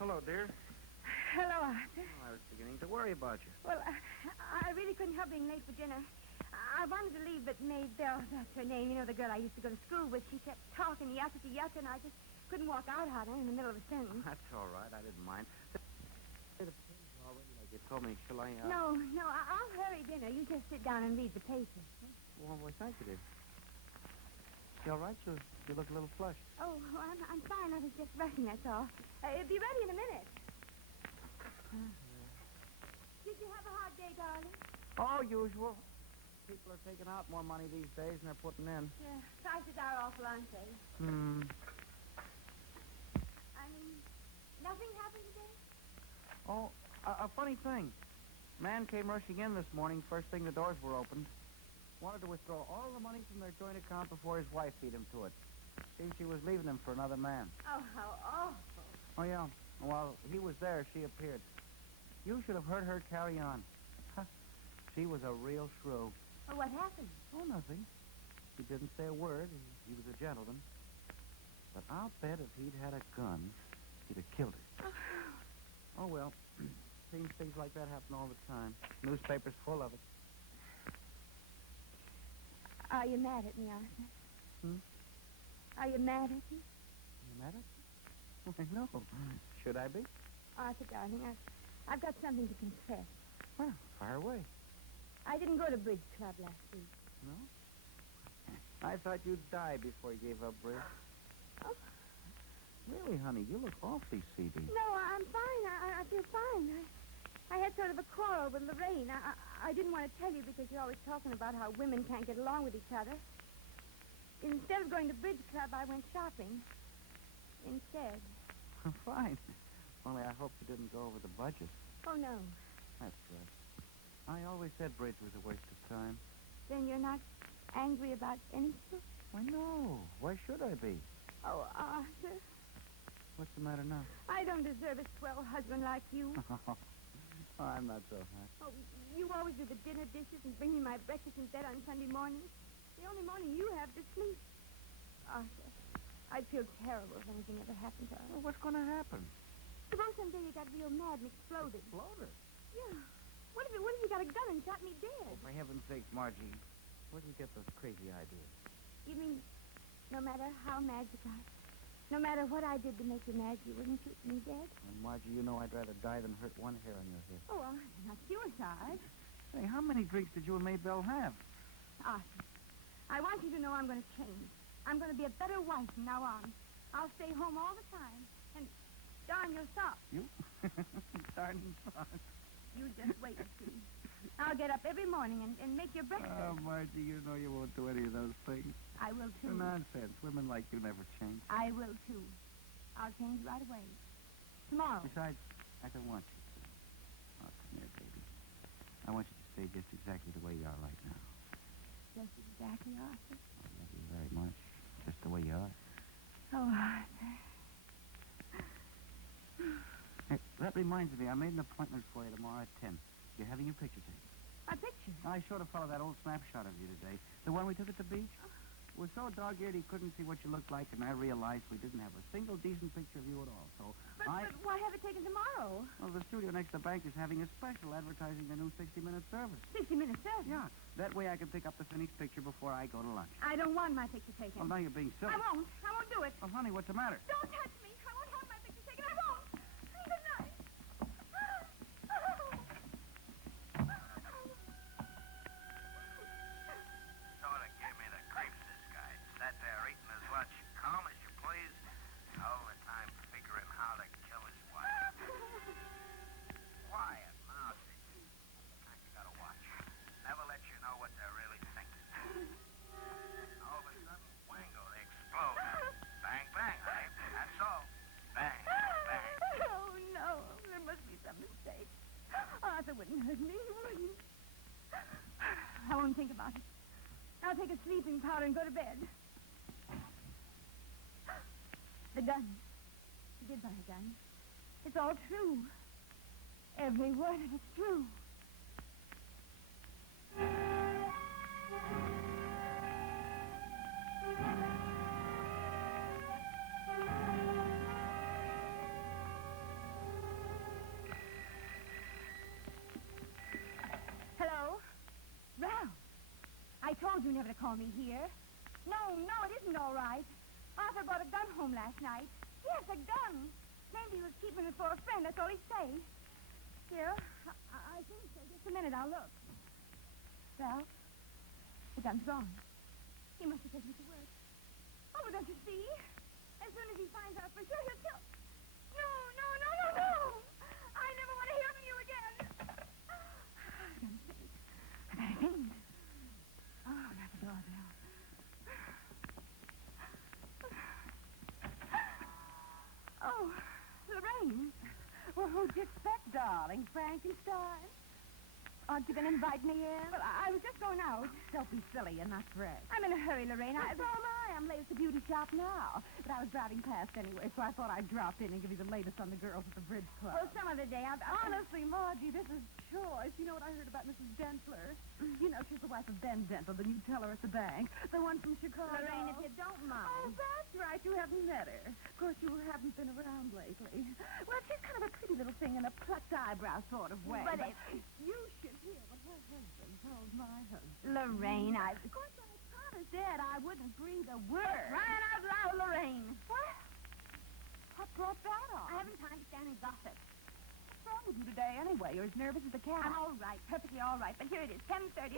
Hello, dear. Hello, Arthur. Oh, I was beginning to worry about you. Well, I really couldn't help being late for dinner. I wanted to leave, but Maid Bell, that's her name, you know, the girl I used to go to school with, she kept talking yakka to yakka, and I just couldn't walk out on her in the middle of a sentence. That's all right. I didn't mind. The paper's already like you told me. Shall I, No, I'll hurry dinner. You just sit down and read the paper. Well, thank you, dear. You all right? You look a little flushed. Oh, I'm fine. I was just rushing, that's all. It'll be ready in a minute. Did you have a hot day, darling? Oh, usual. People are taking out more money these days than they're putting in. Yeah, prices are awful, aren't they? I mean, nothing happened today? Oh, a funny thing. Man came rushing in this morning, first thing the doors were opened. Wanted to withdraw all the money from their joint account before his wife beat him to it. Seemed she was leaving him for another man. Oh, how awful. Oh, yeah. While he was there, she appeared. You should have heard her carry on. She was a real shrew. Oh, what happened? Oh, nothing. He didn't say a word. He was a gentleman. But I'll bet if he'd had a gun, he'd have killed her. Oh, well. Seems things like that happen all the time. Newspapers full of it. Are you mad at me, Arthur? Are you mad at me? You mad at me? Why, no. Should I be? Arthur, darling, I've got something to confess. Well, fire away. I didn't go to bridge club last week. No? I thought you'd die before you gave up bridge. Oh. Really, honey, you look awfully seedy. No, I'm fine. I feel fine. I had sort of a quarrel with Lurene. I didn't want to tell you because you're always talking about how women can't get along with each other. Instead of going to bridge club, I went shopping. Instead. Fine. Only I hope you didn't go over the budget. Oh, no. That's good. I always said bridge was a waste of time. Then you're not angry about anything? Why, no. Why should I be? Oh, Arthur. What's the matter now? I don't deserve a swell husband like you. Oh, I'm not so hot. Oh, you always do the dinner dishes and bring me my breakfast in bed on Sunday mornings. The only morning you have to sleep. Arthur, I'd feel terrible if anything ever happened to us. Well, what's going to happen? Suppose someday you got real mad and exploded. Exploded? Yeah. What if you got a gun and shot me dead? Oh, for heaven's sake, Margie. Where do you get those crazy ideas? You mean no matter how mad you got, no matter what I did to make you mad, you wouldn't shoot me dead? And Margie, you know I'd rather die than hurt one hair on your head. Oh, well, not suicide. Hey, how many drinks did you and Maid Bell have? Arthur, I want you to know I'm going to change. I'm going to be a better wife from now on. I'll stay home all the time and darn your socks. You? Darn socks. You just wait and see. I'll get up every morning and make your breakfast. Oh, Margie, you know you won't do any of those things. I will, too. Nonsense. Women like you never change. I will, too. I'll change right away. Tomorrow. Besides, I don't want you to. Oh, come here, baby. I want you to stay just exactly the way you are right now. Just exactly, Arthur? I love you very much. Just the way you are. Oh, Arthur. Hey, that reminds me, I made an appointment for you tomorrow at 10. You're having your picture taken. A picture? I showed a fellow that old snapshot of you today. The one we took at the beach. It was so dog-eared he couldn't see what you looked like, and I realized we didn't have a single decent picture of you at all. So But why have it taken tomorrow? Well, the studio next to the bank is having a special advertising the new 60-minute service. 60-minute service? Yeah. That way I can pick up the finished picture before I go to lunch. I don't want my picture taken. Well, now you're being silly. I won't do it. Well, honey, what's the matter? Don't touch me. I won't have my picture taken. I won't. Good night. Sort of gave me the creeps, this guy. Sat there eating his lunch, calm as you please, all the time figuring how to kill his wife. Quiet, mousy. You gotta watch. Never let you know what they're really thinking. All of a sudden, wango, they explode. Bang, bang, honey. That's all. Arthur wouldn't hurt me. He wouldn't. I won't think about it. I'll take a sleeping powder and go to bed. The gun. He did buy a gun. It's all true. Every word of it's true. Hello? Ralph. I told you never to call me here. No, it isn't all right. Arthur brought a gun home last night. Yes, a gun. Maybe he was keeping it for a friend. That's all he'd say. Here, I think so. Just a minute, I'll look. Ralph, the gun's gone. He must have taken it to work. Oh, well, don't you see? As soon as he finds out for sure, he'll kill... No. I never want to hear from you again. I gotta think. Oh, not the doorbell. Oh, Lurene. Well, who'd you expect, darling? Frankenstein? Aren't you going to invite me in? Well, I was just going out. Don't be silly. You're not dressed. I'm in a hurry, Lurene. So am I. I'm late at the beauty shop now. But I was driving past anyway, so I thought I'd drop in and give you the latest on the girls at the bridge club. Well, some other day. Honestly, Margie, this is choice. You know what I heard about Mrs. Dentler? You know, she's the wife of Ben Dentler, the new teller at the bank. The one from Chicago. Lurene, if you don't mind. Oh, that's right. You haven't met her. Of course, you haven't been around lately. Well, she's kind of a pretty little thing in a plucked eyebrow sort of way. But you should hear what her husband told my husband. Lurene, Of course, I promised Dad I wouldn't breathe a word. Crying out loud, Lurene. What brought that on? I haven't time to stand and gossip. What's wrong with you today, anyway? You're as nervous as a cat. I'm all right, perfectly all right. But here it is, 10:30.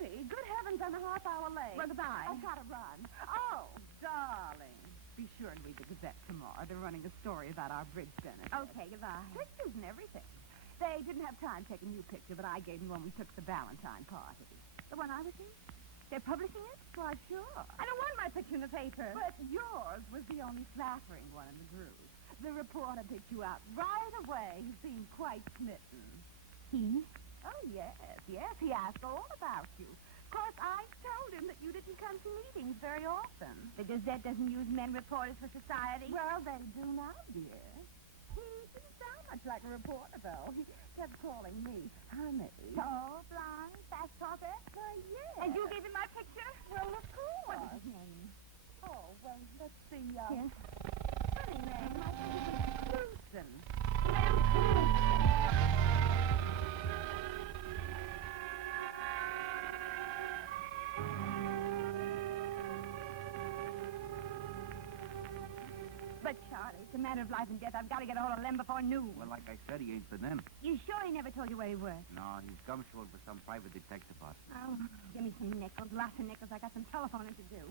10:30? Good heavens, I'm a half hour late. Well, goodbye. I've got to run. Oh, darling. Be sure and read the Gazette tomorrow. They're running a story about our bridge benefit. Okay, goodbye. Pictures and everything. They didn't have time to take a new picture, but I gave them when we took the Valentine party. The one I was in? They're publishing it? Why, sure. I don't want my picture in the paper. But yours was the only flattering one in the group. The reporter picked you out right away. He seemed quite smitten. He? Oh, yes. He asked all about you. Of course, I told him that you didn't come to meetings very often. The Gazette doesn't use men reporters for society? Well, they do now, dear. He didn't sound much like a reporter, though. He kept calling me honey. Tall, blonde, fast talker? Yes. And you gave him my picture? Well, of course. What is his name? Oh, well, let's see. Yes. Funny name. I think it was Cruson. But, Charlie, it's a matter of life and death. I've got to get a hold of Lem before noon. Well, like I said, he ain't been in. You sure he never told you where he worked? No, he's gumshoed for some private detective boss. Oh, give me some nickels, lots of nickels. I got some telephoning to do.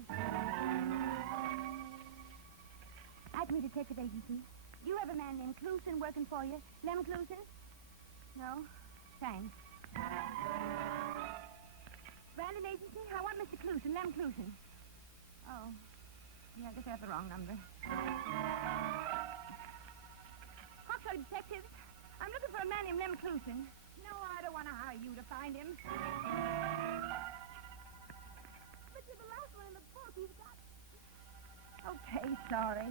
Acme Detective Agency. Do you have a man named Clusen working for you? Lem Clusen? No? Thanks. Brandon Agency? I want Mr. Clusen, Lem Clusen. Oh. Yeah, I guess I have the wrong number. Hawkshaw Detective. I'm looking for a man named Lem Clusen. No, I don't want to hire you to find him. But you're the last one in the book. He's got... Okay, sorry.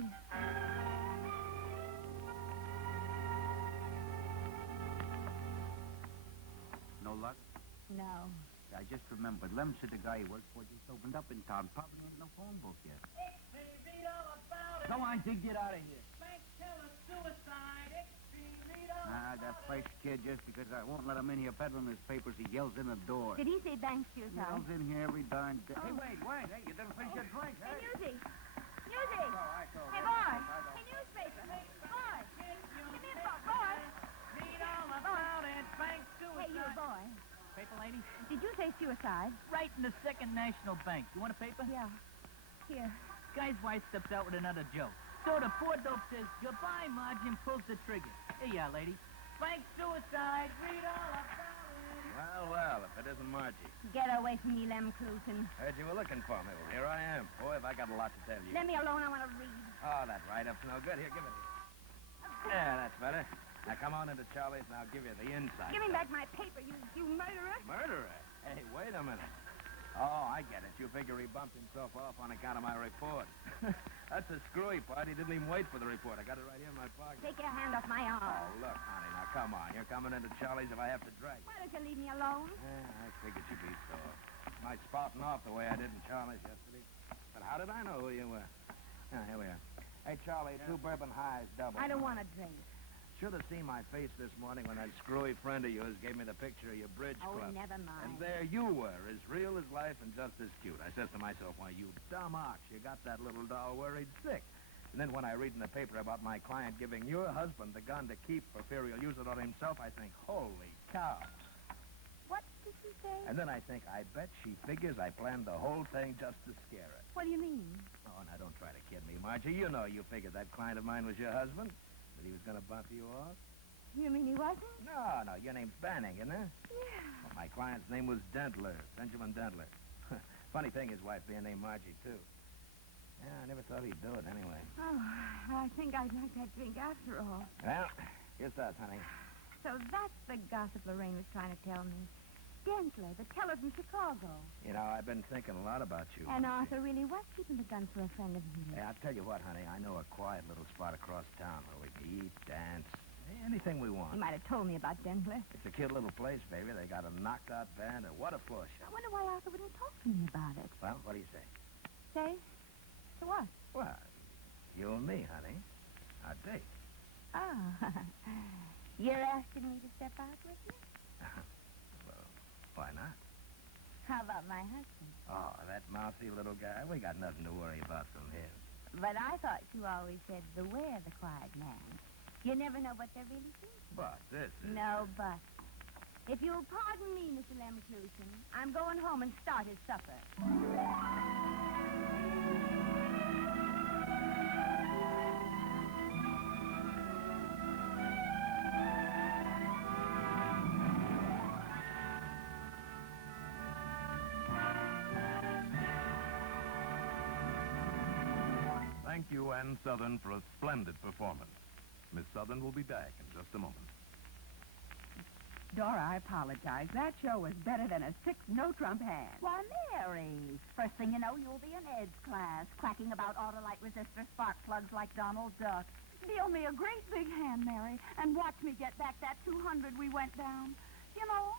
No luck? No. I just remembered. Lem said the guy he worked for just opened up in town. Probably ain't no phone book yet. Come on, Dig, get out of here. That fresh kid, just because I won't let him in here peddling his papers, he yells in the door. Did he say bank suicide? Yells in here every darn day. Hey, wait. Hey, you didn't finish your drink, Hey, hey? Newsy. Hey, boy. Hey, newspaper. Boy. Give me a book, boy. Read all about it, bank suicide. Hey, you, boy. Paper, lady? Did you say suicide? Right in the Second National Bank. You want a paper? Yeah. Here. Guy's wife steps out with another joke. So the poor dope says, goodbye, Marge, and pulls the trigger. Here you are, lady. Bank suicide. Read all about it. Well, if it isn't Margie. Get away from me, Lem Clusen. Heard you were looking for me. Well, here I am. Boy, have I got a lot to tell you. Let me alone. I want to read. Oh, that write-up's no good. Here, give it here. Yeah, that's better. Now, come on into Charlie's, and I'll give you the inside. Give me back my paper, you murderer. Murderer? Hey, wait a minute. Oh, I get it. You figure he bumped himself off on account of my report. That's the screwy part. He didn't even wait for the report. I got it right here in my pocket. Take your hand off my arm. Oh, look, honey, now come on. You're coming into Charlie's if I have to drag you. Why don't you leave me alone? I figured you'd be sore. My spouting off the way I did in Charlie's yesterday. But how did I know who you were? Here we are. Hey, Charlie, 2 bourbon highs, double. I don't want a drink. Should have seen my face this morning when that screwy friend of yours gave me the picture of your bridge Oh, club. never mind. And there you were, as real as life and just as cute. I says to myself, why, you dumb ox, you got that little doll worried sick. And then when I read in the paper about my client giving your husband the gun to keep for fear he'll use it on himself, I think, holy cow. What did she say? And then I think, I bet she figures I planned the whole thing just to scare her. What do you mean? Oh, now don't try to kid me, Margie. You know you figured that client of mine was your husband. That he was going to bump you off? You mean he wasn't? No, your name's Banning, isn't it? Yeah. Well, my client's name was Dentler, Benjamin Dentler. Funny thing, his wife being named Margie, too. Yeah, I never thought he'd do it anyway. Oh, I think I'd like that drink after all. Well, here's us, honey. So that's the gossip Lurene was trying to tell me. Dentler, the teller from Chicago. You know, I've been thinking a lot about you. And Arthur really was keeping the gun for a friend of his. Hey, I'll tell you what, honey. I know a quiet little spot across town where we can eat, dance, anything we want. You might have told me about Dentler. It's a cute little place, baby. They got a knocked-out band, and what a floor show. I wonder why Arthur wouldn't talk to me about it. Well, what do you say? Say? To what? Well, you and me, honey. Our date. Oh. You're asking me to step out with you? Well, why not? How about my husband? Oh, that mousy little guy. We got nothing to worry about from him. But I thought you always said beware the quiet man. You never know what they're really thinking. But this is... No, but. If you'll pardon me, Mr. Lemclusion, I'm going home and start his supper. Thank you, Ann Sothern, for a splendid performance. Miss Sothern will be back in just a moment. Dora, I apologize. That show was better than a 6 no-trump hand. Why, Mary, first thing you know, you'll be in Ed's class, quacking about Auto-Lite resistor spark plugs like Donald Duck. Deal me a great big hand, Mary, and watch me get back that 200 we went down. You know,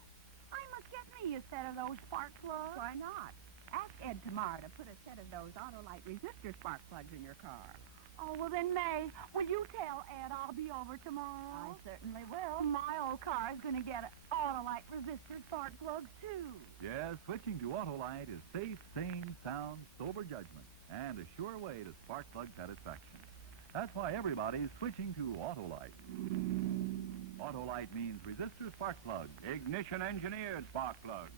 I must get me a set of those spark plugs. Why not? Ask Ed tomorrow to put a set of those Auto-Lite resistor spark plugs in your car. Oh, well then, May, will you tell Ed I'll be over tomorrow? I certainly will. My old car's going to get Auto-Lite resistor spark plugs, too. Yes, switching to Auto-Lite is safe, sane, sound, sober judgment, and a sure way to spark plug satisfaction. That's why everybody's switching to Auto-Lite. Auto-Lite means resistor spark plug. Ignition engineered spark plug.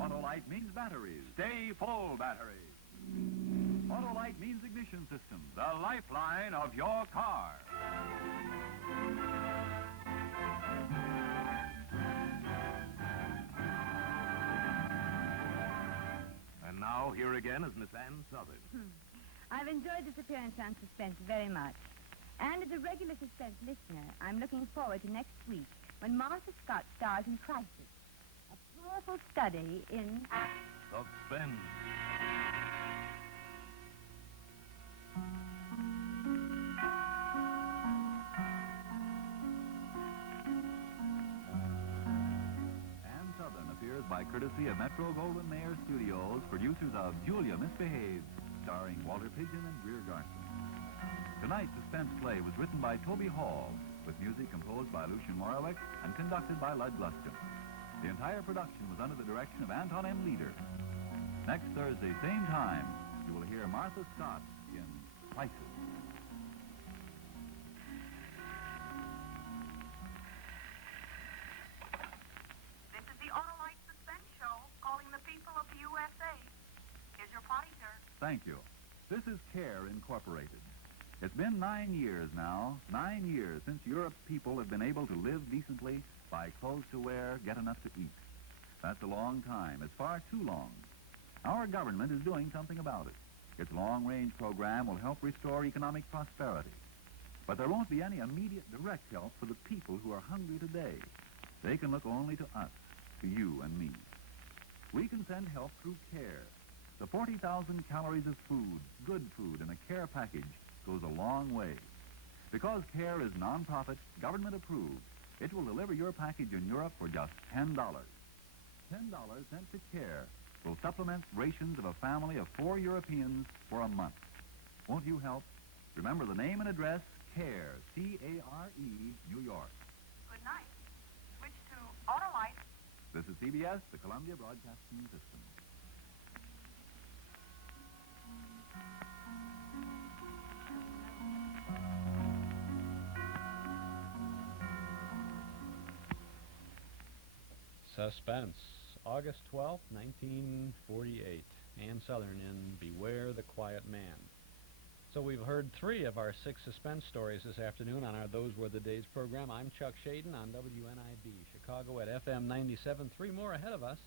Auto-Lite means batteries. Stay full batteries. Auto-Lite means ignition system. The lifeline of your car. And now, here again is Miss Ann Sothern. I've enjoyed this appearance on Suspense very much. And as a regular Suspense listener, I'm looking forward to next week when Martha Scott stars in Crisis, a powerful study in... Suspense. Ann Sothern appears by courtesy of Metro-Goldwyn-Mayer Studios, producers of Julia Misbehaves, starring Walter Pigeon and Greer Garson. Tonight's suspense play was written by Toby Hall, with music composed by Lucien Morawick and conducted by Lud Gluskin. The entire production was under the direction of Anton M. Leader. Next Thursday, same time, you will hear Martha Scott in Crisis. This is the Auto-Lite Suspense Show, calling the people of the USA. Here's your potty nurse. Thank you. This is CARE Incorporated. It's been 9 years now, 9 years since Europe's people have been able to live decently, buy clothes to wear, get enough to eat. That's a long time. It's far too long. Our government is doing something about it. Its long-range program will help restore economic prosperity. But there won't be any immediate direct help for the people who are hungry today. They can look only to us, to you and me. We can send help through CARE. The 40,000 calories of food, good food, in a CARE package goes a long way. Because CARE is non-profit, government approved, it will deliver your package in Europe for just $10. $10 sent to CARE will supplement rations of a family of 4 Europeans for a month. Won't you help? Remember the name and address, CARE, C-A-R-E, New York. Good night. Switch to Auto-Lite. This is CBS, the Columbia Broadcasting System. Suspense, August 12th, 1948. Ann Sothern in Beware the Quiet Man. So we've heard 3 of our 6 suspense stories this afternoon on our Those Were the Days program. I'm Chuck Shaden on WNIB, Chicago at FM 97. 3 more ahead of us.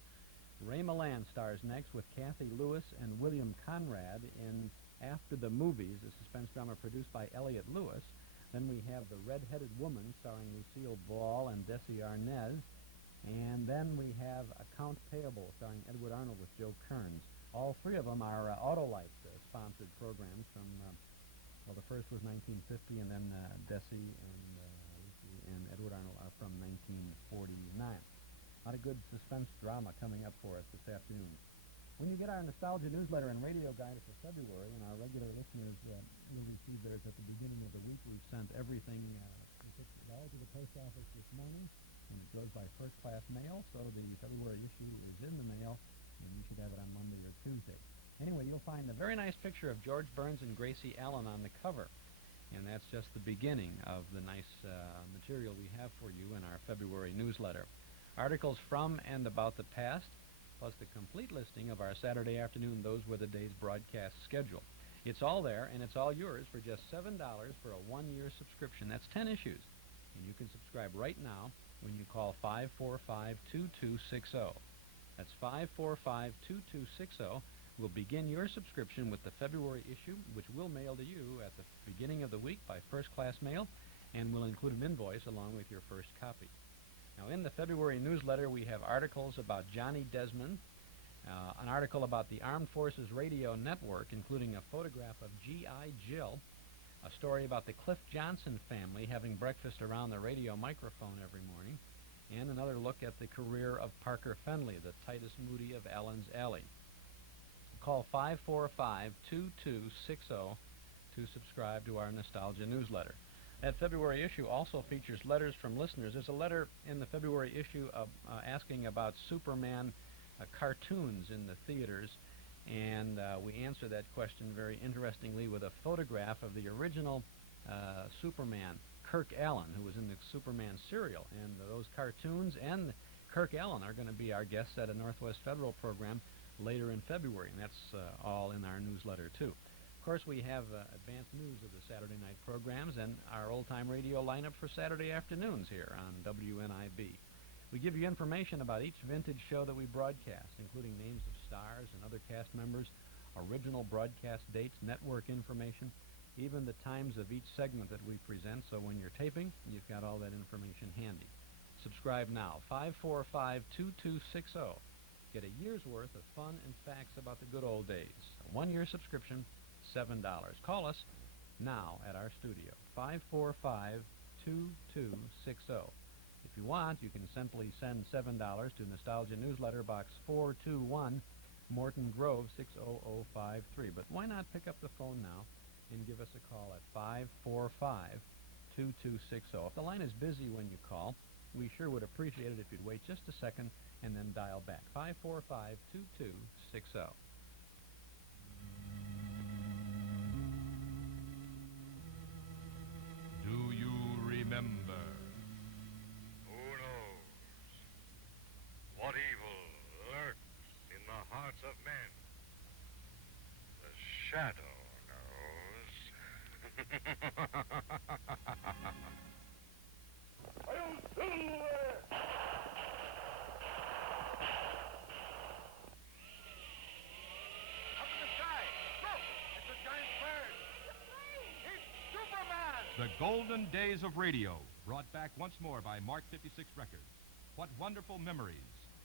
Ray Milland stars next with Cathy Lewis and William Conrad in After the Movies, a suspense drama produced by Elliott Lewis. Then we have The Red-Headed Woman starring Lucille Ball and Desi Arnaz. And then we have Account Payable starring Edward Arnold with Joe Kearns. All 3 of them are Auto-Lite sponsored programs from, well, the first was 1950, and then Desi and Edward Arnold are from 1949. A lot of good suspense drama coming up for us this afternoon. When you get our Nostalgia newsletter and radio guide for February, and our regular listeners will receive theirs at the beginning of the week, we've sent everything all to the post office this morning, and it goes by first-class mail, so the February issue is in the mail, and you should have it on Monday or Tuesday. Anyway, you'll find a very nice picture of George Burns and Gracie Allen on the cover, and that's just the beginning of the nice material we have for you in our February newsletter. Articles from and about the past, plus the complete listing of our Saturday afternoon Those Were the Days broadcast schedule. It's all there, and it's all yours for just $7 for a 1-year subscription. That's 10 issues, and you can subscribe right now when you call 545-2260. That's 545-2260. We'll begin your subscription with the February issue, which we'll mail to you at the beginning of the week by first-class mail, and we'll include an invoice along with your first copy. Now, in the February newsletter, we have articles about Johnny Desmond, an article about the Armed Forces Radio Network, including a photograph of G.I. Jill, a story about the Cliff Johnson family having breakfast around the radio microphone every morning, and another look at the career of Parker Fenley, the Titus Moody of Allen's Alley. Call 545-2260 to subscribe to our Nostalgia newsletter. That February issue also features letters from listeners. There's a letter in the February issue asking about Superman cartoons in the theaters, and we answer that question very interestingly with a photograph of the original Superman, Kirk Allen, who was in the Superman serial. And those cartoons and Kirk Allen are going to be our guests at a Northwest Federal program later in February, and that's all in our newsletter, too. Of course, we have advanced news of the Saturday night programs and our old-time radio lineup for Saturday afternoons here on WNIB. We give you information about each vintage show that we broadcast, including names of stars and other cast members, original broadcast dates, network information, even the times of each segment that we present, so when you're taping, you've got all that information handy. Subscribe now, 545-2260. Get a year's worth of fun and facts about the good old days. A 1-year subscription, $7. Call us now at our studio, 545-2260. If you want, you can simply send $7 to Nostalgia Newsletter Box 421, Morton Grove 60053. But why not pick up the phone now and give us a call at 545-2260. If the line is busy when you call, we sure would appreciate it if you'd wait just a second and then dial back, 545-2260. Do you remember? Who knows what evil lurks in the hearts of men? The shadow knows. The Golden Days of Radio, brought back once more by Mark 56 Records. What wonderful memories.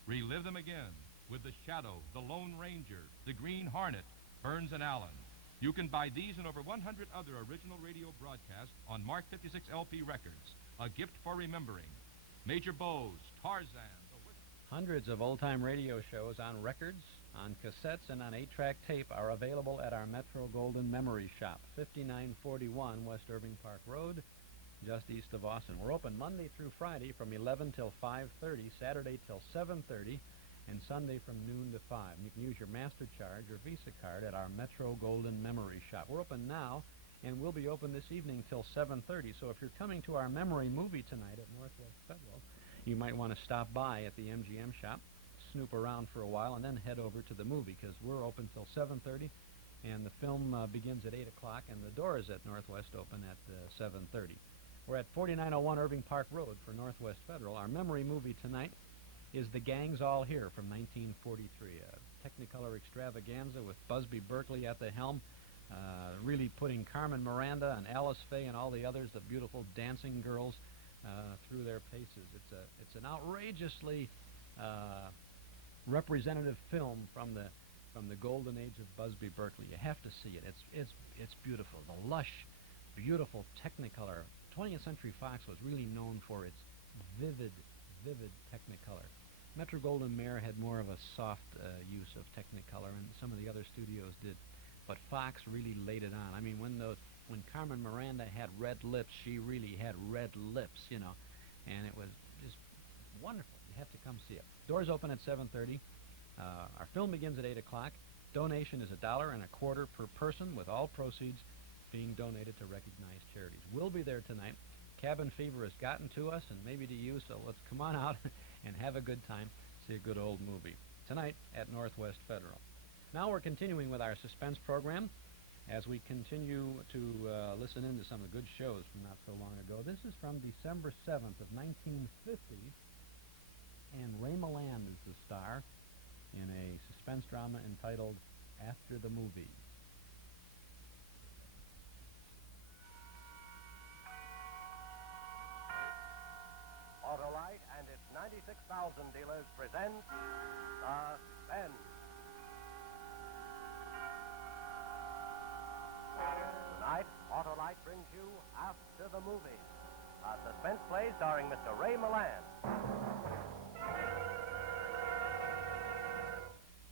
Relive them again with The Shadow, The Lone Ranger, The Green Hornet, Burns and Allen. You can buy these and over 100 other original radio broadcasts on Mark 56 LP Records. A gift for remembering. Major Bowes, Tarzan. Hundreds of old-time radio shows on records, on cassettes, and on 8-track tape are available at our Metro Golden Memory Shop, 5941 West Irving Park Road, just east of Austin. We're open Monday through Friday from 11 till 5:30, Saturday till 7:30, and Sunday from noon to 5. You can use your MasterCharge or Visa card at our Metro Golden Memory Shop. We're open now, and we'll be open this evening till 7:30. So if you're coming to our memory movie tonight at Northwest Federal, you might want to stop by at the MGM shop, snoop around for a while, and then head over to the movie, because we're open till 7:30, and the film begins at 8 o'clock, and the doors at Northwest open at 7:30. We're at 4901 Irving Park Road for Northwest Federal. Our memory movie tonight is The Gang's All Here from 1943, a Technicolor extravaganza with Busby Berkeley at the helm, really putting Carmen Miranda and Alice Faye and all the others, the beautiful dancing girls, through their paces. It's an outrageously representative film from the golden age of Busby Berkeley. You have to see it. It's beautiful. The lush, beautiful Technicolor. 20th Century Fox was really known for its vivid Technicolor. Metro Goldwyn Mayer had more of a soft use of Technicolor, and some of the other studios did. But Fox really laid it on. I mean, when Carmen Miranda had red lips, she really had red lips, you know, and it was just wonderful. You have to come see it. Doors open at 7:30. Our film begins at 8 o'clock. Donation is $1.25 per person, with all proceeds being donated to recognized charities. We'll be there tonight. Cabin fever has gotten to us, and maybe to you, so let's come on out and have a good time, see a good old movie. Tonight at Northwest Federal. Now we're continuing with our suspense program as we continue to listen in to some of the good shows from not so long ago. This is from December 7th of 1950, and Ray Milland is the star in a suspense drama entitled After the Movie. Auto-Lite and its 96,000 dealers present Suspense. Tonight, Auto-Lite brings you After the Movie, a suspense play starring Mr. Ray Milland.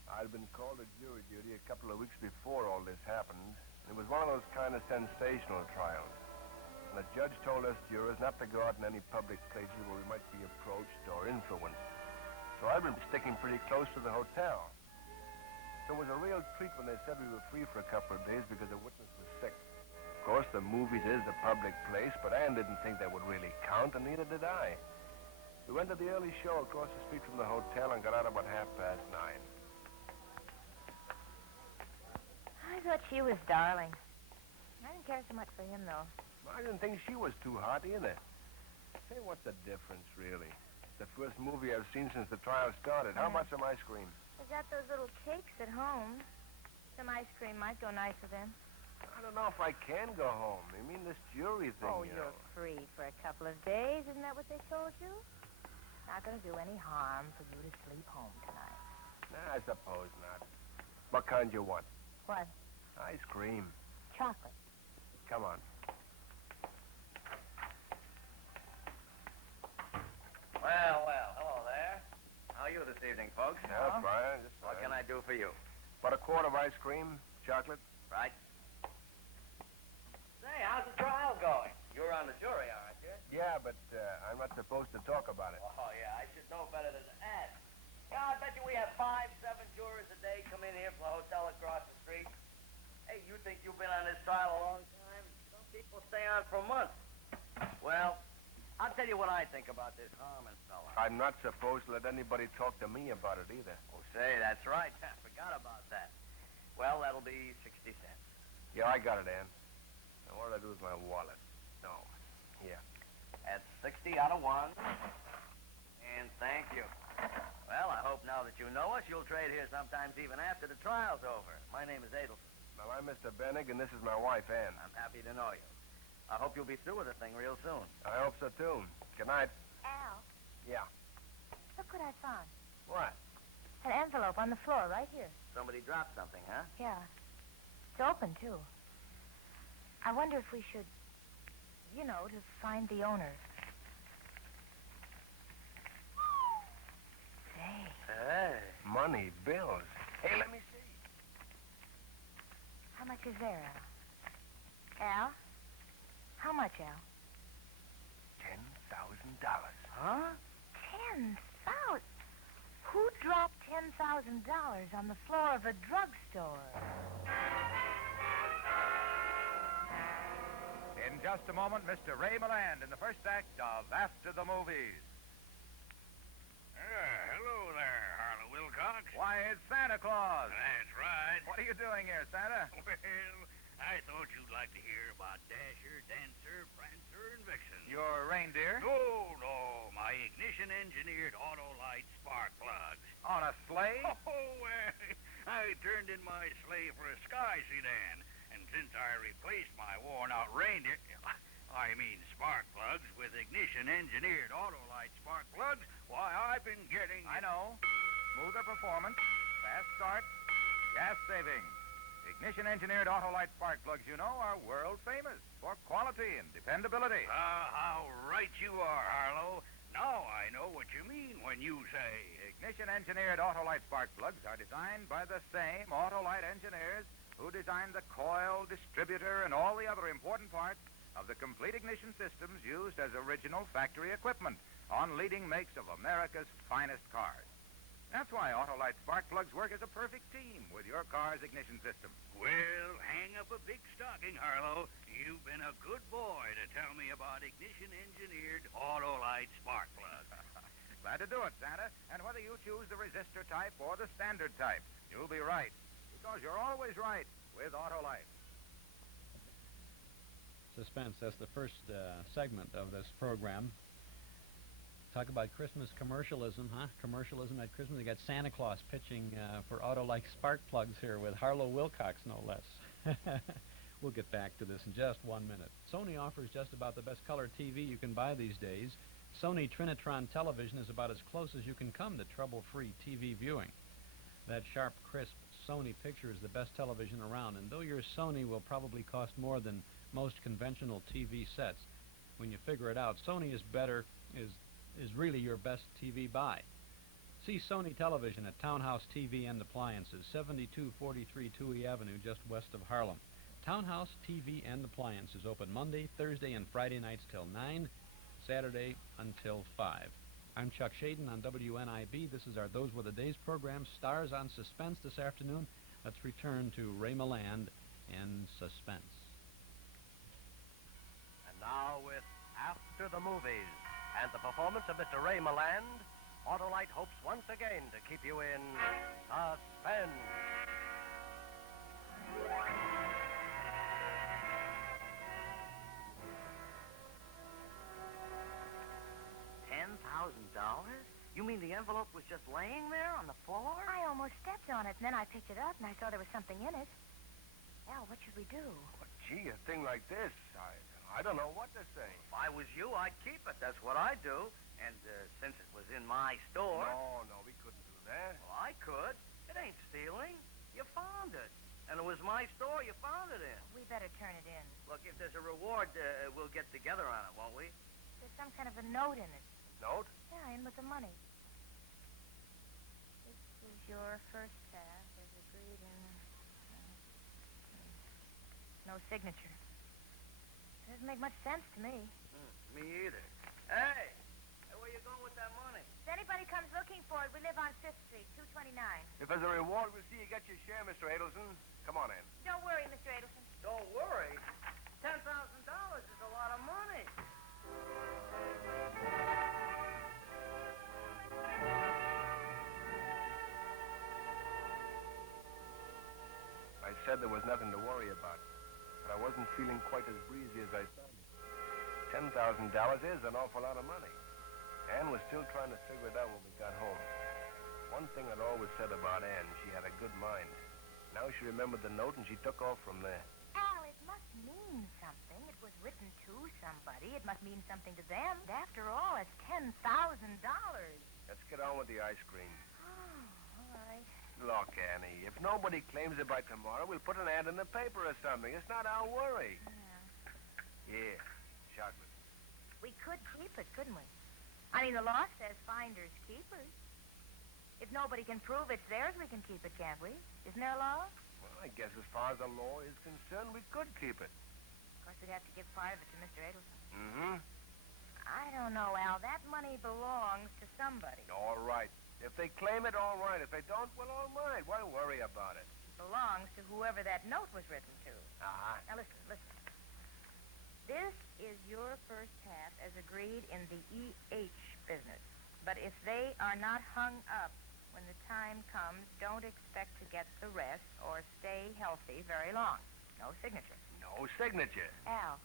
I'd been called to jury duty a couple of weeks before all this happened. It was one of those kind of sensational trials. And the judge told us jurors not to go out in any public places where we might be approached or influenced. So I'd been sticking pretty close to the hotel. So it was a real treat when they said we were free for a couple of days because the witness was sick. Of course, the movies is the public place, but Ann didn't think that would really count, and neither did I. We went to the early show across the street from the hotel and got out about 9:30. I thought she was darling. I didn't care so much for him, though. I didn't think she was too hot either. Say, what's the difference, really? It's the first movie I've seen since the trial started. How about some ice cream? I got those little cakes at home. Some ice cream might go nice with them. I don't know if I can go home. I mean, this jury thing, Oh, you know. you're free for a couple of days. Isn't that what they told you? Not going to do any harm for you to sleep home tonight. Nah, I suppose not. What kind you want? What? Ice cream. Chocolate. Come on. Well, hello there. How are you this evening, folks? Yeah, fine. What can I do for you? About a quart of ice cream, chocolate. Right. Say, how's the trial going? You're on the jury, aren't you? Yeah, but I'm not supposed to talk about it. Oh, yeah, I should know better than to ask. Yeah, I bet you we have 5, 7 jurors a day come in here from the hotel across the street. Hey, you think you've been on this trial a long time? Some people stay on for months. Well, I'll tell you what I think about this Harmon fella. I'm not supposed to let anybody talk to me about it either. Oh, say, that's right. I forgot about that. Well, that'll be 60 cents. Yeah, I got it, Ann. Now, what did I do with my wallet? No. Here. That's 60 out of 1. And thank you. Well, I hope now that you know us, you'll trade here sometimes even after the trial's over. My name is Adelson. Well, I'm Mr. Bennig, and this is my wife, Ann. I'm happy to know you. I hope you'll be through with the thing real soon. I hope so, too. Good night. Al, Yeah. look what I found. What? An envelope on the floor right here. Somebody dropped something, huh? Yeah. It's open, too. I wonder if we should, to find the owner. Say. Hey. Money, bills. Hey, let me see. How much is there, Al? Al? How much, Al? $10,000. Huh? 10,000? Who dropped $10,000 on the floor of a drugstore? In just a moment, Mr. Ray Milland in the first act of After the Movies. Hello there, Harlow Wilcox. Why, it's Santa Claus. That's right. What are you doing here, Santa? Well, I thought you'd like to hear about Dasher, Dancer, Prancer, and Vixen. Your reindeer? No, my ignition-engineered Auto-Lite spark plugs. On a sleigh? Oh, well, I turned in my sleigh for a sky sedan, and since I replaced my worn-out reindeer, spark plugs with ignition-engineered Auto-Lite spark plugs, why, I've been getting... I know. Smoother performance, fast start, gas saving. Ignition-engineered Auto-Lite spark plugs, are world famous for quality and dependability. How right you are, Harlow. Now I know what you mean when you say... Ignition-engineered Auto-Lite spark plugs are designed by the same Auto-Lite engineers who designed the coil, distributor, and all the other important parts of the complete ignition systems used as original factory equipment on leading makes of America's finest cars. That's why Auto-Lite spark plugs work as a perfect team with your car's ignition system. Well, hang up a big stocking, Harlow. You've been a good boy to tell me about ignition-engineered Auto-Lite spark plugs. Glad to do it, Santa. And whether you choose the resistor type or the standard type, you'll be right. Because you're always right with Auto-Lite. Suspense, that's the first segment of this program. Talk about Christmas commercialism, huh? Commercialism at Christmas. They got Santa Claus pitching for Auto-Lite spark plugs here with Harlow Wilcox, no less. We'll get back to this in just 1 minute. Sony offers just about the best color TV you can buy these days. Sony Trinitron television is about as close as you can come to trouble-free TV viewing. That sharp, crisp Sony picture is the best television around, and though your Sony will probably cost more than most conventional TV sets, when you figure it out, Sony is better, is really your best TV buy. See Sony Television at Townhouse TV and Appliances, 7243 Touhy Avenue, just west of Harlem. Townhouse TV and Appliances open Monday, Thursday, and Friday nights till 9, Saturday until 5. I'm Chuck Shaden on WNIB. This is our Those Were the Days program. Stars on Suspense this afternoon. Let's return to Ray Milland and Suspense. And now with After the Movies and the performance of Mr. Ray Milland, Auto-Lite hopes once again to keep you in suspense. $10,000? You mean the envelope was just laying there on the floor? I almost stepped on it, and then I picked it up, and I saw there was something in it. Al, what should we do? Well, gee, a thing like this, I don't know what to say. If I was you, I'd keep it. That's what I'd do. And since it was in my store... No, we couldn't do that. Well, I could. It ain't stealing. You found it. And it was my store you found it in. We better turn it in. Look, if there's a reward, we'll get together on it, won't we? There's some kind of a note in it. Note? Yeah, in with the money. This is your first task as agreed in... no signature. Doesn't make much sense to me. Me either. Hey, where you going with that money? If anybody comes looking for it, we live on 5th Street, 229. If there's a reward, we'll see you get your share, Mr. Adelson. Come on in. Don't worry, Mr. Adelson. Don't worry. $10,000 is a lot of money. I said there was nothing to worry about, but I wasn't feeling quite as breezy as I thought. $10,000 is an awful lot of money. Ann was still trying to figure it out when we got home. One thing I'd always said about Ann, she had a good mind. Now she remembered the note, and she took off from there. Al, it must mean something. It was written to somebody. It must mean something to them. And after all, it's $10,000. Let's get on with the ice cream. Oh, all right. Look, Annie, if nobody claims it by tomorrow, we'll put an ad in the paper or something. It's not our worry. Yeah, chocolate. We could keep it, couldn't we? I mean, the law says finders keepers. If nobody can prove it's theirs, we can keep it, can't we? Isn't there a law? Well, I guess as far as the law is concerned, we could keep it. Of course, we'd have to give part of it to Mr. Eggleston. Mm-hmm. I don't know, Al. That money belongs to somebody. All right. If they claim it, all right. If they don't, well, all right. Why worry about it? It belongs to whoever that note was written to. Uh-huh. Now, listen. This is your first half as agreed in the EH business. But if they are not hung up when the time comes, don't expect to get the rest or stay healthy very long. No signature. No signature. Al,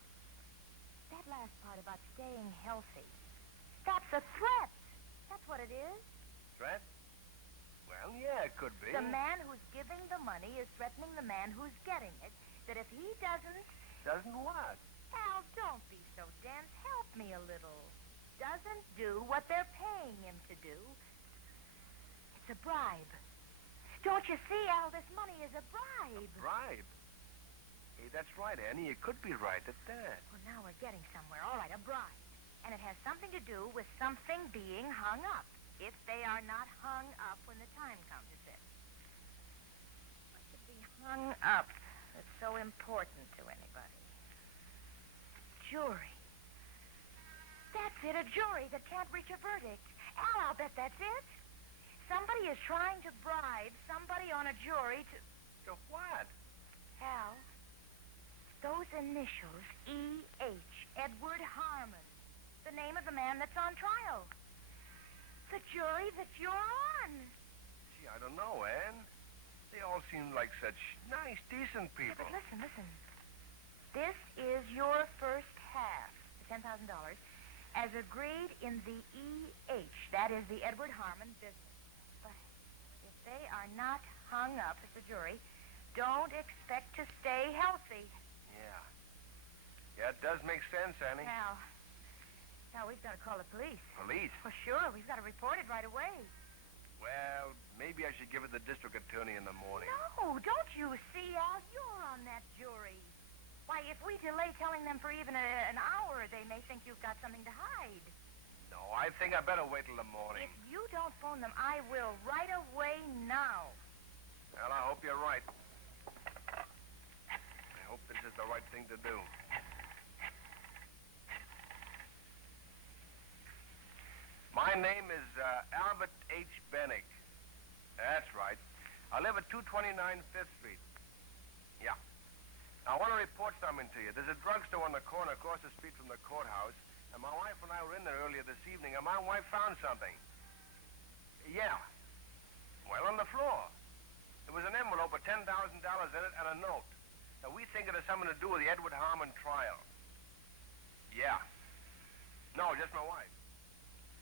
that last part about staying healthy, that's a threat. That's what it is. Threat? Well, yeah, it could be. The man who's giving the money is threatening the man who's getting it, that if he doesn't... Doesn't what? Al, don't be so dense. Help me a little. Doesn't do what they're paying him to do. It's a bribe. Don't you see, Al, this money is a bribe. A bribe? Hey, that's right, Annie. You could be right at that. Well, now we're getting somewhere. All right, a bribe. And it has something to do with something being hung up. If they are not hung up when the time comes, it says. What could be hung up that's so important to anybody? Jury. That's it, a jury that can't reach a verdict. Al, I'll bet that's it. Somebody is trying to bribe somebody on a jury to... To what? Al, those initials, E.H., Edward Harmon, the name of the man that's on trial. The jury that you're on. Gee, I don't know, Ann. They all seem like such nice, decent people. Yeah, but listen. This is your first half, the $10,000, as agreed in the E.H., that is the Edward Harmon business. But if they are not hung up as a jury, don't expect to stay healthy. Yeah. Yeah, it does make sense, Annie. Now, we've got to call the police. Police? Well, sure. We've got to report it right away. Well, maybe I should give it to the district attorney in the morning. No, don't you see, Al? You're on that jury. Why, if we delay telling them for even an hour, they may think you've got something to hide. No, I think I better wait till the morning. If you don't phone them, I will right away now. Well, I hope you're right. I hope this is the right thing to do. My name is Albert H. Bennick. That's right. I live at 229 Fifth Street. Yeah. Now, I want to report something to you. There's a drugstore on the corner across the street from the courthouse, and my wife and I were in there earlier this evening, and my wife found something. Yeah. Well, on the floor. There was an envelope with $10,000 in it and a note. Now, we think it has something to do with the Edward Harmon trial. Yeah. No, just my wife.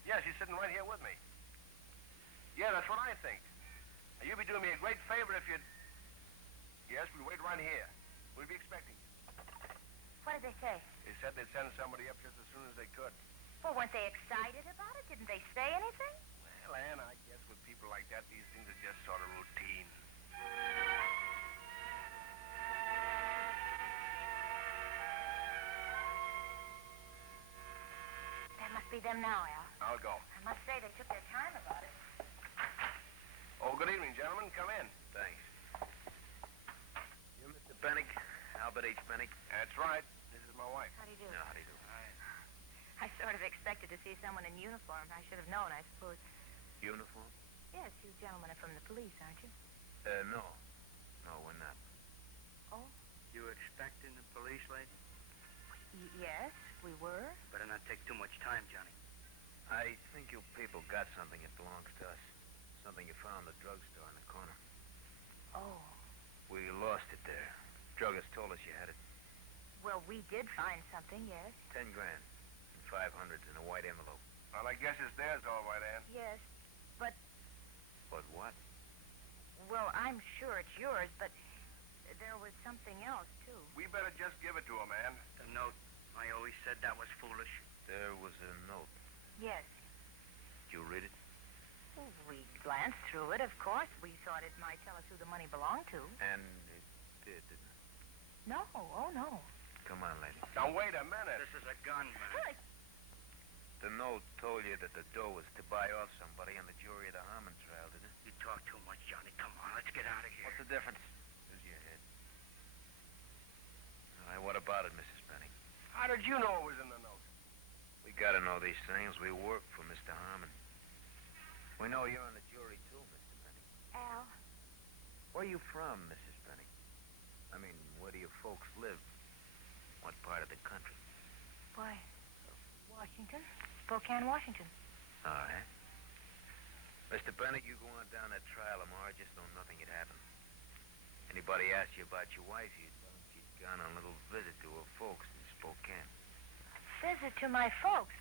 Yeah, she's sitting right here with me. Yeah, that's what I think. Now, you'd be doing me a great favor if you'd... Yes, we'll wait right here. We'll be expecting you. What did they say? They said they'd send somebody up just as soon as they could. Well, weren't they excited about it? Didn't they say anything? Well, Ann, I guess with people like that, these things are just sort of routine. That must be them now, Al. I'll go. I must say they took their time about it. Oh, good evening, gentlemen. Come in. Thanks. You Mr. Bennick? Albert H. Bennick? That's right. This is my wife. How do you do? No, how do you do? I sort of expected to see someone in uniform. I should have known, I suppose. Uniform? Yes, you gentlemen are from the police, aren't you? No. No, we're not. Oh? You expecting the police, lady? Yes, we were. Better not take too much time, Johnny. I think you people got something that belongs to us. Something you found in the drugstore in the corner. Oh. We lost it there. Druggist told us you had it. Well, we did find something, yes. 10 grand. And 500s in a white envelope. Well, I guess it's theirs, all right, Ann. Yes, but... But what? Well, I'm sure it's yours, but there was something else, too. We better just give it to him, Ann. The note. I always said that was foolish. There was a note. Yes. Did you read it? Well, we glanced through it, of course. We thought it might tell us who the money belonged to. And it did, didn't it? No, oh, no. Come on, lady. Now, wait a minute. This is a gun, man. Good. The note told you that the dough was to buy off somebody on the jury of the Harmon trial, didn't it? You talk too much, Johnny. Come on, let's get out of here. What's the difference? Use your head. All right, what about it, Mrs. Benny? How did you know it was in the note? We gotta know these things. We work for Mr. Harmon. We know you're on the jury, too, Mr. Benny. Al? Where are you from, Mrs. Benny? I mean, where do your folks live? What part of the country? Why, Washington. Spokane, Washington. All right. Mr. Benny, you go on down that trial tomorrow. Just know nothing had happened. Anybody asks you about your wife, you tell them she's gone on a little visit to her folks in Spokane. Visit to my folks.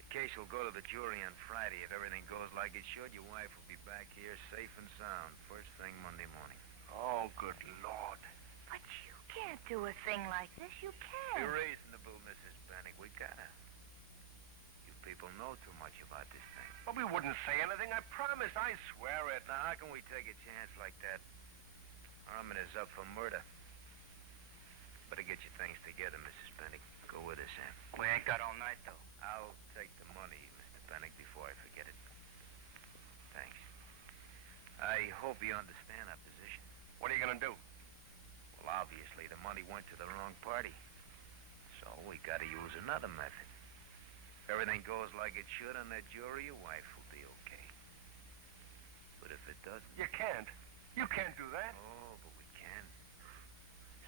The case will go to the jury on Friday. If everything goes like it should, your wife will be back here safe and sound first thing Monday morning. Oh, good Lord. But you can't do a thing like this. You Be can't. reasonable, Mrs. Benny. We gotta. You people know too much about this thing. But we wouldn't say anything. I promise. I swear it. Now, how can we take a chance like that? Harmon is up for murder. Better get your things together, Mrs. Bennick. Go with us, Sam. We ain't got all night, though. I'll take the money, Mr. Bennick, before I forget it. Thanks. I hope you understand our position. What are you going to do? Well, obviously, the money went to the wrong party. So we got to use another method. If everything goes like it should on that jury, your wife will be okay. But if it doesn't... You can't. You can't do that. Oh, but we can.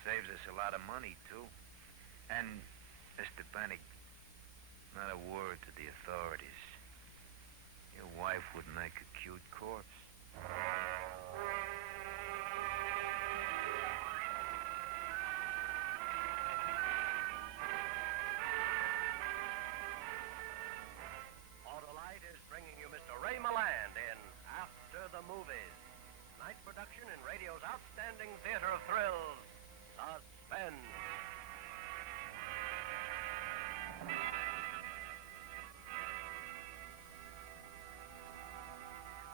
Saves us a lot of money, too. And, Mr. Bennick, not a word to the authorities. Your wife would make a cute corpse. Auto-Lite is bringing you Mr. Ray Milland in After the Movies. Night production in radio's outstanding theater of thrills, Suspense.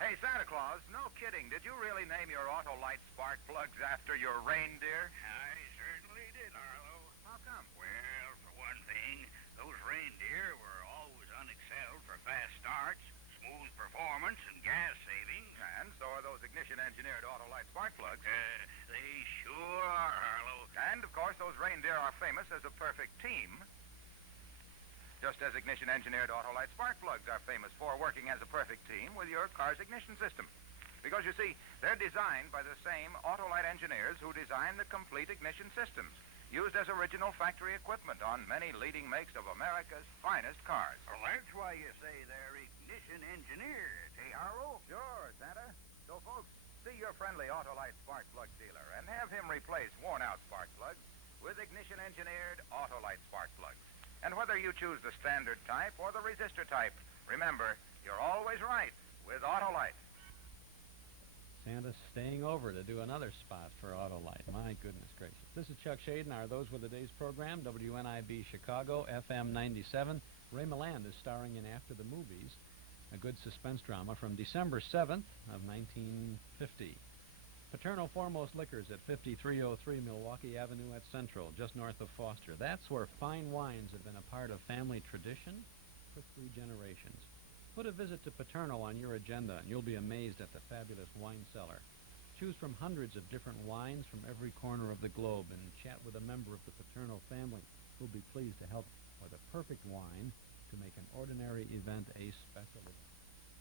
Hey, Santa Claus, no kidding. Did you really name your Auto-Lite spark plugs after your reindeer? I certainly did, Harlow. How come? Well, for one thing, those reindeer were always unexcelled for fast starts, smooth performance, and gas savings. And so are those ignition-engineered Auto-Lite spark plugs. They sure are, Harlow. And, of course, those reindeer are famous as a perfect team. Just as ignition-engineered Auto-Lite spark plugs are famous for working as a perfect team with your car's ignition system. Because, you see, they're designed by the same Auto-Lite engineers who design the complete ignition systems, used as original factory equipment on many leading makes of America's finest cars. Well, that's why you say they're ignition-engineered, eh, Harlow? Sure, Santa. So, folks, see your friendly Auto-Lite spark plug dealer and have him replace worn-out spark plugs with ignition-engineered Auto-Lite spark plugs. And whether you choose the standard type or the resistor type, remember, you're always right with Auto-Lite. Santa's staying over to do another spot for Auto-Lite. My goodness gracious. This is Chuck Shaden. Those were the day's program. WNIB Chicago, FM 97. Ray Milland is starring in After the Movies, a good suspense drama from December 7th of 1950. Paternal Foremost Liquors at 5303 Milwaukee Avenue at Central, just north of Foster. That's where fine wines have been a part of family tradition for 3 generations. Put a visit to Paternal on your agenda, and you'll be amazed at the fabulous wine cellar. Choose from hundreds of different wines from every corner of the globe and chat with a member of the Paternal family who'll be pleased to help for the perfect wine to make an ordinary event a special event.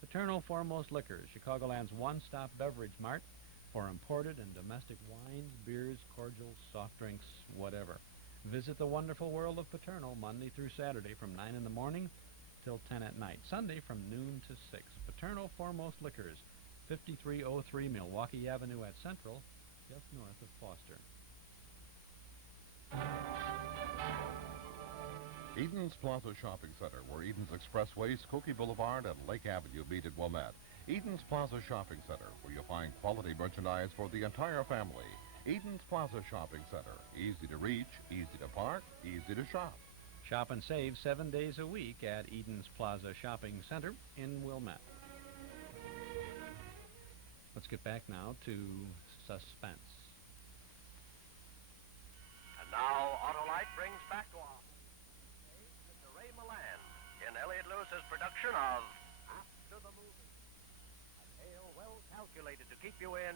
Paternal Foremost Liquors, Chicagoland's one-stop beverage mart for imported and domestic wines, beers, cordials, soft drinks, whatever. Visit the wonderful world of Paternal Monday through Saturday from 9 in the morning till 10 at night. Sunday from noon to 6. Paternal Foremost Liquors, 5303 Milwaukee Avenue at Central, just north of Foster. Eden's Plaza Shopping Center, where Eden's Expressway, Skokie Boulevard, and Lake Avenue meet at Wilmette. Eden's Plaza Shopping Center, where you'll find quality merchandise for the entire family. Eden's Plaza Shopping Center. Easy to reach, easy to park, easy to shop. Shop and save 7 days a week at Eden's Plaza Shopping Center in Wilmette. Let's get back now to Suspense. And now, Auto-Lite brings back to our Mr. Ray Milland in Elliott Lewis's production of After the Movie. A tale well calculated to keep you in